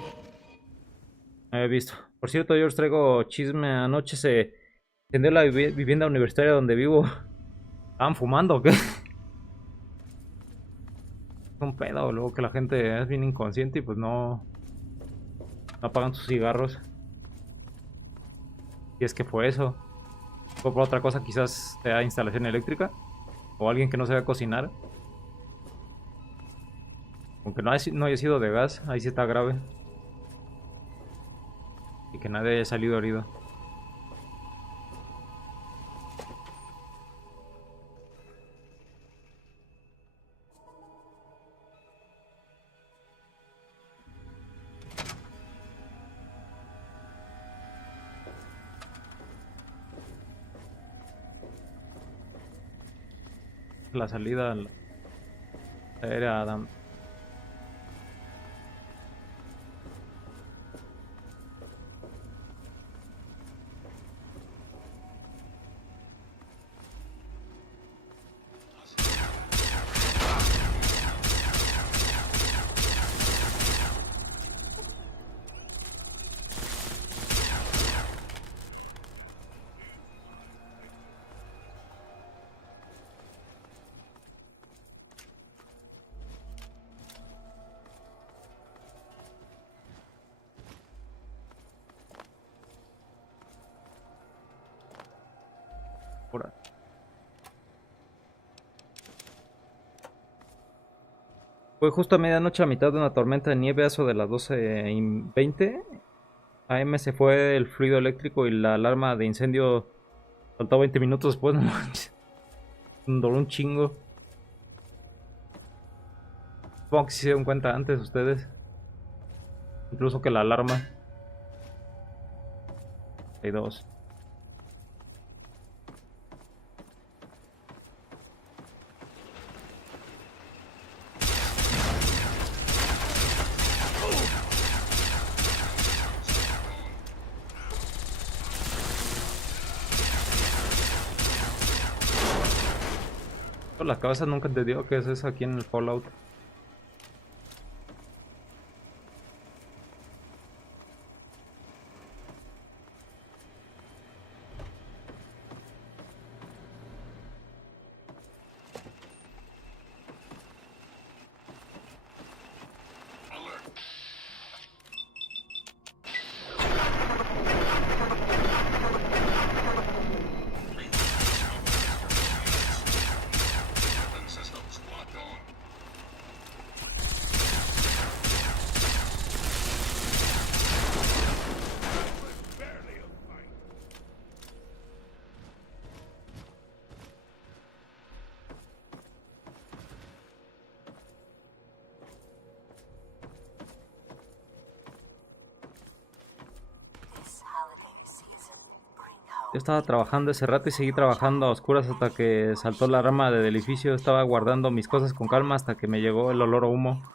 había visto. Por cierto, yo os traigo chisme. Anoche se incendió la vivienda universitaria donde vivo. ¿Estaban fumando o qué? Es un pedo, luego que la gente es bien inconsciente y pues no apagan sus cigarros. Y es que fue eso. Fue por otra cosa, quizás sea instalación eléctrica. O alguien que no sabe cocinar. Aunque no haya sido de gas, ahí sí está grave. Y que nadie haya salido herido. La salida aérea Adam. Fue justo a medianoche a mitad de una tormenta de nieve, a eso de las 12:20 AM se fue el fluido eléctrico y la alarma de incendio saltó 20 minutos después. No manches. Duró un chingo. Supongo que si se dieron cuenta antes ustedes. Incluso que la alarma. Hay dos. La cabeza nunca entendió qué es eso aquí en el Fallout. Yo estaba trabajando ese rato y seguí trabajando a oscuras hasta que saltó la rama del edificio. Estaba guardando mis cosas con calma hasta que me llegó el olor a humo.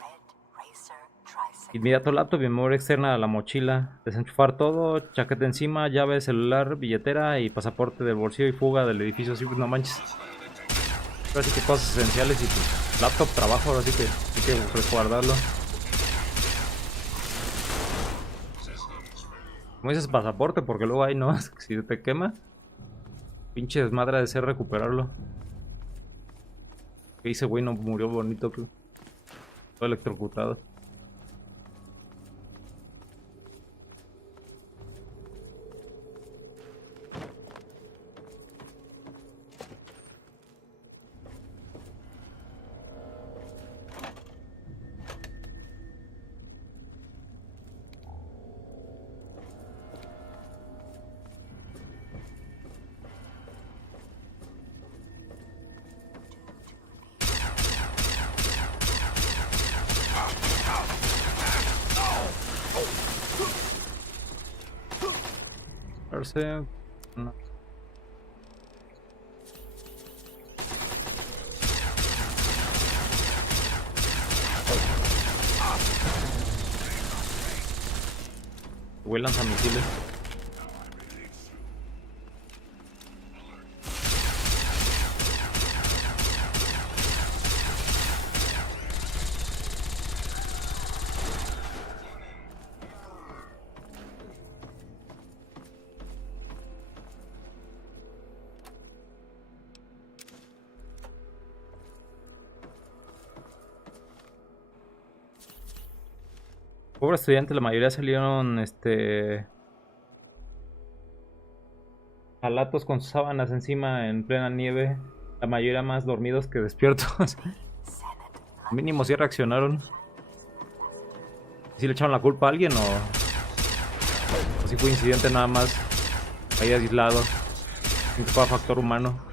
Inmediato laptop y memoria externa a la mochila. Desenchufar todo, chaqueta encima, llave, celular, billetera y pasaporte del bolsillo y fuga del edificio. Así pues no manches. Ahora sí que cosas esenciales y pues laptop, trabajo, ahora sí que hay que resguardarlo. Como dices pasaporte, porque luego ahí no, si te quema, pinche desmadre de ser recuperarlo. Ese güey no murió bonito, todo electrocutado. No. Güey lanza misiles. Pobre estudiante, la mayoría salieron jalatos con sus sábanas encima en plena nieve. La mayoría más dormidos que despiertos. Mínimo sí reaccionaron. ¿Sí le echaron la culpa a alguien o si fue incidente nada más ahí aislado? Sin que fuera factor humano.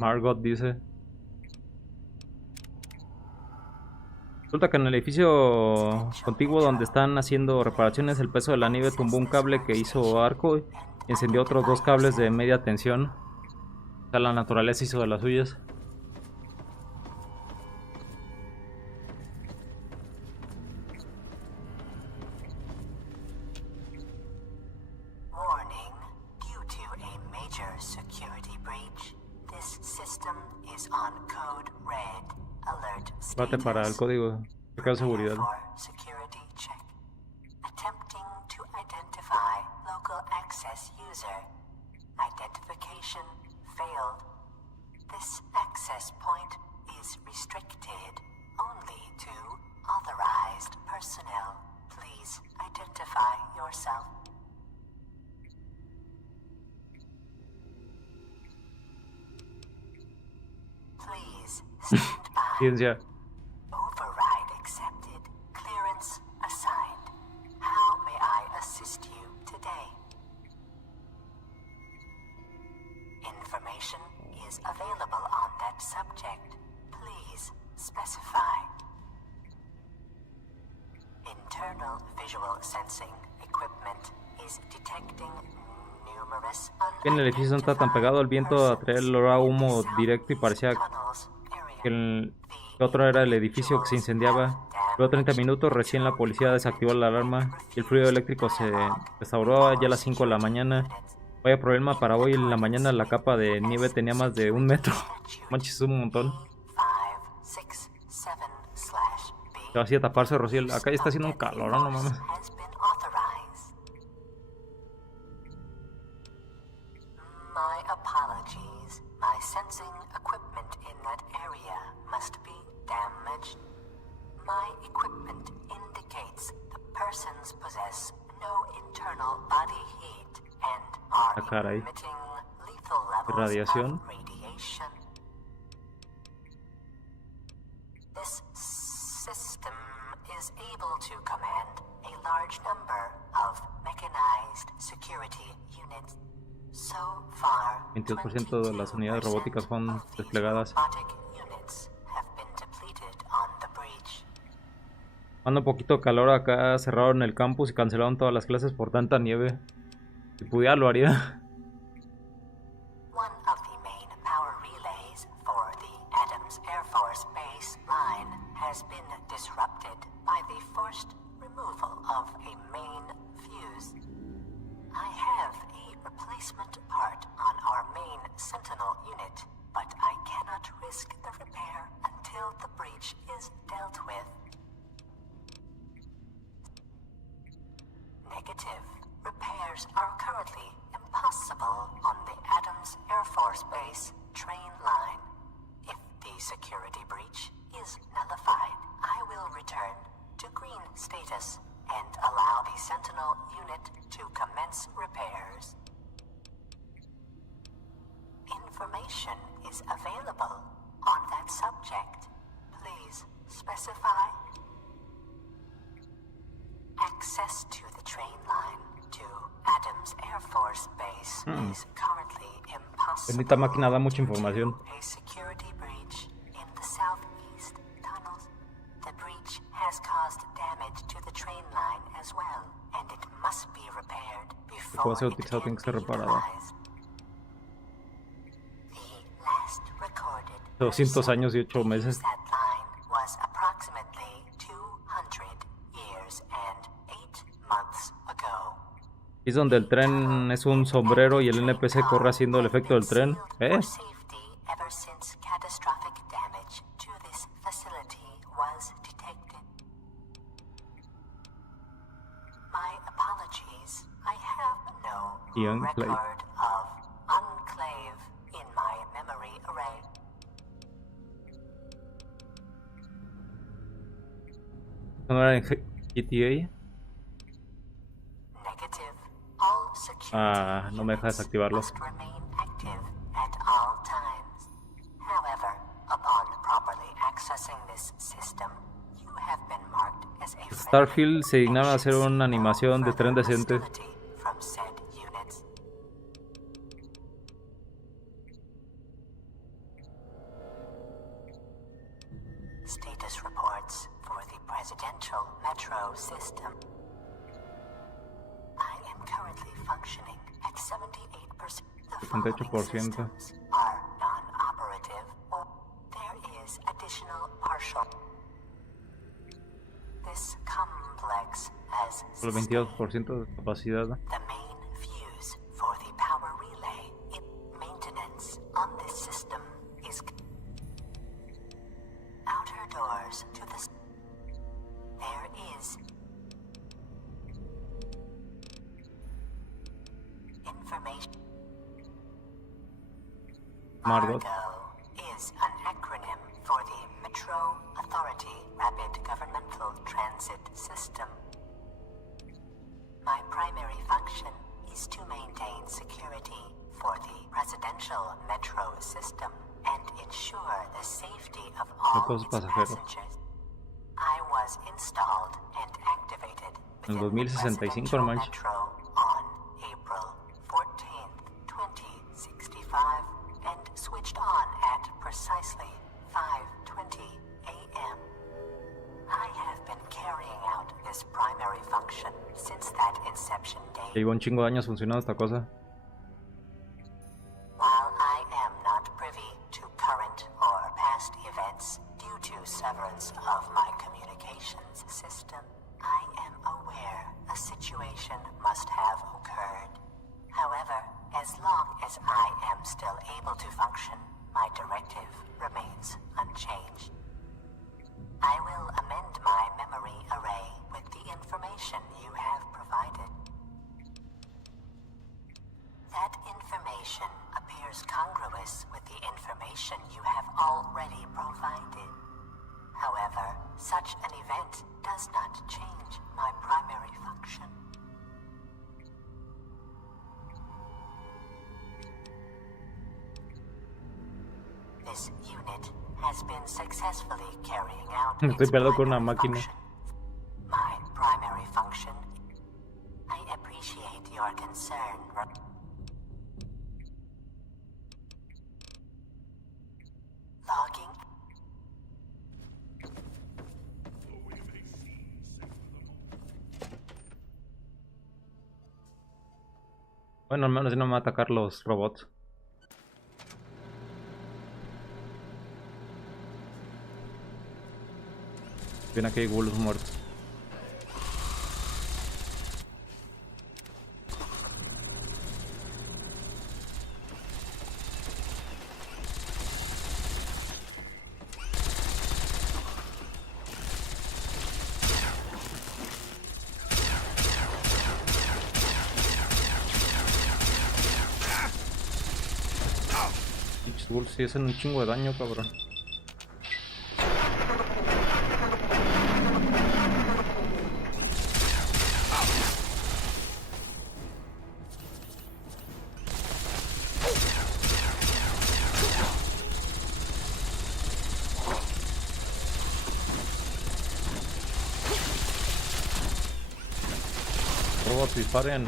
Margot dice. Resulta que en el edificio contiguo donde están haciendo reparaciones, el peso de la nieve tumbó un cable que hizo arco y encendió otros 2 cables de media tensión. O sea, la naturaleza hizo de las suyas. Bate para el código de seguridad. Ciencia. En el edificio no está tan pegado, el viento atraía el olor a humo directo y parecía que el otro era el edificio que se incendiaba. Luego 30 minutos, recién la policía desactivó la alarma y el fluido eléctrico se restauró ya a las 5 de la mañana. Vaya problema para hoy en la mañana, la capa de nieve tenía más de 1 metro. Manches, un montón. Se va así a taparse, Rociel. Acá ya está haciendo un calor, no mames. Ah, caray. Radiación. El 22% de las unidades robóticas fueron desplegadas. Anda un poquito de calor acá, cerraron el campus y cancelaron todas las clases por tanta nieve. Si pudiera lo haría. been disrupted by the forced removal of a main fuse. I have a replacement part on our main Sentinel unit, but I cannot risk the repair until the breach is dealt with. Negative. Repairs are currently impossible on the Adams Air Force Base train line. If the security breach is nullified, I will return to green status and allow the Sentinel unit to commence repairs. Information is available on that subject. Please specify. Access to the train line to Adams Air Force Base is currently impossible. Esta máquina da mucha información. A security breach in the southeast tunnels. The breach has caused damage to the train line as well, and it must be repaired before Puede ser utilizado, tiene que ser reparada. 200 años y 8 meses. Was approximately 200 years and 8 months ago. Es donde el tren es un sombrero y el NPC corre haciendo el efecto del tren. Ever since catastrophic damage to this facility was detected. My apologies. I have no record of Enclave in my memory array. ¿No era en GTA? Ah, no me deja desactivarlo. Starfield se dignaron a hacer una animación de tren decente. Status reports for the presidential metro system. I am currently functioning at 78%. The following systems are non-operative, or there is additional partial. This complex has Solo 22% de capacidad. the main fuse for the power relay in maintenance on this system is outer doors to the there is information. Margot is an acronym for the Metro Authority Rapid Governmental Transit System. My primary function is to maintain security for the residential metro system and ensure the safety of all its passengers. I was installed and activated En within the 2065, residential no manches. metro on April 14th, 2065, and switched on at precisely 5:20 a.m. I have been carrying out this primary function since that inception date. Llevo un chingo de años funcionando esta cosa. While I am not privy to current or past events due to severance of my communications system, I am aware a situation must have occurred. However, as long as I am still able to function, my directive remains unchanged. I will amend my memory array with the information you have provided. That information appears congruous with the information you have already provided. However, such an event does not change my primary function. This unit has been successfully carrying out Estoy its peleado con una primary máquina. function. My primary function. I appreciate your concern. Logging. Bueno, al menos no me van a atacar los robots. Viene aquí hay ghouls muertos. Pinches ghouls sí hacen un chingo de daño, cabrón. Robots disparen.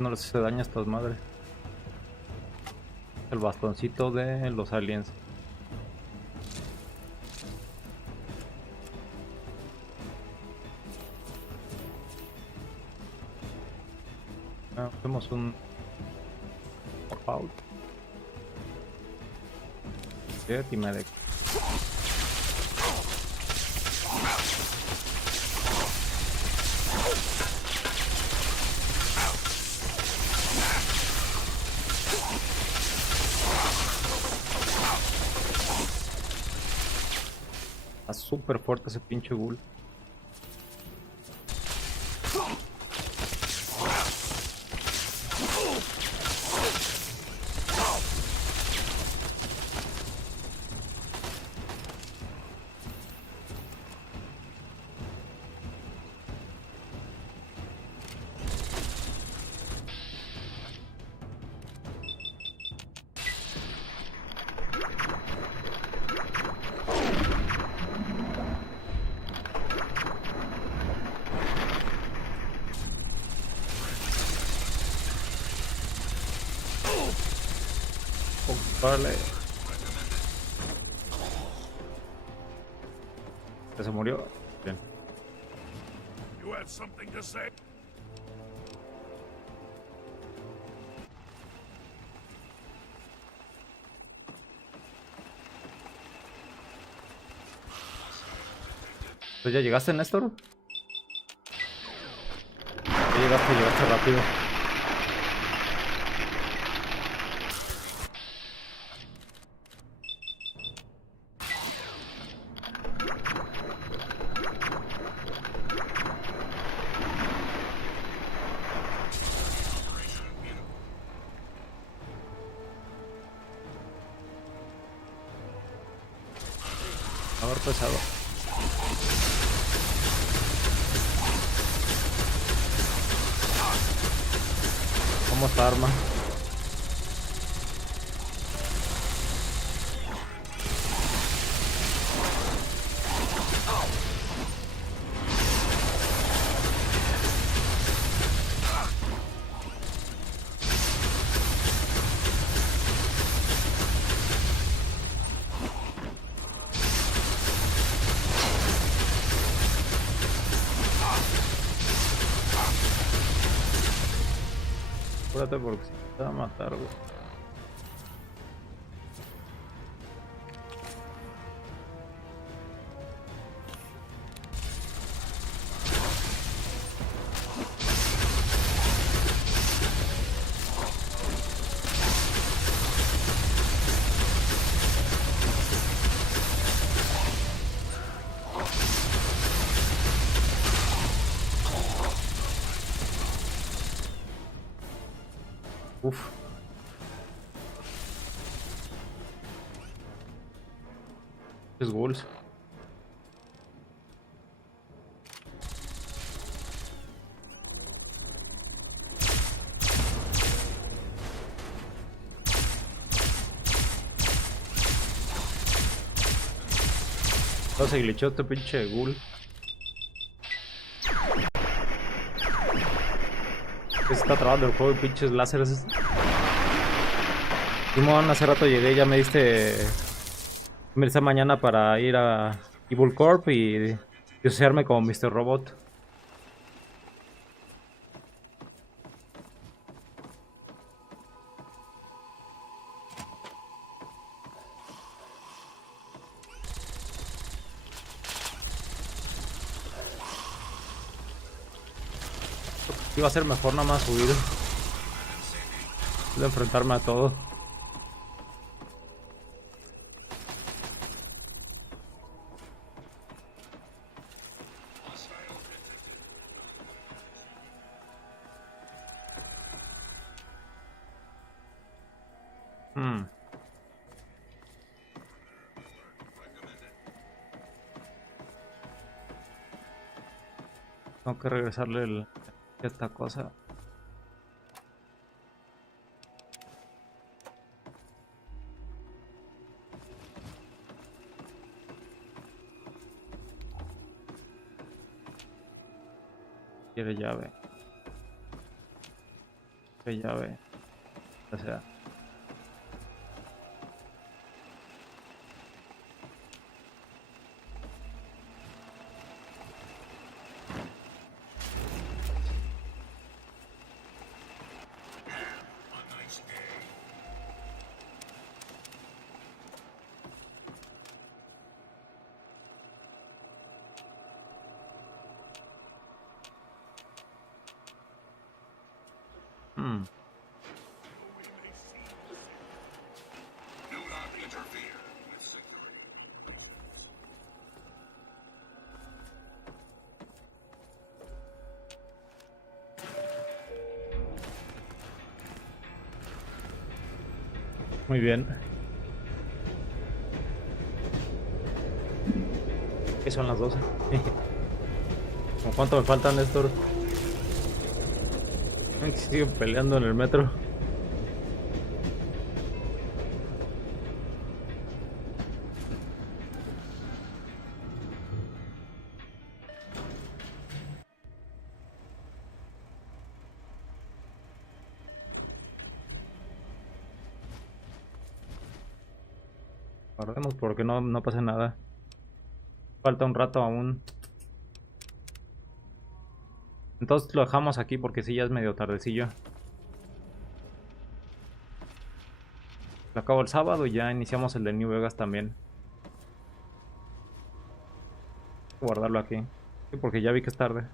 No les hace daño a estas madres. El bastoncito de los aliens. Hacemos un pop out. Y medic. Está súper fuerte ese pinche ghoul. Vale. ¿Ya se murió? Bien. You have something to say? ¿Pues ya llegaste, Néstor? Ya llegaste rápido. Haber pesado. ¿Cómo está arma? Apúrate porque si te va a matar, güey. Uf. Es ghouls. No se glitchó este pinche ghoul. Se está trabando el juego, pinches láseres. Simón, hace rato llegué, ya me diste esta mañana para ir a Evil Corp y asociarme como Mr. Robot. Iba a ser mejor nada más huir de enfrentarme a todo. Tengo que regresarle esta cosa. Quiere llave. ¿Qué llave? O sea. Muy bien. ¿Qué son las 12? ¿Cómo cuánto me faltan, Néstor? Siguen peleando en el metro. Guardemos porque no pasa nada. Falta un rato aún. Entonces lo dejamos aquí porque sí, ya es medio tardecillo. Lo acabo el sábado y ya iniciamos el de New Vegas también. Voy a guardarlo aquí. Sí, porque ya vi que es tarde.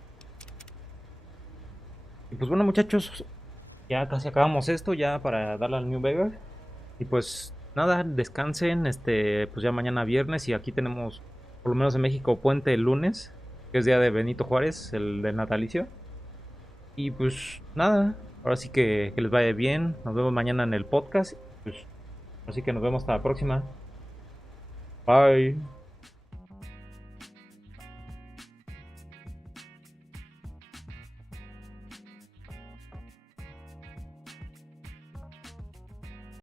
Y pues bueno, muchachos, ya casi acabamos esto ya para darle al New Vegas. Y pues nada, descansen, pues ya mañana viernes y aquí tenemos, por lo menos en México, puente el lunes, que es día de Benito Juárez, el de natalicio. Y pues nada, ahora sí que les vaya bien, nos vemos mañana en el podcast, pues así que nos vemos hasta la próxima. Bye.